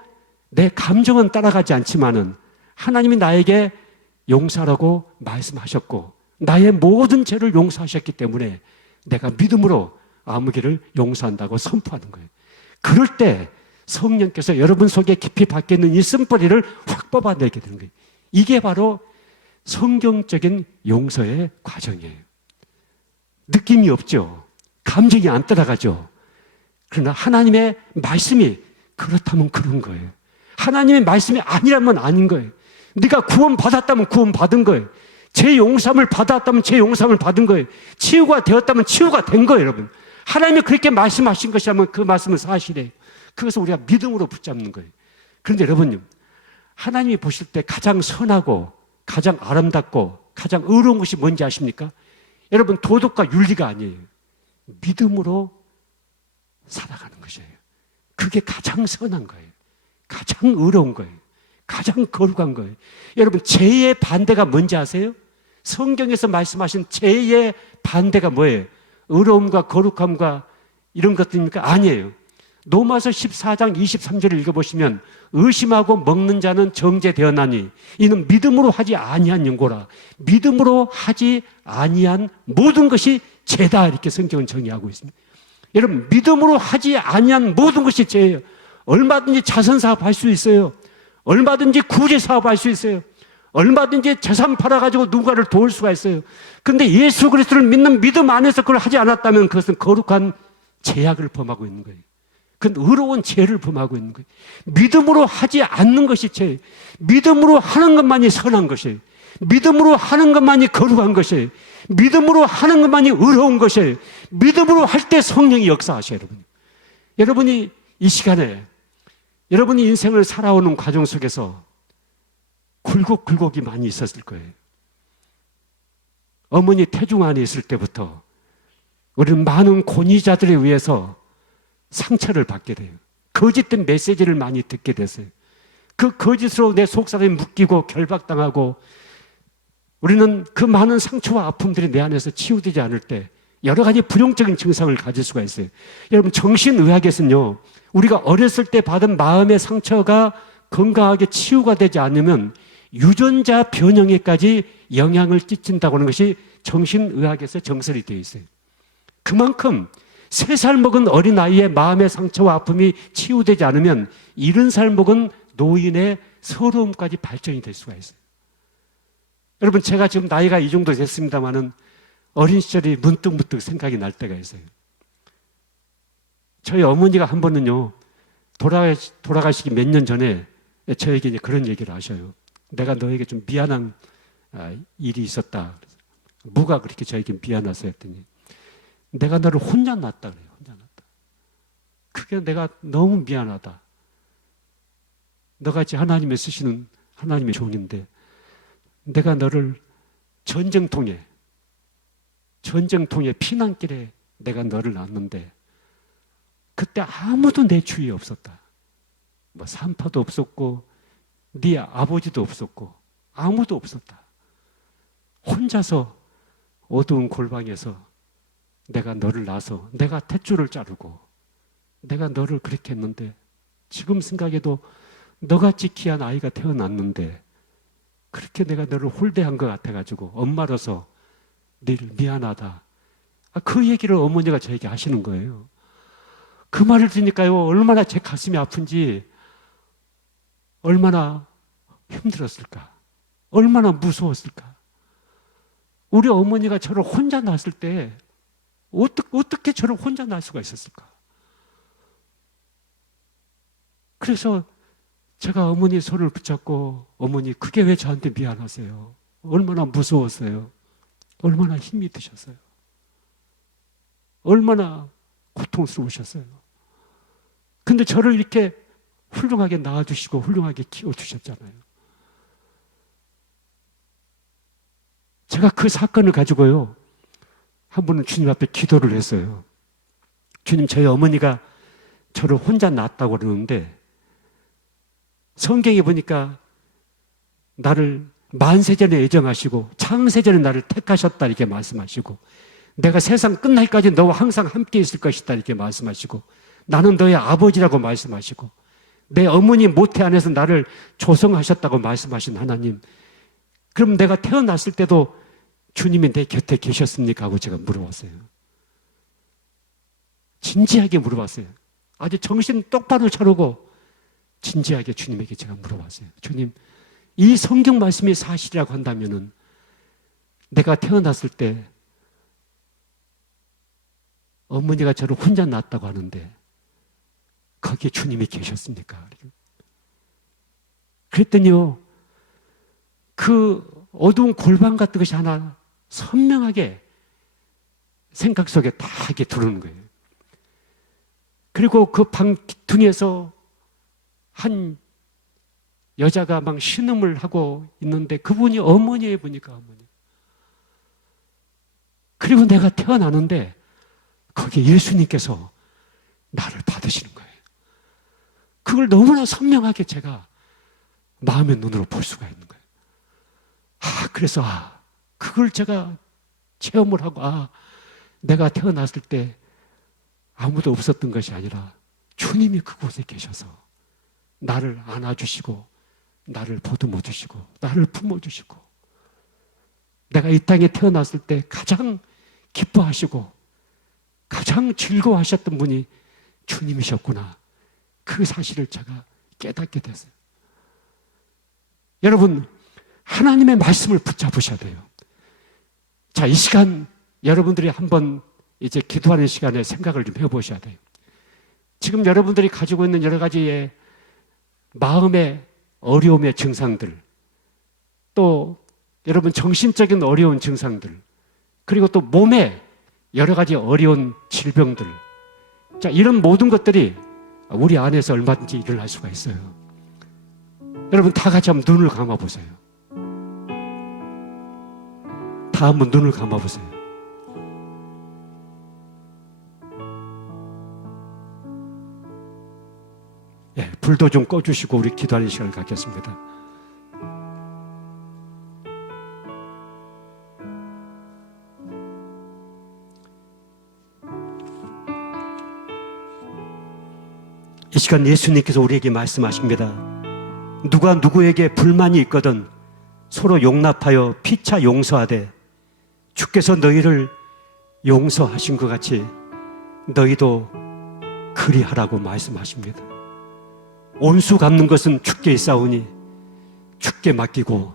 내 감정은 따라가지 않지만은 하나님이 나에게 용서하라고 말씀하셨고 나의 모든 죄를 용서하셨기 때문에 내가 믿음으로 아무개를 용서한다고 선포하는 거예요. 그럴 때 성령께서 여러분 속에 깊이 박혀있는 이 쓴뿌리를 확 뽑아내게 되는 거예요. 이게 바로 성경적인 용서의 과정이에요. 느낌이 없죠. 감정이 안 따라가죠. 그러나 하나님의 말씀이 그렇다면 그런 거예요. 하나님의 말씀이 아니라면 아닌 거예요. 네가 구원받았다면 구원받은 거예요. 제 용서함을 받았다면 제 용서함을 받은 거예요. 치유가 되었다면 치유가 된 거예요, 여러분. 하나님이 그렇게 말씀하신 것이라면 그 말씀은 사실이에요. 그것을 우리가 믿음으로 붙잡는 거예요. 그런데 여러분요, 하나님이 보실 때 가장 선하고 가장 아름답고 가장 의로운 것이 뭔지 아십니까? 여러분, 도덕과 윤리가 아니에요. 믿음으로 살아가는 것이에요. 그게 가장 선한 거예요. 가장 의로운 거예요. 가장 거룩한 거예요. 여러분, 죄의 반대가 뭔지 아세요? 성경에서 말씀하신 죄의 반대가 뭐예요? 의로움과 거룩함과 이런 것들입니까? 아니에요. 로마서 14장 23절을 읽어보시면 의심하고 먹는 자는 정죄되었나니 이는 믿음으로 하지 아니한 연고라. 믿음으로 하지 아니한 모든 것이 죄다, 이렇게 성경은 정의하고 있습니다. 여러분, 믿음으로 하지 아니한 모든 것이 죄예요. 얼마든지 자선사업 할 수 있어요. 얼마든지 구제사업 할 수 있어요. 얼마든지 재산 팔아가지고 누군가를 도울 수가 있어요. 그런데 예수 그리스도를 믿는 믿음 안에서 그걸 하지 않았다면 그것은 거룩한 죄악을 범하고 있는 거예요. 그건 의로운 죄를 범하고 있는 거예요. 믿음으로 하지 않는 것이 죄예요. 믿음으로 하는 것만이 선한 것이에요. 믿음으로 하는 것만이 거룩한 것이에요. 믿음으로 하는 것만이 의로운 것이에요. 믿음으로 할 때 성령이 역사하셔요, 여러분. 여러분이 이 시간에 여러분이 인생을 살아오는 과정 속에서 굴곡이 많이 있었을 거예요. 어머니 태중 안에 있을 때부터 우리는 많은 권위자들에 의해서 상처를 받게 돼요. 거짓된 메시지를 많이 듣게 됐어요. 그 거짓으로 내 속사람이 묶이고 결박당하고 우리는 그 많은 상처와 아픔들이 내 안에서 치유되지 않을 때 여러 가지 부정적인 증상을 가질 수가 있어요. 여러분, 정신의학에서는요, 우리가 어렸을 때 받은 마음의 상처가 건강하게 치유가 되지 않으면 유전자 변형에까지 영향을 끼친다고 하는 것이 정신의학에서 정설이 되어 있어요. 그만큼 3살 먹은 어린아이의 마음의 상처와 아픔이 치유되지 않으면 70살 먹은 노인의 서러움까지 발전이 될 수가 있어요. 여러분, 제가 지금 나이가 이 정도 됐습니다마는 어린 시절이 문득문득 생각이 날 때가 있어요. 저희 어머니가 한 번은요, 돌아가시기 몇 년 전에 저에게 이제 그런 얘기를 하셔요. 내가 너에게 좀 미안한 일이 있었다. 뭐가 그렇게 저에게 미안하세요 했더니 내가 너를 혼자 낳았다 그래요. 혼자 낳았다. 그게 내가 너무 미안하다. 너같이 하나님의 쓰시는 하나님의 종인데 내가 너를 전쟁통에 피난길에 내가 너를 낳았는데 그때 아무도 내 주위에 없었다. 뭐 산파도 없었고 네 아버지도 없었고 아무도 없었다. 혼자서 어두운 골방에서 내가 너를 낳아서 내가 탯줄을 자르고 내가 너를 그렇게 했는데 지금 생각해도 너같이 귀한 아이가 태어났는데 그렇게 내가 너를 홀대한 것 같아가지고 엄마로서 늘 미안하다. 그 얘기를 어머니가 저에게 하시는 거예요. 그 말을 들으니까요, 얼마나 제 가슴이 아픈지, 얼마나 힘들었을까, 얼마나 무서웠을까. 우리 어머니가 저를 혼자 낳았을 때 어떻게 저를 혼자 낳을 수가 있었을까. 그래서 제가 어머니 손을 붙잡고 어머니 그게 왜 저한테 미안하세요? 얼마나 무서웠어요? 얼마나 힘이 드셨어요? 얼마나 고통스러우셨어요? 근데 저를 이렇게 훌륭하게 낳아주시고 훌륭하게 키워주셨잖아요. 제가 그 사건을 가지고요, 한 번은 주님 앞에 기도를 했어요. 주님, 저희 어머니가 저를 혼자 낳았다고 그러는데 성경에 보니까 나를 만세전에 애정하시고 창세전에 나를 택하셨다 이렇게 말씀하시고 내가 세상 끝날까지 너와 항상 함께 있을 것이다 이렇게 말씀하시고 나는 너의 아버지라고 말씀하시고 내 어머니 모태 안에서 나를 조성하셨다고 말씀하신 하나님, 그럼 내가 태어났을 때도 주님이 내 곁에 계셨습니까? 하고 제가 물어봤어요. 진지하게 물어봤어요. 아주 정신 똑바로 차리고 진지하게 주님에게 제가 물어봤어요. 주님, 이 성경 말씀이 사실이라고 한다면은 내가 태어났을 때 어머니가 저를 혼자 낳았다고 하는데 거기에 주님이 계셨습니까? 그랬더니요, 그 어두운 골방 같은 것이 하나 선명하게 생각 속에 다 이렇게 들어오는 거예요. 그리고 그 방 기퉁에서 한 여자가 막 신음을 하고 있는데 그분이 어머니에 보니까 어머니. 그리고 내가 태어나는데 거기에 예수님께서 나를 받으시는 거예요. 그걸 너무나 선명하게 제가 마음의 눈으로 볼 수가 있는 거예요. 그래서 그걸 제가 체험을 하고 내가 태어났을 때 아무도 없었던 것이 아니라 주님이 그곳에 계셔서 나를 안아주시고 나를 보듬어 주시고 나를 품어주시고 내가 이 땅에 태어났을 때 가장 기뻐하시고 가장 즐거워하셨던 분이 주님이셨구나. 그 사실을 제가 깨닫게 됐어요. 여러분, 하나님의 말씀을 붙잡으셔야 돼요. 자, 이 시간 여러분들이 한번 이제 기도하는 시간에 생각을 좀 해보셔야 돼요. 지금 여러분들이 가지고 있는 여러 가지의 마음의 어려움의 증상들, 또 여러분 정신적인 어려운 증상들, 그리고 또 몸에 여러 가지 어려운 질병들, 자, 이런 모든 것들이 우리 안에서 얼마든지 일어날 수가 있어요. 여러분 다 같이 한번 눈을 감아보세요. 다 한번 눈을 감아보세요. 예, 불도 좀 꺼주시고 우리 기도하는 시간을 갖겠습니다. 이 시간 예수님께서 우리에게 말씀하십니다. 누가 누구에게 불만이 있거든 서로 용납하여 피차 용서하되 주께서 너희를 용서하신 것 같이 너희도 그리하라고 말씀하십니다. 온수 갚는 것은 주께 있사오니 주께 맡기고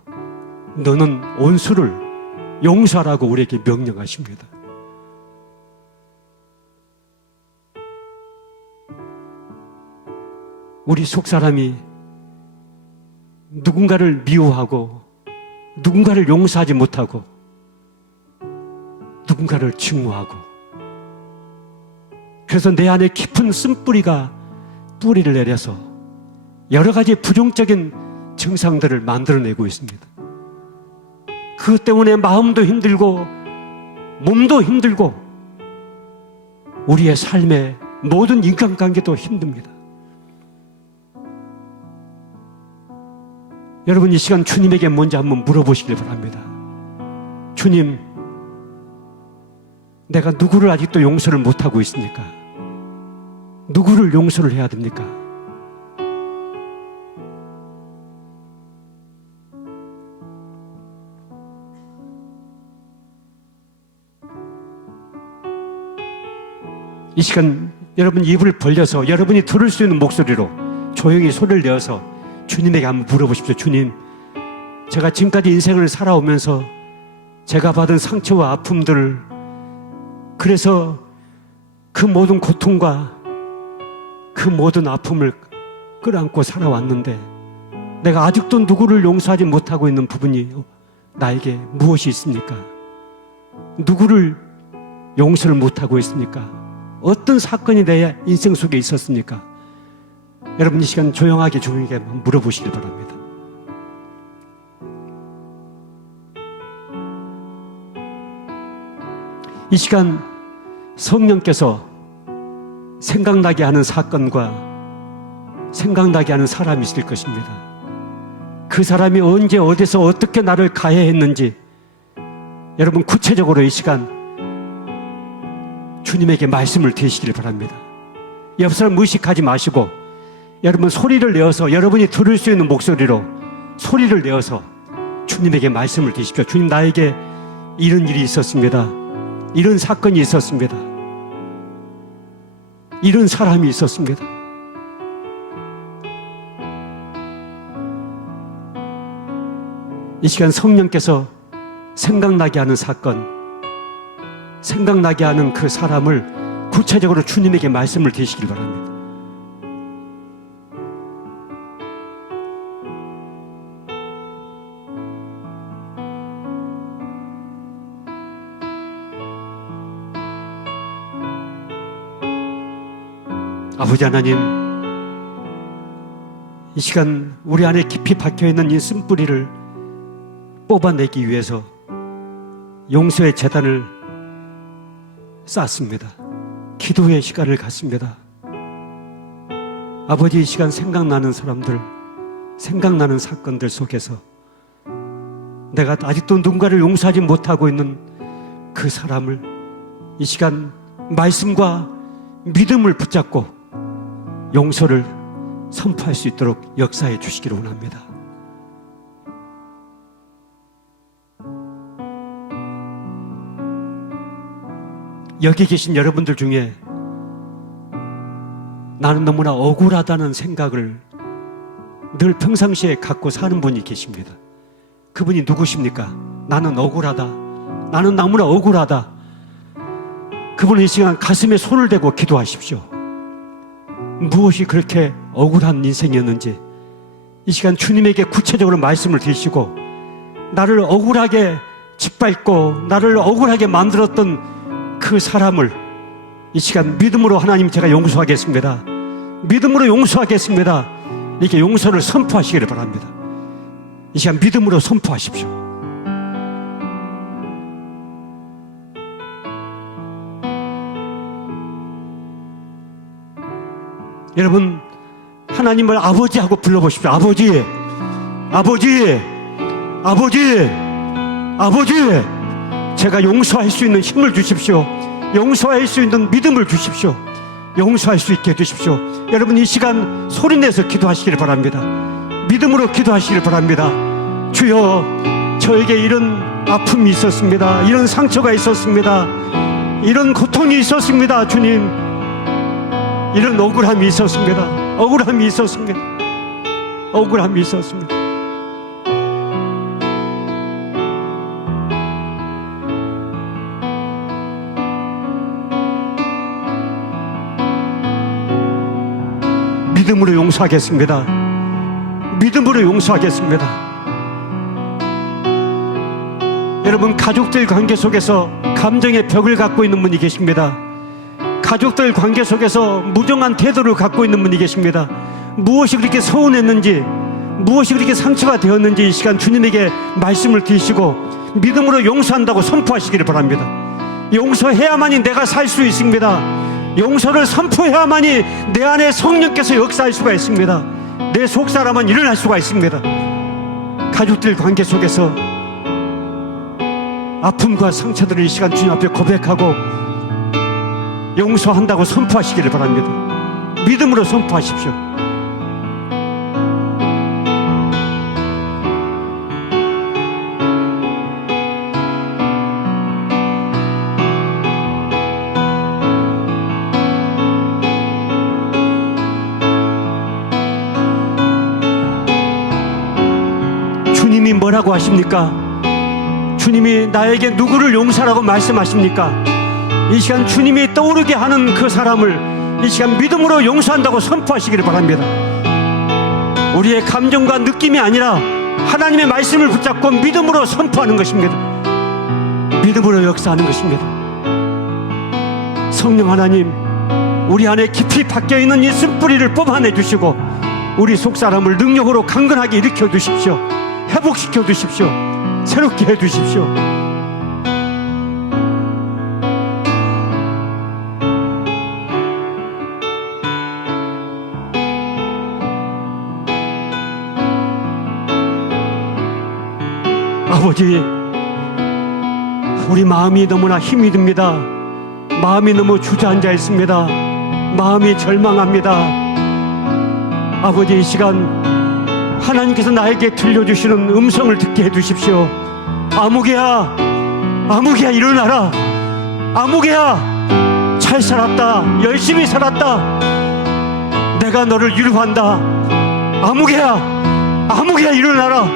너는 온수를 용서하라고 우리에게 명령하십니다. 우리 속사람이 누군가를 미워하고 누군가를 용서하지 못하고 누군가를 증오하고 그래서 내 안에 깊은 쓴뿌리가 뿌리를 내려서 여러 가지 부정적인 증상들을 만들어내고 있습니다. 그것 때문에 마음도 힘들고 몸도 힘들고 우리의 삶의 모든 인간관계도 힘듭니다. 여러분 이 시간 주님에게 먼저 한번 물어보시길 바랍니다. 주님, 내가 누구를 아직도 용서를 못하고 있습니까? 누구를 용서를 해야 됩니까? 이 시간 여러분 입을 벌려서 여러분이 들을 수 있는 목소리로 조용히 소리를 내어서 주님에게 한번 물어보십시오. 주님, 제가 지금까지 인생을 살아오면서 제가 받은 상처와 아픔들을 그래서 그 모든 고통과 그 모든 아픔을 끌어안고 살아왔는데 내가 아직도 누구를 용서하지 못하고 있는 부분이 나에게 무엇이 있습니까? 누구를 용서를 못하고 있습니까? 어떤 사건이 내 인생 속에 있었습니까? 여러분 이 시간 조용하게 주님에게 물어보시길 바랍니다. 이 시간 성령께서 생각나게 하는 사건과 생각나게 하는 사람이 있을 것입니다. 그 사람이 언제 어디서 어떻게 나를 가해했는지 여러분 구체적으로 이 시간 주님에게 말씀을 드리시길 바랍니다. 옆 사람 의식하지 마시고 여러분 소리를 내어서 여러분이 들을 수 있는 목소리로 소리를 내어서 주님에게 말씀을 드리십시오. 주님, 나에게 이런 일이 있었습니다. 이런 사건이 있었습니다. 이런 사람이 있었습니다. 이 시간 성령께서 생각나게 하는 사건, 생각나게 하는 그 사람을 구체적으로 주님에게 말씀을 드리시길 바랍니다. 아버지 하나님, 이 시간 우리 안에 깊이 박혀있는 이 쓴뿌리를 뽑아내기 위해서 용서의 제단을 쌓습니다. 기도의 시간을 갖습니다. 아버지, 이 시간 생각나는 사람들, 생각나는 사건들 속에서 내가 아직도 누군가를 용서하지 못하고 있는 그 사람을 이 시간 말씀과 믿음을 붙잡고 용서를 선포할 수 있도록 역사해 주시기를 원합니다. 여기 계신 여러분들 중에 나는 너무나 억울하다는 생각을 늘 평상시에 갖고 사는 분이 계십니다. 그분이 누구십니까? 나는 억울하다. 나는 너무나 억울하다. 그분은 이 시간 가슴에 손을 대고 기도하십시오. 무엇이 그렇게 억울한 인생이었는지 이 시간 주님에게 구체적으로 말씀을 드리시고 나를 억울하게 짓밟고 나를 억울하게 만들었던 그 사람을 이 시간 믿음으로 하나님 제가 용서하겠습니다. 믿음으로 용서하겠습니다. 이렇게 용서를 선포하시기를 바랍니다. 이 시간 믿음으로 선포하십시오. 여러분, 하나님을 아버지하고 불러보십시오. 아버지, 아버지, 아버지, 아버지. 제가 용서할 수 있는 힘을 주십시오. 용서할 수 있는 믿음을 주십시오. 용서할 수 있게 해주십시오. 여러분, 이 시간 소리내서 기도하시기를 바랍니다. 믿음으로 기도하시기를 바랍니다. 주여, 저에게 이런 아픔이 있었습니다. 이런 상처가 있었습니다. 이런 고통이 있었습니다. 주님, 이런 억울함이 있었습니다. 억울함이 있었습니다. 억울함이 있었습니다. 믿음으로 용서하겠습니다. 믿음으로 용서하겠습니다. 여러분, 가족들 관계 속에서 감정의 벽을 갖고 있는 분이 계십니다. 가족들 관계 속에서 무정한 태도를 갖고 있는 분이 계십니다. 무엇이 그렇게 서운했는지, 무엇이 그렇게 상처가 되었는지 이 시간 주님에게 말씀을 드리시고 믿음으로 용서한다고 선포하시기를 바랍니다. 용서해야만이 내가 살 수 있습니다. 용서를 선포해야만이 내 안에 성령께서 역사할 수가 있습니다. 내 속사람은 일어날 수가 있습니다. 가족들 관계 속에서 아픔과 상처들을 이 시간 주님 앞에 고백하고 용서한다고 선포하시기를 바랍니다. 믿음으로 선포하십시오. 주님이 뭐라고 하십니까? 주님이 나에게 누구를 용서하라고 말씀하십니까? 이 시간 주님이 떠오르게 하는 그 사람을 이 시간 믿음으로 용서한다고 선포하시기를 바랍니다. 우리의 감정과 느낌이 아니라 하나님의 말씀을 붙잡고 믿음으로 선포하는 것입니다. 믿음으로 역사하는 것입니다. 성령 하나님, 우리 안에 깊이 박혀있는 이 쓴뿌리를 뽑아내 주시고 우리 속사람을 능력으로 강건하게 일으켜 주십시오. 회복시켜 주십시오. 새롭게 해 주십시오. 아버지, 우리 마음이 너무나 힘이 듭니다. 마음이 너무 주저앉아 있습니다. 마음이 절망합니다. 아버지, 이 시간 하나님께서 나에게 들려주시는 음성을 듣게 해주십시오. 아무개야, 아무개야, 일어나라. 아무개야, 잘 살았다. 열심히 살았다. 내가 너를 위로한다. 아무개야, 아무개야, 일어나라.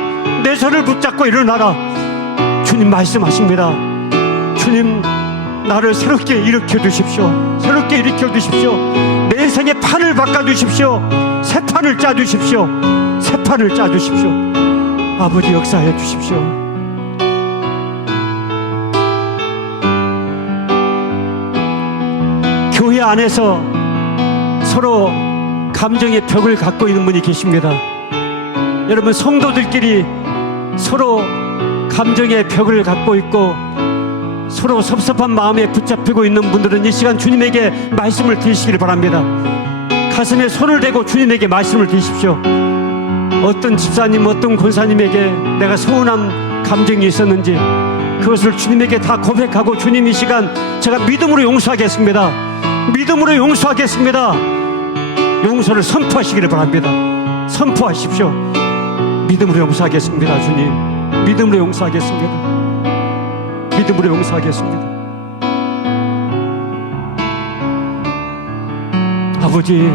내 손을 붙잡고 일어나라. 주님 말씀하십니다. 주님, 나를 새롭게 일으켜 주십시오. 새롭게 일으켜 주십시오. 내 인생의 판을 바꿔 주십시오. 새 판을 짜 주십시오. 새 판을 짜 주십시오. 아버지, 역사해 주십시오. 교회 안에서 서로 감정의 벽을 갖고 있는 분이 계십니다. 여러분, 성도들끼리 서로 감정의 벽을 갖고 있고 서로 섭섭한 마음에 붙잡히고 있는 분들은 이 시간 주님에게 말씀을 드리시길 바랍니다. 가슴에 손을 대고 주님에게 말씀을 드리십시오. 어떤 집사님, 어떤 권사님에게 내가 서운한 감정이 있었는지 그것을 주님에게 다 고백하고, 주님, 이 시간 제가 믿음으로 용서하겠습니다. 믿음으로 용서하겠습니다. 용서를 선포하시기를 바랍니다. 선포하십시오. 믿음으로 용서하겠습니다. 주님, 믿음으로 용서하겠습니다. 믿음으로 용서하겠습니다. 아버지,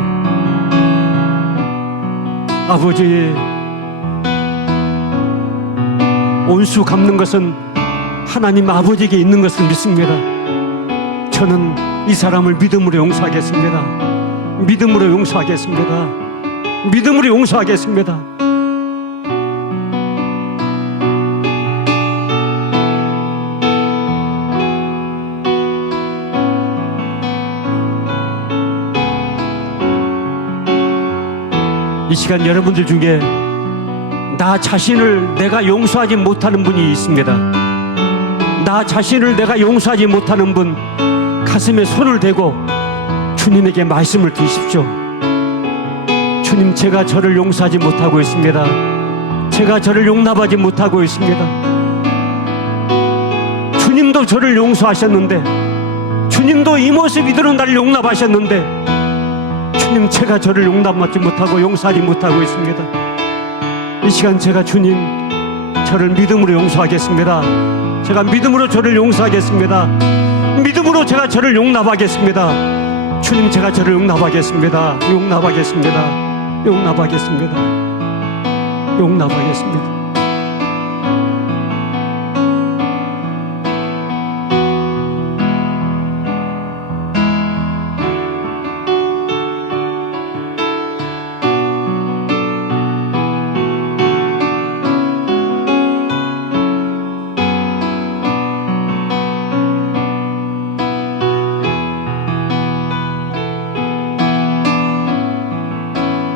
아버지, 온수 갚는 것은 하나님 아버지에게 있는 것을 믿습니다. 저는 이 사람을 믿음으로 용서하겠습니다. 믿음으로 용서하겠습니다. 믿음으로 용서하겠습니다. 이 시간 여러분들 중에 나 자신을 내가 용서하지 못하는 분이 있습니다. 나 자신을 내가 용서하지 못하는 분, 가슴에 손을 대고 주님에게 말씀을 드리십시오. 주님, 제가 저를 용서하지 못하고 있습니다. 제가 저를 용납하지 못하고 있습니다. 주님도 저를 용서하셨는데, 주님도 이 모습 이대로 나를 용납하셨는데, 주님, 제가 저를 용납하지 못하고 용서하지 못하고 있습니다. 이 시간 제가 주님, 저를 믿음으로 용서하겠습니다. 제가 믿음으로 저를 용서하겠습니다. 믿음으로 제가 저를 용납하겠습니다. 주님, 제가 저를 용납하겠습니다. 용납하겠습니다. 용납하겠습니다. 용납하겠습니다.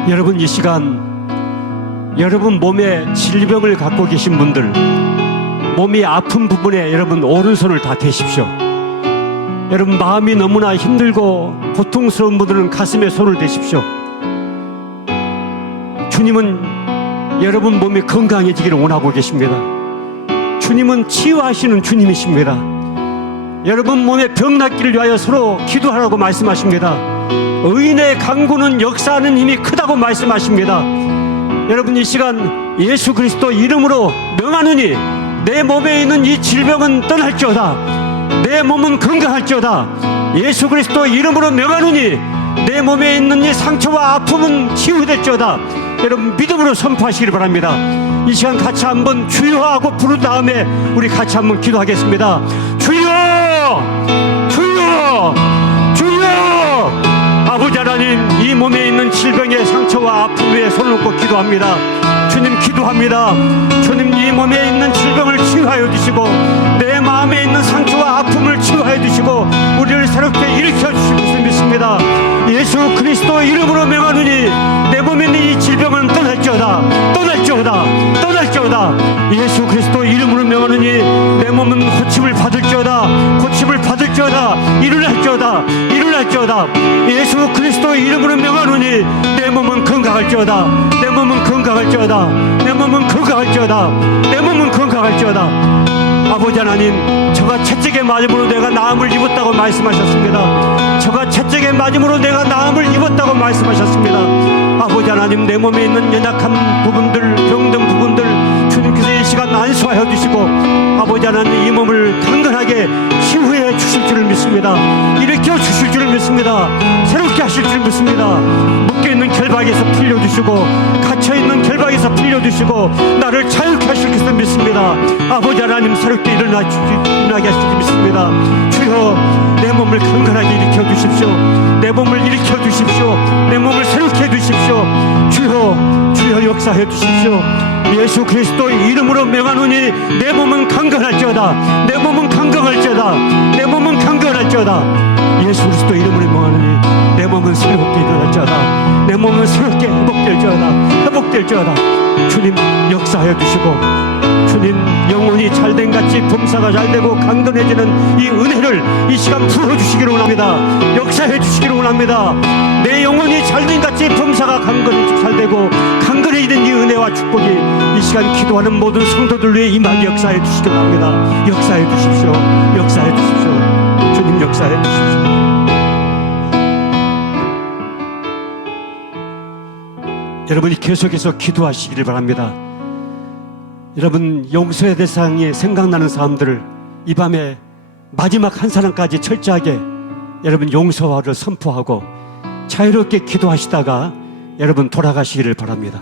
여러분, 이 시간 여러분 몸에 질병을 갖고 계신 분들, 몸이 아픈 부분에 여러분 오른손을 다 대십시오. 여러분 마음이 너무나 힘들고 고통스러운 분들은 가슴에 손을 대십시오. 주님은 여러분 몸이 건강해지기를 원하고 계십니다. 주님은 치유하시는 주님이십니다. 여러분 몸에 병 낫기를 위하여 서로 기도하라고 말씀하십니다. 의인의 간구는 역사하는 힘이 크다고 말씀하십니다. 여러분, 이 시간 예수 그리스도 이름으로 명하노니 내 몸에 있는 이 질병은 떠날지어다. 내 몸은 건강할지어다. 예수 그리스도 이름으로 명하노니 내 몸에 있는 이 상처와 아픔은 치유될지어다. 여러분 믿음으로 선포하시길 바랍니다. 이 시간 같이 한번 주여하고 부른 다음에 우리 같이 한번 기도하겠습니다. 주여! 주여! 주여! 아버지 하나님, 이 몸에 있는 질병의 상처와 아픔에 손을 놓고 기도합니다. 주님, 기도합니다. 주님, 이 몸에 있는 질병을 치유하여 주시고 내 마음에 있는 상처와 아픔을 치유하여 주시고 우리를 새롭게 일으켜 주실 것을 믿습니다. 예수 그리스도 이름으로 명하노니 내 몸에 있는 이 질병은 떠날지어다. 떠날지어다. 떠날지어다. 예수 그리스도 이름으로 명하노니 내 몸은 고침을 받을지어다. 고침을 받을지어다. 일어날지어다. 일어날지어다. 예수 그리스도 이름으로 명하노니 내 몸은 건강할지어다. 내 몸은 건강할지어다. 내 몸은 건강할지어다. 내 몸은 건강할지어다. 아버지 하나님, 저가 채찍에 맞음으로 내가 나음을 입었다고 말씀하셨습니다. 저가 채찍에 맞음으로 내가 나음을 입었다고 말씀하셨습니다. 아버지 하나님, 내 몸에 있는 연약한 부분들, 병든 부분들 주님께서 이 시간 안수하여 주시고 아버지 하나님, 이 몸을 강건하게 치유해 주실 줄을 믿습니다. 일으켜 주실 줄을 믿습니다. 새롭게 하실 줄을 믿습니다. 묶여있는 결박에서 풀려주시고 갇혀있는 결박에서 풀려주시고 나를 자유케 하실 것을 믿습니다. 아버지 하나님, 새롭게 일어나게 하실 줄 믿습니다. 주여, 내 몸을 강건하게 일으켜 주십시오. 내 몸을 일으켜 주십시오. 내 몸을 새롭게 해주십시오. 주여, 주여 역사해 주십시오. 예수 그리스도 이름으로 명하노니 내 몸은 강건할지어다. 내 몸은 강건할지어다. 내 몸은 강건할지어다. 예수 그리스도 이름으로 명하노니 내 몸은 새롭게 일어날지어다. 내 몸은 새롭게 회복될지어다. 회복될지어다. 주님 역사하여 주시고 주님 영혼이 잘된 같이 범사가 잘되고 강건해지는 이 은혜를 이 시간 부어주시기를 원합니다. 역사해 주시기를 원합니다. 내 영혼이 잘된 같이 범사가 잘되고 강건해지는 이 은혜와 축복이 이 시간 기도하는 모든 성도들 위해 임하게 역사해 주시기를 원합니다. 역사해 주십시오. 역사해 주십시오. 주님 역사해 주십시오. 여러분이 계속해서 기도하시기를 바랍니다. 여러분 용서의 대상이 생각나는 사람들을 이 밤에 마지막 한 사람까지 철저하게 여러분 용서를 선포하고 자유롭게 기도하시다가 여러분 돌아가시기를 바랍니다.